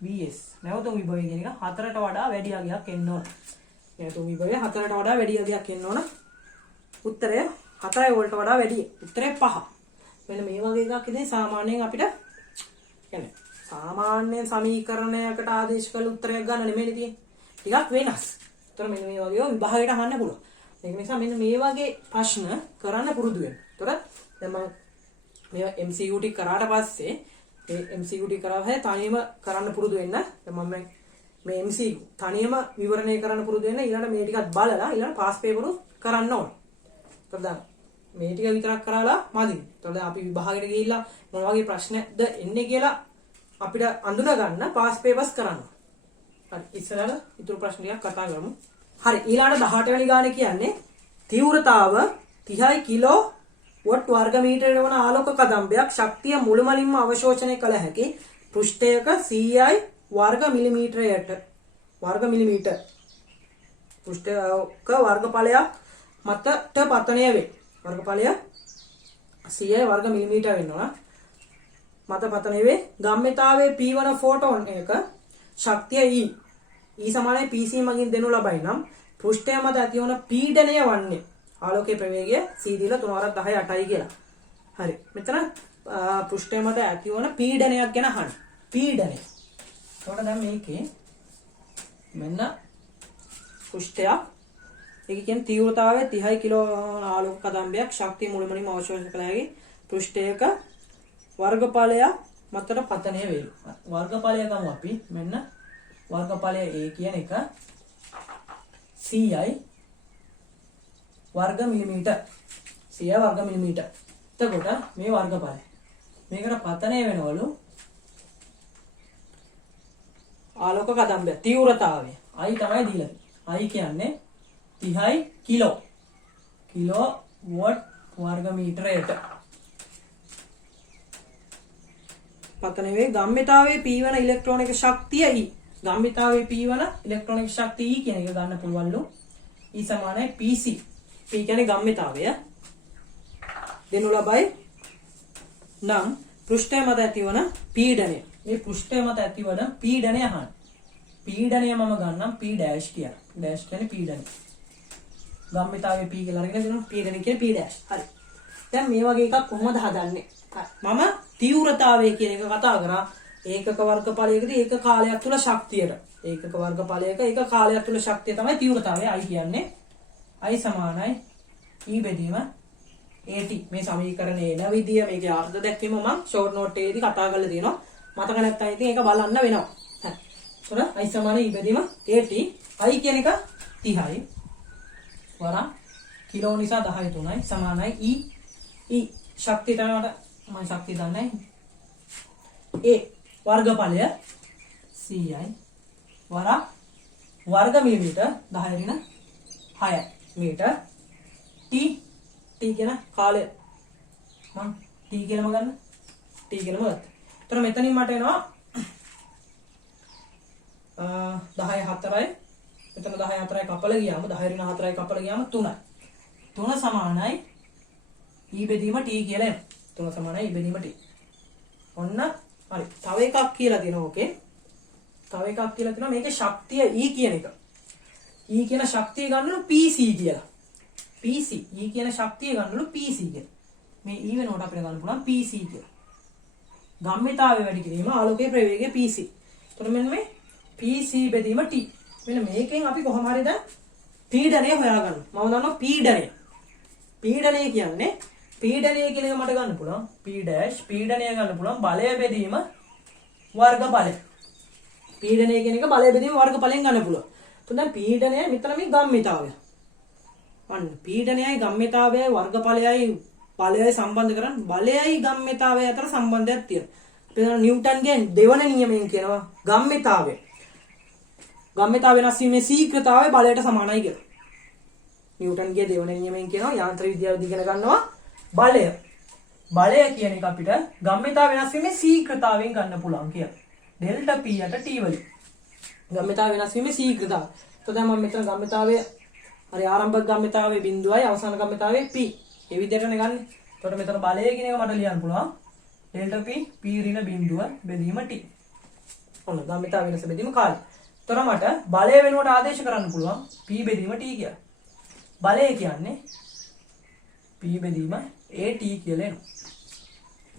VS නැවතුම් විභවය කියන එක 4ට වඩා වැඩි අගයක් එන්න ඕන. නැවතුම් විභවය 4ට වඩා වැඩි අගයක් එන්න ඕන. උත්තරය 4 වෝල්ට් වඩා වැඩි. උත්තරය 5. මෙන්න මේ වගේ එකක් ඉතින් සාමාන්‍යයෙන් අපිට කියන්නේ සාමාන්‍ය සමීකරණයකට ආදේශ කළ උත්තරයක් ගන්න නෙමෙයි තියෙන්නේ. ටිකක් වෙනස්. ඒතර මෙන්න මේ වගේ විභාගයට අහන්න පුළුවන්. ඒක නිසා මෙන්න මේ වගේ ප්‍රශ්න කරන්න පුරුදු වෙන්න. ඒතර දැන් මම මේවා MCQ ටික කරාට පස්සේ මේ MCQ ටික කරාම තනියම කරන්න පුරුදු වෙන්න. දැන් මම මේ MCQ තනියම විවරණය කරන්න පුරුදු වෙන්න. ඊළඟට මේ ටිකත් බලලා ඊළඟ පාස් පේපර් කරන්න ඕන. ඒතර දැන් මේ ටික විතරක් කරලා මදි. ඒතර දැන් අපි විභාගයට ගිහිල්ලා මොන වගේ ප්‍රශ්නද එන්නේ කියලා අපිට අඳුන ගන්න පාස් පේපර්ස් කරන්න. හරි ඉස්සරහට ඊටු ප්‍රශ්න ටිකක් කතා කරමු. හරි ඊළඟට 18 වෙනි ගානේ කියන්නේ තීව්‍රතාව 30 කිලෝ වොට් වර්ග මීටරයට වන ආලෝක කදම්බයක් ශක්තිය මුළුමනින්ම අවශෝෂණය කළ හැකි පෘෂ්ඨයක CI වර්ග මිලිමීටරයට පෘෂ්ඨයක වර්ගඵලයක් මතට පතනය වේ. වර්ගඵලය CI වර්ග මිලිමීටර වෙනවා. මත පතනය වේ. ගම්මිතාවේ P වන ෆෝටෝන් එක ශක්තිය E සමානයි PC මගින් දෙනු ලබයි නම් පෘෂ්ඨය මත ඇතිවන පීඩනය වන්නේ ආලෝකයේ ප්‍රවේගය c දීලා 3/10 කියලා. හරි. මෙතන පෘෂ්ඨය මත ඇතිවන පීඩනයක් ගැන අහන්න. පීඩනය. එතකොට දැන් මේකේ මෙන්න පෘෂ්ඨයක්. ඒක කියන්නේ තීව්‍රතාවය 30 කිලෝ ආලෝක කදම්බයක් ශක්තිය මුළුමනින්ම අවශෝෂණය කළ හැකි පෘෂ්ඨයක වර්ගඵලයක් මතට පතනය වේ. වර්ගඵලය ගමු අපි. මෙන්න වර්ගඵලය A කියන එක CI වර්ග මිලිමීටර. CI වර්ග මිලිමීටර. එතකොට මේ වර්ගඵලය. මේකට පතනය වෙනවලු ආලෝක කදම්බය තීව්‍රතාවය. I තමයි දීලා. I කියන්නේ 30 කිලෝ. කිලෝ වොට් වර්ග මීටරයට. පතන වේ ගම්මිතාවේ P වන ඉලෙක්ට්‍රෝනික ශක්තිය E. ගම්මිතාවේ P වන ඉලෙක්ට්‍රෝනික ශක්තිය E කියන එක ගන්න පුළුවන්ලු. E සමානයි PC. P කියන්නේ ගම්මිතාවය. දෙනු ලබයි නම් පෘෂ්ඨය මත ඇතිවන පීඩනය. මේ පෘෂ්ඨය මත ඇතිවන පීඩනය අහන්න. පීඩනය මම ගන්නම් P ඩෑෂ් කියලා. ඩෑෂ් කියන්නේ පීඩනය. ගම්මිතාවේ P කියලා අරගෙන දෙනවා. පීඩනය කියන්නේ P ඩෑෂ්. හරි. දැන් මේ වගේ එකක් කොහොමද හදන්නේ? මම තීව්‍රතාවය කියන එක කතා කරා. ඒකක වර්ගඵලයකදී ඒක කාලයක් තුල ශක්තියට. ඒකක වර්ගඵලයක ඒක කාලයක් තුල ශක්තිය තමයි තීව්‍රතාවය. I කියන්නේ I සමානයි E බෙදීම AT. මේ සමීකරණයේ එන විදිය මේකේ අර්ථ දැක්වීම මම ෂෝට් නෝට් එකේදී කතා කරලා තියෙනවා. මතක නැත්නම් ඉතින් ඒක බලන්න වෙනවා. හරි. එතකොට I සමානයි E බෙදීම AT. I කියන එක 30යි. වරා කිලෝ නිසා 10 3යි සමානයි E ශක්තිය තමයි මම ශක්තිය දන්නේ. A වර්ගඵලය 100යි. වරා වර්ග මිලිමීටර 10 ඍණ 6 මීටර. T කියන කාලය මම T කියලාම ගන්න. T කියලාම ගත්තා. එතකොට මෙතනින් මට එනවා 10 4යි. එතන 10 4යි කපලා ගියාම 10 ඍණ 4යි කපලා ගියාම 3යි. 3 සමානයි E බෙදීම T කියලා එනවා. 3 සමානයි E බෙදීම T. ඔන්න හරි. තව එකක් කියලා තියෙනවා ඕකේ. තව එකක් කියලා තියෙනවා මේකේ ශක්තිය E කියන එක. E කියන ශක්තිය ගන්නලු PC කියලා. PC E කියන ශක්තිය ගන්නලු PC කියලා. මේ E වෙනකොට අපිට ගන්න පුළුවන් PC කියලා. ගම්මිතාවය වැඩි කිරීම ආලෝකයේ ප්‍රවේගය PC. එතකොට මෙන්න මේ PC බෙදීම T. මෙන්න මේකෙන් අපි කොහොම හරි දැන් පීඩනය හොයාගන්න. මම දන්නවා පීඩනය. පීඩනය කියන්නේ පීඩනය කියන එක මට ගන්න පුළුවන්. P dash පීඩනය ගන්න පුළුවන් බලය බෙදීම වර්ගඵලය. පීඩනය කියන එක බලය බෙදීම වර්ගඵලයෙන් ගන්න පුළුවන්. එතකොට දැන් පීඩනය මෙතන මේ ගම්මිතාවය. අන්න පීඩනයයි ගම්මිතාවයයි වර්ගඵලයයි බලයයි සම්බන්ධ කරන් බලයයි ගම්මිතාවය අතර සම්බන්ධයක් තියෙනවා. අපි දන්නවා නිව්ටන්ගේ දෙවන නියමයෙන් කියනවා ගම්මිතාවය. ගම්මිතාව වෙනස් වීමේ ශීඝ්‍රතාවය බලයට සමානයි කියලා. නිව්ටන්ගේ දෙවන නියමයෙන් කියනවා යාන්ත්‍රික විද්‍යාව ඉගෙන ගන්නවා බලය. බලය කියන එක අපිට ගම්මිතාව වෙනස් වීමේ ශීඝ්‍රතාවයෙන් ගන්න පුළුවන් කියලා. ඩෙල්ටා P යට T වලින්. ගම්මිතාව වෙනස් වීමේ ශීඝ්‍රතාවය. එතකොට දැන් මම මෙතන ගම්මිතාවය හරි ආරම්භක ගම්මිතාවයේ බිඳුවයි අවසාන ගම්මිතාවයේ P. ඒ විදිහටනේ ගන්න. එතකොට මෙතන බලය කියන එක මට ලියන්න පුළුවන්. ඩෙල්ටා P P ඍණ බිඳුව බෙදීම T. ඔන්න ගම්මිතාව වෙනස බෙදීම කාලය. එතකොට මට බලය වෙනුවට ආදේශ කරන්න පුළුවන් P බෙදීම T කියලා. බලය කියන්නේ P බෙදීම AT කියලා එනවා.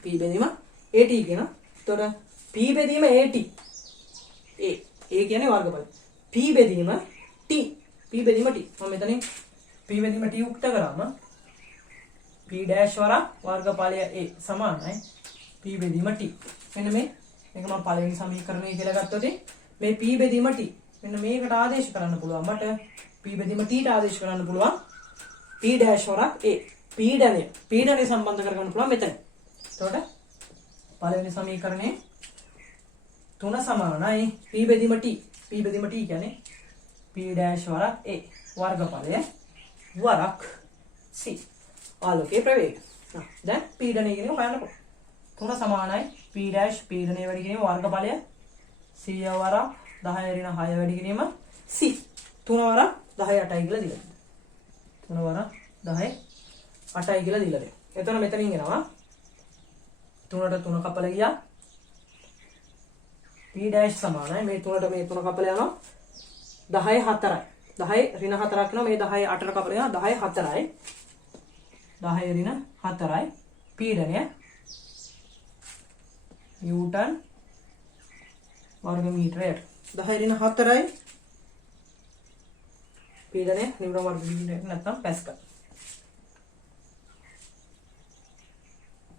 P බෙදීම AT කියනවා. එතකොට P බෙදීම AT. A කියන්නේ වර්ගඵලය. P බෙදීම T. P බෙදීම T. මම මෙතනින් P බෙදීම T උක්ත කරාම P dash වර්ගඵලය A සමානයි P බෙදීම T. මෙන්න මේක මම පළවෙනි සමීකරණය කියලා ගත්තොත් මේ P බෙදීම T. මෙන්න මේකට ආදේශ කරන්න පුළුවන් මට P බෙදීම T ට ආදේශ කරන්න පුළුවන් P dash A. පීඩනය සම්බන්ධ කරගන්න පුළුවන් මෙතන. එතකොට පළවෙනි සමීකරණේ 3 සමානයි P බෙදීම T. P බෙදීම T කියන්නේ P dash A වර්ගඵලය වරක් C ආලෝකයේ ප්‍රවේගය. දැන් පීඩනය කියන එක හොයන්න පුළුවන්. 3 සමානයි P dash පීඩනය වැඩි කිරීම වර්ගඵලය C වරක් 10 ඍණ 6 වැඩි කිරීම C 3 වරක් 10 8යි කියලා දීලා තියෙනවා. 3 වරක් 10 8යි කියලා දීලා තියෙනවා. එතන මෙතනින් එනවා 3ට 3 කපලා ගියා P dash සමානයි මේ 3ට මේ 3 කපලා යනවා 10 4යි. 10 ඍණ 4ක් වෙනවා මේ 10 8ට කපලා යනවා 10 4යි. 10 ඍණ 4යි පීඩනය නිව්ටන් වර්ග මීටරයට 10 ඍණ 4යි පීඩනය නිව්ටන් වර්ග මීටරයට නැත්නම් පැස්කල්.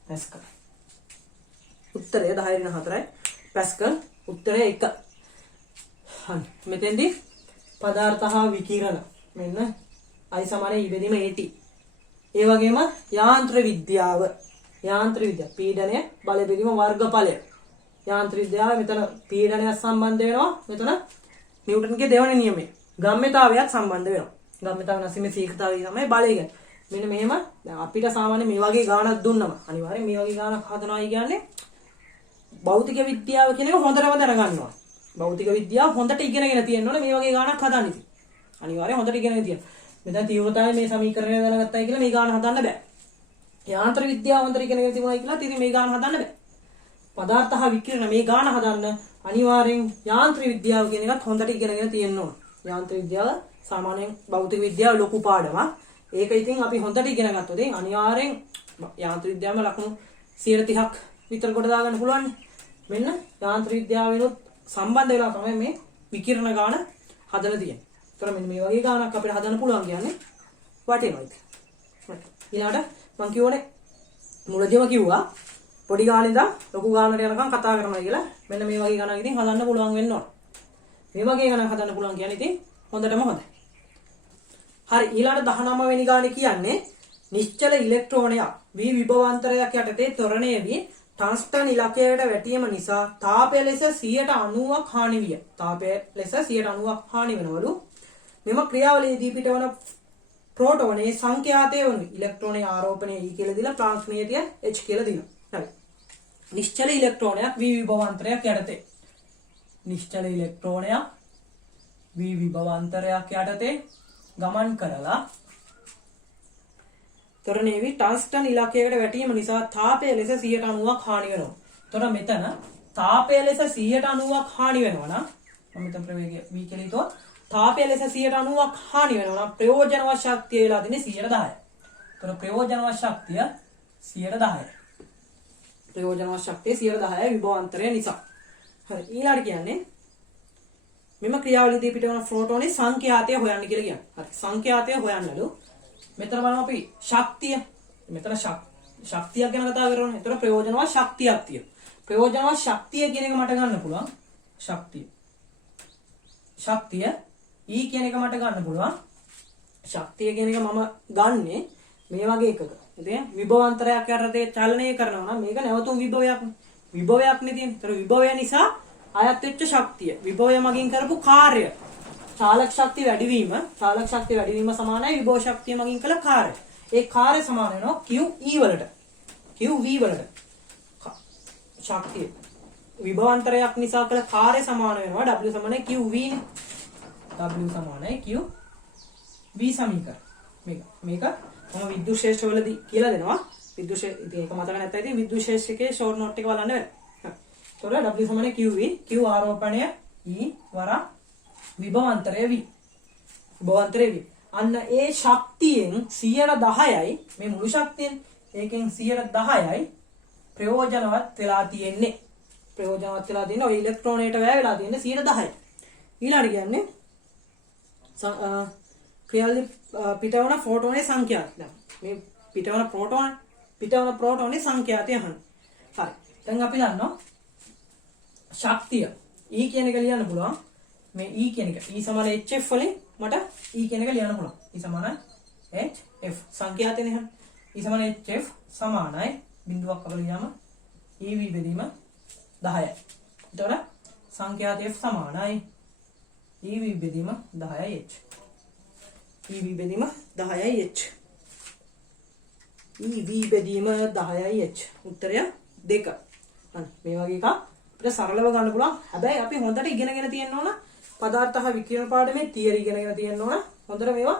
පැස්කල්. උත්තරය 10 ඍණ 4යි පැස්කල්. උත්තරය 1. හරි. මෙතෙන්දී පදාර්ථ හා විකිරණ මෙන්න I සමානයි E බෙදීම AT. ඒ වගේම යාන්ත්‍ර විද්‍යාව පීඩනය බල බෙදීම වර්ගඵලය. යාන්ත්‍ර විද්‍යාව මෙතන පීඩනය සම්බන්ධ වෙනවා. මෙතන නිව්ටන්ගේ දෙවන නියමය. ගම්මිතාවයත් සම්බන්ධ වෙනවා. ගම්මිතාව නැසීමේ ශීඝ්‍රතාවය තමයි බලය කියන්නේ. මෙන්න මෙහෙම දැන් අපිට සාමාන්‍ය මේ වගේ ගාණක් දුන්නම අනිවාර්යෙන් මේ වගේ ගාණක් හදනවායි කියන්නේ භෞතික විද්‍යාව කියන එක හොඳටම දැනගන්නවා. භෞතික විද්‍යාව හොඳට ඉගෙනගෙන තියෙන්න ඕනේ මේ වගේ ගාණක් හදන්න ඉතින්. අනිවාර්යෙන් හොඳට ඉගෙනගෙන තියෙන්න. මෙතන තීව්‍රතාවය මේ සමීකරණය දැනගත්තයි කියලා මේ ගාණ හදන්න බෑ. යාන්ත්‍ර විද්‍යාව හොඳට ඉගෙනගෙන තිබුණායි කියලා ඉතින් මේ ගාණ හදන්න බෑ. පදාර්ථ හා විකිරණ මේ ගාණ හදන්න අනිවාර්යෙන් යාන්ත්‍ර විද්‍යාව කියන එකත් හොඳට ඉගෙනගෙන තියෙන්න ඕන. යාන්ත්‍ර විද්‍යාව සාමාන්‍යයෙන් භෞතික විද්‍යාව ලොකු පාඩමක්. ඒක ඉතින් අපි හොඳට ඉගෙන ගත්තොත් අනිවාර්යෙන් යාන්ත්‍ර විද්‍යාවම ලකුණු 30ක් විතර කොට දාගන්න පුළුවන්. මෙන්න යාන්ත්‍ර විද්‍යාවෙනුත් සම්බන්ධ වෙලා තමයි මේ විකිරණ ගාන හදලා තියෙන්නේ. ඒතර මෙන්න මේ වගේ ගානක් අපිට හදන්න පුළුවන් කියන්නේ වටිනවා ඒක. ඊළඟට මම කියෝනේ මුලදීම කිව්වා පොඩි ගානේ ඉඳන් ලොකු ගානට යනකම් කතා කරනවා කියලා. මෙන්න මේ වගේ ගණන් ඉතින් හදන්න පුළුවන් වෙන්න ඕන. මේ වගේ ගණන් හදන්න පුළුවන් කියන්නේ ඉතින් හොඳටම හොඳයි. හරි ඊළඟට 19 වෙනි ගානේ කියන්නේ නිශ්චල ඉලෙක්ට්‍රෝනයක් වී විභවාන්තරයක් යටතේ ත්වරණයේදී ටන්ස්ටන් ඉලක්කයට වැටීම නිසා තාපය ලෙස 90ක් හානි විය. තාපය ලෙස 90ක් හානි වෙනවලු. මෙම ක්‍රියාවලියේදී පිටවන ප්‍රෝටෝනයේ සංඛ්‍යාතය වන ඉලෙක්ට්‍රෝනයේ ආරෝපණය E කියලා දීලා ප්ලාන්ක් නියතිය H කියලා දිනවා. හරි. නිශ්චල ඉලෙක්ට්‍රෝනයක් වී විභවාන්තරයක් යටතේ. නිශ්චල ඉලෙක්ට්‍රෝනයක් වී විභවාන්තරයක් යටතේ ගමන් කරලා ත්වරණයේදී ටන්ස්ටන් ඉලක්කයකට වැටීම නිසා තාපය ලෙස 90ක් හානි වෙනවා. එතකොට මෙතන තාපය ලෙස 90ක් හානි වෙනවා නම් මම මෙතන ප්‍රවේගය v කියලා හිතුවා. තාපය ලෙස 90ක් හානි වෙනවා නම් ප්‍රයෝජනවත් ශක්තිය වෙලා තියෙන්නේ 10%. එතකොට ප්‍රයෝජනවත් ශක්තිය 10%. ප්‍රයෝජනවත් ශක්තිය 10% විභවාන්තරය නිසා. හරි ඊළඟට කියන්නේ මෙම ක්‍රියාවලියේදී පිටවන ප්‍රෝටෝනේ සංඛ්‍යාතය හොයන්න කියලා කියන්නේ. හරි සංඛ්‍යාතය හොයන්නලු. මෙතන බලමු අපි ශක්තිය. මෙතන ශක්තියක් ගැන කතා කරනවා. ඒතර ප්‍රයෝජනවත් ශක්තියක් තියෙනවා. ප්‍රයෝජනවත් ශක්තිය කියන එක මට ගන්න පුළුවන්. ශක්තිය E කියන එක මට ගන්න පුළුවන්. ශක්තිය කියන එක මම ගන්නෙ මේ වගේ එකක. ඉතින් විභවාන්තරයක් යටතේ චලනය කරනවා නම් මේක නැවතුම් විභවයක්. විභවයක් නේ තියෙන්නේ. ඒතර විභවය නිසා අයත් වෙච්ච ශක්තිය. විභවය මගින් කරපු කාර්ය. චාලක ශක්තිය වැඩිවීම සමානයි විභව ශක්තිය මගින් කළ කාර්යය. ඒ කාර්ය සමාන වෙනවා QE වලට. QV වලට. ශක්තිය විභවාන්තරයක් නිසා කළ කාර්ය සමාන වෙනවා W සමානයි QV නේ. W සමානයි QV සමීකරණ. මේක මම විද්‍යුත් ශේෂ්ත්‍රවලදී කියලා දෙනවා. විද්‍යුත් ඉතින් ඒක මතක නැත්නම් ඉතින් විද්‍යුත් ශේෂ්ත්‍රකේ ෂෝට් නෝට් එක බලන්න වෙනවා. එතකොට W සමානයි QV Q ආරෝපණය E වරා විභවාන්තරය V. අන්න ඒ ශක්තියෙන් 10%යි මේ මුළු ශක්තියෙන් ඒකෙන් 10%යි ප්‍රයෝජනවත් වෙලා තියෙන්නේ. ඔය ඉලෙක්ට්‍රෝනයට වැය වෙලා තියෙන්නේ 10%යි. ඊළඟට කියන්නේ ක්‍රියාවලිය පිටවන ප්‍රෝටෝනයේ සංඛ්‍යාතය. මේ පිටවන ප්‍රෝටෝනයේ සංඛ්‍යාතය අහන්න. හරි. දැන් අපි දන්නවා ශක්තිය E කියන එක ලියන්න පුළුවන්. මේ E කියන එක E සමාන HF වලින් මට E කියන එක ලියන්න පුළුවන්. E සමාන HF සංඛ්‍යාතයනේ හරි. E සමාන HF සමානයි බිඳුවක් අපල ගියාම EV බෙදීම 10යි. එතකොට සංඛ්‍යාතය F සමානයි EV බෙදීම 10යි H. EV බෙදීම 10යි H. EV බෙදීම 10යි H. උත්තරය 2. හරි. මේ වගේ එකක් අපිට සරලව ගන්න පුළුවන්. හැබැයි අපි හොඳට ඉගෙනගෙන තියෙන්න ඕන. පදාර්ථ හා විකිරණ පාඩමේ තියරි ඉගෙනගෙන තියෙන්න ඕන. හොඳට මේවා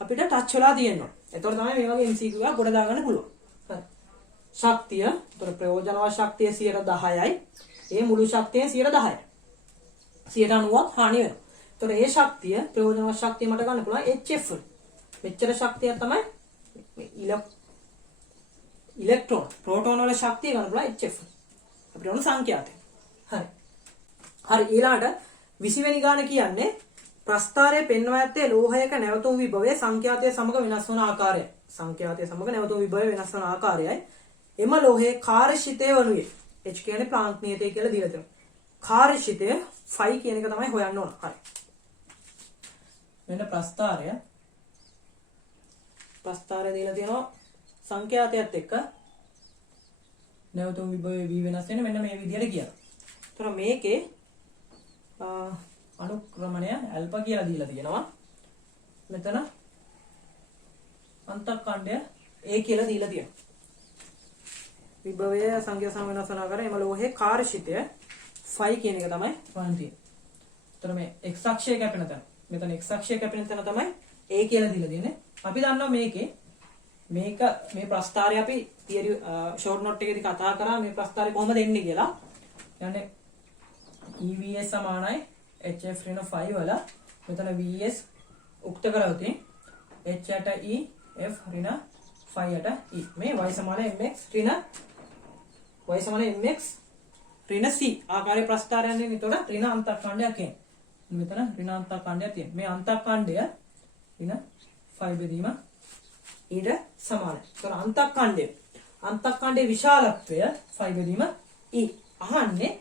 අපිට ටච් වෙලා තියෙන්න ඕන. එතකොට තමයි මේ වගේ MCQ එකක් ගොඩ දාගන්න පුළුවන්. හරි. ශක්තිය, ඒතර ප්‍රයෝජනවත් ශක්තිය 10%යි. ඒ මුළු ශක්තියෙන් 10%යි. 90ක් හානි වෙනවා. ඒතර ඒ ශක්තිය ප්‍රයෝජනවත් ශක්තිය මට ගන්න පුළුවන් HF. මෙච්චර ශක්තියක් තමයි ඉලෙක්ට්‍රෝන ප්‍රෝටෝන වල ශක්තිය ගන්න පුළුවන් HF. අපිට ඕන සංඛ්‍යාතය. හරි ඊළඟට 20 වෙනි ගාන කියන්නේ ප්‍රස්ථාරයේ පෙන්වා ඇත්තේ ලෝහයක නැවතුම් විභවයේ සංඛ්‍යාතය සමග වෙනස් වන ආකාරයයි. එම ලෝහයේ කාර්යශිතය වනුයේ H කියන්නේ ප්ලාන්ක් නියතය කියලා දීලා තියෙනවා. කාර්යශිතය ෆයි කියන එක තමයි හොයන්න ඕන. හරි. මෙන්න ප්‍රස්ථාරය දීලා තියෙනවා සංඛ්‍යාතයත් එක්ක නැවතුම් විභවයේ v වෙනස් වෙන්නේ මෙන්න මේ විදිහට කියලා. ඒතර මේකේ අනුක්‍රමණය ඇල්ෆා කියලා දීලා තියෙනවා. මෙතන අන්තක්ඛණ්ඩය A කියලා දීලා තියෙනවා. විභවය සංඛ්‍යා සම වෙනස් වන ආකාරය එම ලෝහයේ කාර්යශිතය ෆයි කියන එක තමයි වань තියෙන්නේ. ඒතර මේ x අක්ෂය කැපෙන තැන. මෙතන x අක්ෂය කැපෙන තැන තමයි A කියලා දීලා තියෙන්නේ. අපි දන්නවා මේ ප්‍රස්ථාරය අපි තියරි ෂෝට් නෝට් එකේදී කතා කරා මේ ප්‍රස්ථාරය කොහොමද එන්නේ කියලා. يعني EVS සමානයි HF ඍණ 5 වල මෙතන VS උක්ත කරවතින් H යට E F ඍණ 5ට e මේ y සමාන mx ඍණ y සමාන mx ඍණ c ආකාරයේ ප්‍රස්ථාරයන් එන්නේ. එතකොට ඍණ අන්තක්ඛණ්ඩයක් එන්නේ. මෙතන ඍණ අන්තක්ඛණ්ඩයක් තියෙනවා. මේ අන්තක්ඛණ්ඩය ඍණ 5 බෙදීම ඊට සමානයි. එතකොට අන්තක්ඛණ්ඩයේ විශාලත්වය 5 බෙදීම e. අහන්නේ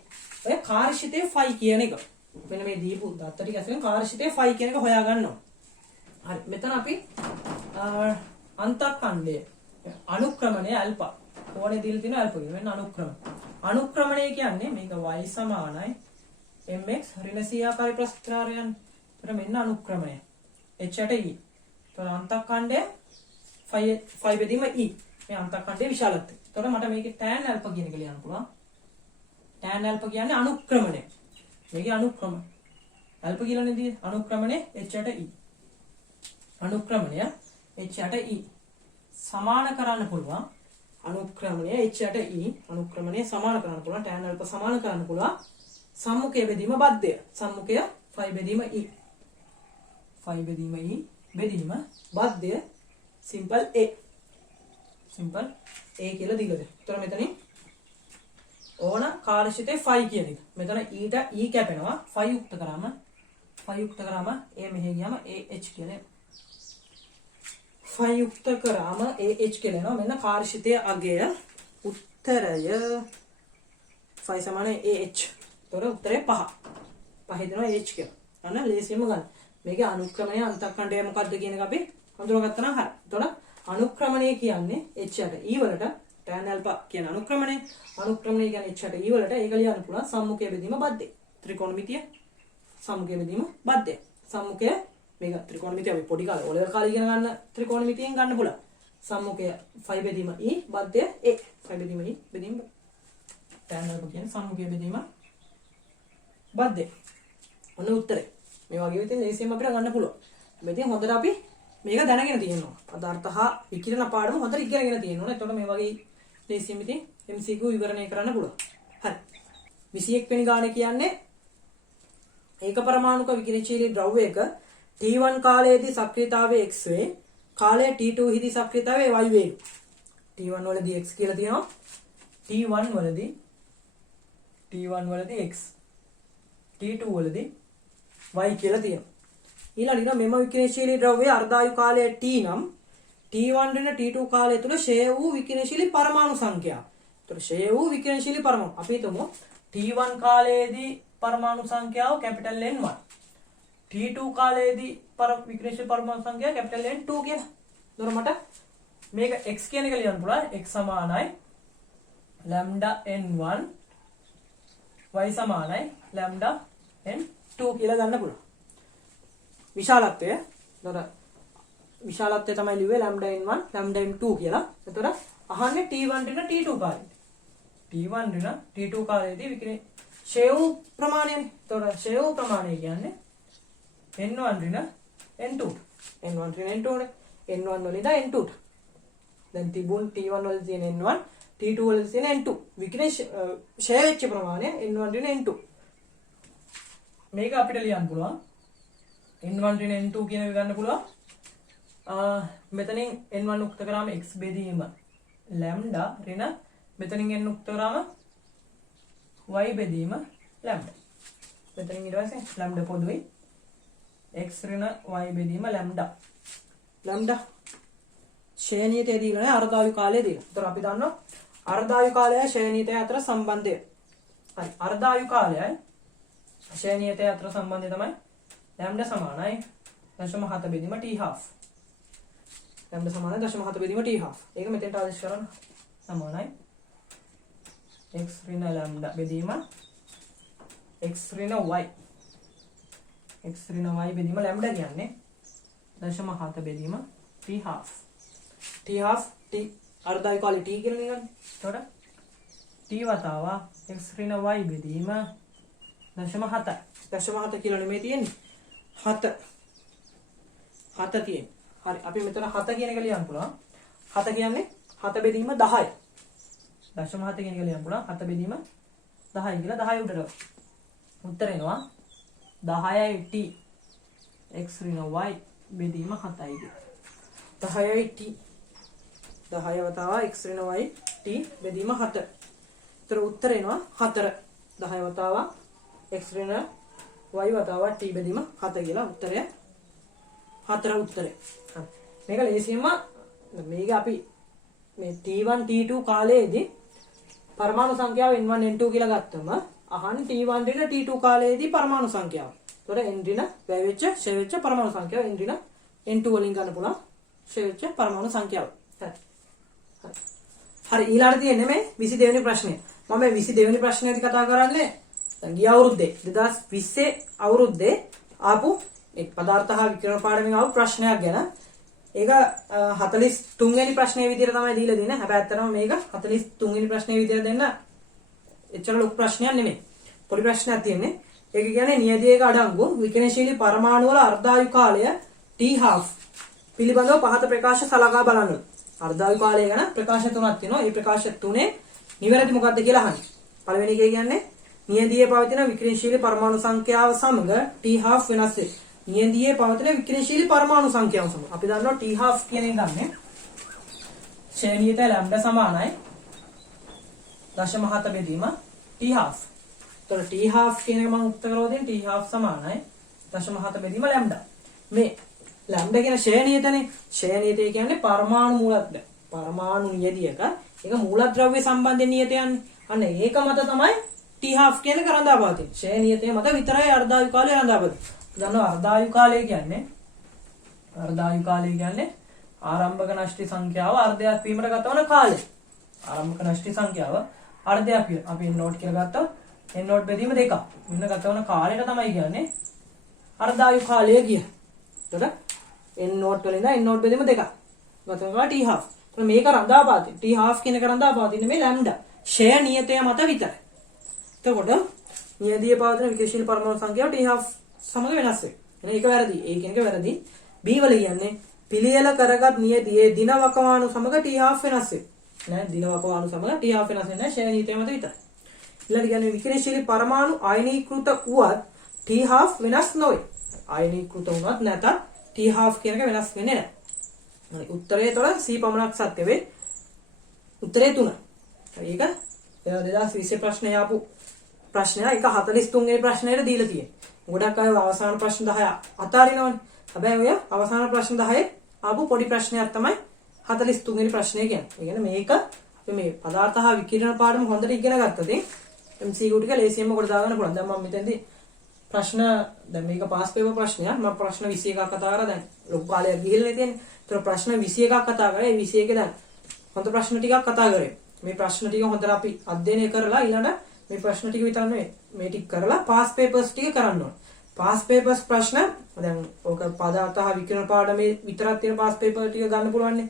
ඔය කාර්යශිතේ 5 කියන එක. මෙන්න මේ දීපු දත්ත ටික ඇතුලෙන් කාර්යශිතේ 5 කියන එක හොයා ගන්නවා. හරි. මෙතන අපි අන්තක්ඛණ්ඩයේ අනුක්‍රමණය ඇල්ෆා ඕනේ දීලා තියෙන ඇල්ෆා කියන මෙන්න අනුක්‍රමණය කියන්නේ මේක y සමානයි mx ඍණ c ආකාරී ප්‍රස්ථාරයන්. ඒතර මෙන්න අනුක්‍රමණය h යට e. ඒතර අන්තක්ඛණ්ඩය 5 බෙදීම e. මේ අන්තක්ඛණ්ඩයේ විශාලත්වය. ඒතර මට මේකේ tan ඇල්ෆා කියන එක ලියන්න පුළුවන්. tan ඇල්ෆා කියන්නේ අනුක්‍රමණය. මේකේ අනුක්‍රම ඇල්ෆා කියලානේ දී අනුක්‍රමණය h යට e. අනුක්‍රමණය h යට e සමාන කරන්න පුළුවන්. අනුක්‍රමණය h යට e අනුක්‍රමණය සමාන කරන්න පුළුවන්. tan ඇල්ෆා සමාන කරන්න පුළුවන්. සම්මුඛය බෙදීම බද්ධය. සම්මුඛය 5 බෙදීම e. 5 බෙදීම e බෙදීම බද්ධය simple a. simple a කියලා දීලා දෙන්න. ඒතර මෙතනින් ඕන කාර්යශිතේ 5 කියන එක. මෙතන ඊට e කැපෙනවා 5 යුක්ත කරාම a මෙහෙ ගියාම ah කියලා. 5 යුක්ත කරාම ah කියලා එනවා. මෙන්න කාර්යශිතයේ අගය උත්තරය 5 සමාන ah. ඒතර උත්තරේ 5. 5 දෙනවා h කියලා. අන්න ලේසියෙන්ම ගන්න. මේකේ අනුක්‍රමණය අන්තක්ඛණ්ඩය මොකක්ද කියන එක අපි හඳුනාගත්තා නම් හරි. එතකොට අනුක්‍රමණය කියන්නේ h යට e වලට tan alpha කියන අනුක්‍රමණය කියන්නේ h යට e වලට ඒක ලියන්න පුළුවන් සම්මුඛය බෙදීම බද්ධය. ත්‍රිකෝණමිතිය සම්මුඛය බෙදීම බද්ධය. සම්මුඛය මේක ත්‍රිකෝණමිතිය අපි පොඩි කාලේ ඔලෙවල් කාලේ ඉගෙන ගන්න ත්‍රිකෝණමිතියෙන් ගන්න පුළුවන්. සම්මුඛය 5 බෙදීම e බද්ධය a. 5 බෙදීම e බෙදීම tan alpha කියන්නේ සම්මුඛය බෙදීම බද්ධය. ඔන්න උත්තරේ. මේ වගේ විදිහින් ලේසියෙන් අපිට ගන්න පුළුවන්. මෙතෙන් හොඳට අපි මේක දැනගෙන තියෙනවා. පදාර්ථ හා විකිරණ පාඩම හොඳට ඉගෙනගෙන තියෙනවා. එතකොට මේ වගේ ලේසියෙන් ඉතින් MCQ විවරණය කරන්න පුළුවන්. හරි. 21 වෙනි ගානේ කියන්නේ ඒක පරමාණුක විකිරණශීලී ද්‍රව්‍යයක T1 කාලයේදී සක්‍රියතාවය x වේ. කාලය T2 හිදී සක්‍රියතාවය y වේ. T1 වලදී x කියලා තියෙනවා. T1 වලදී x. T2 වලදී y කියලා තියෙනවා. ඊළඟට මෙම විකිරණශීලී ද්‍රව්‍යයේ අර්ධායු කාලය t නම් T1 ඍණ T2 කාලය තුල ෂය වූ විකිරණශීලී පරමාණු සංඛ්‍යාව. ඒතර ෂය වූ විකිරණශීලී පරමාණු අපි හිතමු T1 කාලයේදී පරමාණු සංඛ්‍යාව කැපිටල් N1. T2 කාලයේදී විකිරණශීලී පරමාණු සංඛ්‍යාව කැපිටල් N2 කියලා. එතකොට මට මේක x කියන එක ලියන්න පුළුවන්. x සමානයි lambda n1 y සමානයි lambda n2 කියලා ගන්න පුළුවන්. විශාලත්වය. එතකොට විශාලත්වය තමයි ලිව්වේ lambda n1 lambda n2 කියලා. එතකොට අහන්නේ T1 ඍණ T2 කාලෙදී. T1 ඍණ T2 කාලයේදී විකිරණ ෂය වූ ප්‍රමාණයනේ. එතකොට ෂය වූ ප්‍රමාණය කියන්නේ n1 ඍණ n2. n1 ඍණ n2 නේ. n1 වල ඉඳලා n2 ට. දැන් තිබුණ T1 වල තියෙන n1 T2 වල තියෙන n2. විකිරණ ෂය වෙච්ච ප්‍රමාණය n1 ඍණ n2. මේක අපිට ලියන්න පුළුවන්. n1 ඍණ n2 කියන එක ගන්න පුළුවන්. මෙතනින් n1 උක්ත කරාම x බෙදීම lambda ඍණ මෙතනින් n උක්ත කරාම y බෙදීම lambda. මෙතනින් ඊට පස්සේ lambda පොදුයි x ඍණ y බෙදීම lambda. lambda ශ්‍රේණියට දීලා නැහැ අර්ධායු කාලය දීලා. ඒතර අපි දන්නවා අර්ධායු කාලයයි ශ්‍රේණියතයි අතර සම්බන්ධය. හරි අර්ධායු කාලයයි ශ්‍රේණියතයි අතර සම්බන්ධය තමයි lambda සමානයි 0.7 බෙදීම t half. lambda සමානයි 0.7 බෙදීම t half. ඒක මෙතෙන්ට ආදේශ කරන්න සමානයි x ඍණ lambda බෙදීම x ඍණ y. x ඍණ y බෙදීම lambda කියන්නේ 0.7 බෙදීම t half. t half t අර්ධායු කාලේ t කියලා නිකන්. එතකොට t වතාව x ඍණ y බෙදීම 0.7. 0.7 කියලා නෙමෙයි තියෙන්නේ. 7 තියෙන්නේ. හරි අපි මෙතන 7 කියන එක ලියන්න පුළුවන්. 7 කියන්නේ 7 බෙදීම 10යි. 0.7 කියන එක ලියන්න පුළුවන්. 7 බෙදීම 10යි කියලා 10 උඩට. උත්තර එනවා 10යි t x ඍණ y බෙදීම 7යි කියලා. 10යි t 10 වතාවක් x ඍණ y t බෙදීම 7. ඒතර උත්තර එනවා 4. 10 වතාවක් x ඍණ y වතාවක් t බෙදීම 7 කියලා උත්තරය 4 උත්තරේ. හරි. මේක ලේසියෙන්ම මේක අපි මේ t1 t2 කාලයේදී පරමාණු සංඛ්‍යාව n1 n2 කියලා ගත්තම අහන්නේ t1 ඍණ t2 කාලයේදී පරමාණු සංඛ්‍යාව. ඒතර n ඍණ වැය වෙච්ච ෂේ වෙච්ච පරමාණු සංඛ්‍යාව n ඍණ n2 වලින් ගන්න පුළුවන් ෂේ වෙච්ච පරමාණු සංඛ්‍යාව. හරි ඊළඟට තියෙන්නේ මේ 22 වෙනි ප්‍රශ්නය. මම මේ 22 වෙනි ප්‍රශ්නයේදී කතා කරන්නේ දැන් ගිය අවුරුද්දේ 2020 අවුරුද්දේ ආපු ඒ පදාර්ථ හා විකිරණ පාඩමෙන් ආපු ප්‍රශ්නයක් ගැන. ඒක 43 වෙනි ප්‍රශ්නයේ විදිහට තමයි දීලා දෙන්නේ. හැබැයි ඇත්තටම මේක 43 වෙනි ප්‍රශ්නයේ විදිහට දෙන්න එච්චර ලොකු ප්‍රශ්නයක් නෙමෙයි. පොඩි ප්‍රශ්නයක් තියෙන්නේ. ඒක කියන්නේ නියැදියක අඩංගු විකිරණශීලී පරමාණු වල අර්ධායු කාලය T12 පිළිබඳව පහත ප්‍රකාශ සලකා බලන්න. අර්ධායු කාලය ගැන ප්‍රකාශ තුනක් තියෙනවා. මේ ප්‍රකාශ තුනේ නිවැරදි මොකක්ද කියලා අහන්නේ. පළවෙනි එක කියන්නේ නියැදියේ පවතින විකිරණශීලී පරමාණු සංඛ්‍යාව සමග T12 වෙනස් වේ. නියැදියේ පවතින විකිරණශීලී පරමාණු සංඛ්‍යාව සමග. අපි දන්නවා T12 කියන එක ගන්නේ ශ්‍රේණියට ලැම්ඩා සමානයි 0.7 බෙදීම T12. ඒතර T12 කියන එක මම උත්තර කරලා දෙන්නේ T12 සමානයි 0.7 බෙදීම ලැම්ඩා. මේ ලැම්ඩා කියන ශ්‍රේණියතනේ. ශ්‍රේණියට කියන්නේ පරමාණු මූලද්‍රව්‍ය. පරමාණු නියැදියක ඒක මූලද්‍රව්‍ය සම්බන්ධයෙන් නියත යන්නේ. අන්න ඒක මත තමයි T12 කියන එක රඳාපවතින්නේ. ශ්‍රේණියතේ මත විතරයි අර්ධායු කාලය රඳාපවතින්නේ. දන්නවා අර්ධායු කාලය කියන්නේ ආරම්භක නෂ්ටි සංඛ්‍යාව අර්ධයක් වීමට ගතවන කාලය. ආරම්භක නෂ්ටි සංඛ්‍යාව අර්ධයක් වීම. අපි n0 කියලා ගත්තා. n0 බෙදීම 2ක්. මෙන්න ගතවන කාලයට තමයි කියන්නේ අර්ධායු කාලය කියන්නේ. එතකොට n0 වලින් n0 බෙදීම 2ක්. ගතවන කාලය T12. එතකොට මේක රඳාපවතින. T12 කියන එක රඳාපවතින්නේ මේ ලැම්ඩා ෂය නියතය මත විතරයි. එතකොට නියදියේ පවතින විකිරණශීලී පරමාණු සංඛ්‍යාව T12 සමග වෙනස් වේ. එහෙනම් ඒක වැරදි. ඒ කියන එක වැරදි. B වල කියන්නේ පිළියෙල කරගත් නියදියේ දින වකවානු සමග T12 වෙනස් වේ. නෑ දින වකවානු සමග T12 වෙනස් වෙන්නේ නැහැ. ෂය නියතය මත විතරයි. ඊළඟට කියන්නේ විකිරණශීලී පරමාණු ආයනීකృత වුවත් T12 වෙනස් නොවේ. ආයනීකృత වුණත් නැතත් T12 කියන එක වෙනස් වෙන්නේ නැහැ. හරි උත්තරේ තොර C පමණක් සත්‍ය වේ. උත්තරේ 3. හරි ඒක 2020 ප්‍රශ්නේ ආපු ප්‍රශ්නය ඒක 43 වෙනි ප්‍රශ්නයට දීලා තියෙනවා. ගොඩක් අය අවසාන ප්‍රශ්න 10 අතාරිනවනේ. හැබැයි ඔය අවසාන ප්‍රශ්න 10 ආපු පොඩි ප්‍රශ්නයක් තමයි 43 වෙනි ප්‍රශ්නය කියන්නේ. ඒ කියන්නේ මේක අපි මේ පදාර්ථ හා විකිරණ පාඩම හොඳට ඉගෙන ගත්තද MCQ ටික ලේසියෙන්ම කොට දාගන්න පුළුවන්. දැන් මම මෙතෙන්දී ප්‍රශ්න දැන් මේක පාස් පේපර් ප්‍රශ්නයක්. මම ප්‍රශ්න 21ක් කතා කරා. දැන් ලොකු කාලයක් ගිහිල්ලා තියෙන්නේ. ඒතර ප්‍රශ්න 21ක් කතා කරා. ඒ 21 දැන් හොඳ ප්‍රශ්න ටිකක් කතා කරේ. මේ ප්‍රශ්න ටික හොඳට අපි අධ්‍යයනය කරලා ඊළඟ මේ ප්‍රශ්න ටික විතර නෙවෙයි මේ ටික කරලා පාස් පේපර්ස් ටික කරන්න ඕන. පාස් පේපර්ස් ප්‍රශ්න දැන් ඔක පදාර්ථ හා විකිරණ පාඩමේ විතරක් තියෙන පාස් පේපර් ටික ගන්න පුළුවන් නේ.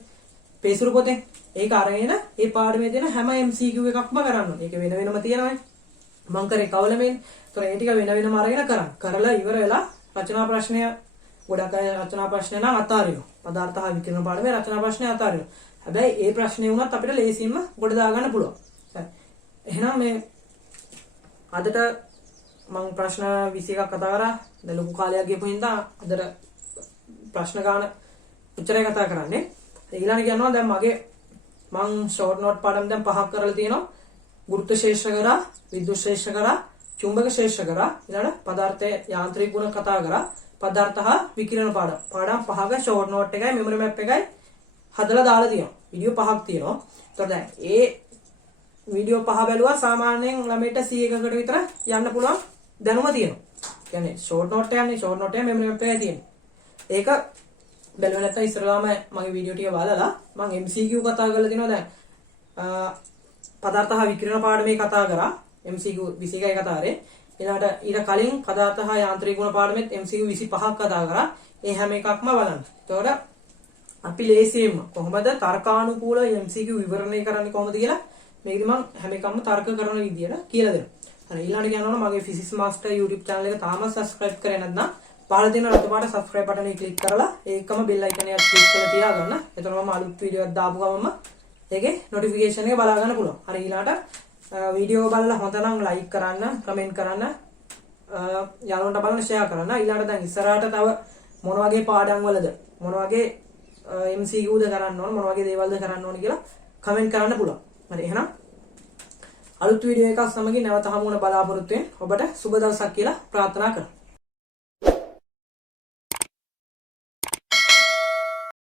පේසුරු පොතේ. ඒක අරගෙන ඒ පාඩමේ තියෙන හැම MCQ එකක්ම කරන්න ඕන. ඒක වෙන වෙනම තියෙනවානේ. මම කරේ කවලමෙන්. ඒතර ඒ ටික වෙන වෙනම අරගෙන කරන්න. කරලා ඉවර වෙලා රචනා ප්‍රශ්නය ගොඩක් අය රචනා ප්‍රශ්න නම් අතාරිනවා. පදාර්ථ හා විකිරණ පාඩමේ රචනා ප්‍රශ්න අතාරිනවා. හැබැයි ඒ ප්‍රශ්නේ වුණත් අපිට ලේසියෙන්ම ගොඩ දාගන්න පුළුවන්. හරි. එහෙනම් මේ අදට මම ප්‍රශ්න 21ක් කතා කරා. දැන් ලොකු කාලයක් ගියපු හින්දා අදට ප්‍රශ්න ගන්න උත්තරය කතා කරන්නේ. ඊළඟ කියනවා දැන් මගේ මම ෂෝට් නෝට් පාඩම් දැන් 5ක් කරලා තියෙනවා. ගුරුත්ව ශේෂ්ත්‍ර කරා, විද්‍යුත් ශේෂ්ත්‍ර කරා, චුම්බක ශේෂ්ත්‍ර කරා. ඊළඟ පදාර්ථයේ යාන්ත්‍රික ගුණ කතා කරා. පදාර්ථ හා විකිරණ පාඩම්. පාඩම් 5ක ෂෝට් නෝට් එකයි මෙමරි මැප් එකයි හදලා දාලා තියෙනවා. වීඩියෝ 5ක් තියෙනවා. ඒතකොට දැන් ඒ වීඩියෝ 5 බැලුවා සාමාන්‍යයෙන් ළමයට 100කට විතර යන්න පුළුවන් දැනුම තියෙනවා. කියන්නේ ෂෝට් නෝට් එකනේ ෂෝට් නෝට් එක මෙමරි මැප් එකයි තියෙන්නේ. ඒක බැලුවා නැත්නම් ඉස්සරලාම මගේ වීඩියෝ ටික බලලා මම MCQ කතා කරලා තිනවා දැන් පදාර්ථ හා විකිරණ පාඩමේ කතා කරා MCQ 21යි කතා කරේ. ඊළඟට ඊට කලින් පදාර්ථ හා යාන්ත්‍රික ගුණ පාඩමෙත් MCQ 25ක් කතා කරා. ඒ හැම එකක්ම බලන්න. එතකොට අපි ලේසියෙන්ම කොහොමද තර්කානුකූල MCQ විවරණය කරන්නේ කොහොමද කියලා මේකදී මම හැම එකක්ම තර්ක කරන විදියට කියලා දෙනවා. හරි ඊළඟට කියනවා මගේ ෆිසික්ස් මාස්ටර් YouTube channel එක තාම subscribe කරේ නැත්නම් පහළ තියෙන රතු පාට subscribe button එක click කරලා ඒකම bell icon එක click කරලා තියාගන්න. එතකොට මම අලුත් වීඩියෝ එකක් දාපු ගමන්ම ඒකේ notification එක බලා ගන්න පුළුවන්. හරි ඊළඟට වීඩියෝ බලලා හොඳ නම් like කරන්න, comment කරන්න, යාළුවන්ට බලන්න share කරන්න. ඊළඟට දැන් ඉස්සරහට තව මොන වගේ පාඩම් වලද මොන වගේ MCQද කරන්න ඕන මොන වගේ දේවල්ද කරන්න ඕන කියලා කමෙන්ට් කරන්න පුළුවන්. හරි එහෙනම් අලුත් වීඩියෝ එකක් සමගින් නැවත හමු වන බලාපොරොත්තු වෙන ඔබට සුබ දවසක් කියලා ප්‍රාර්ථනා කරනවා.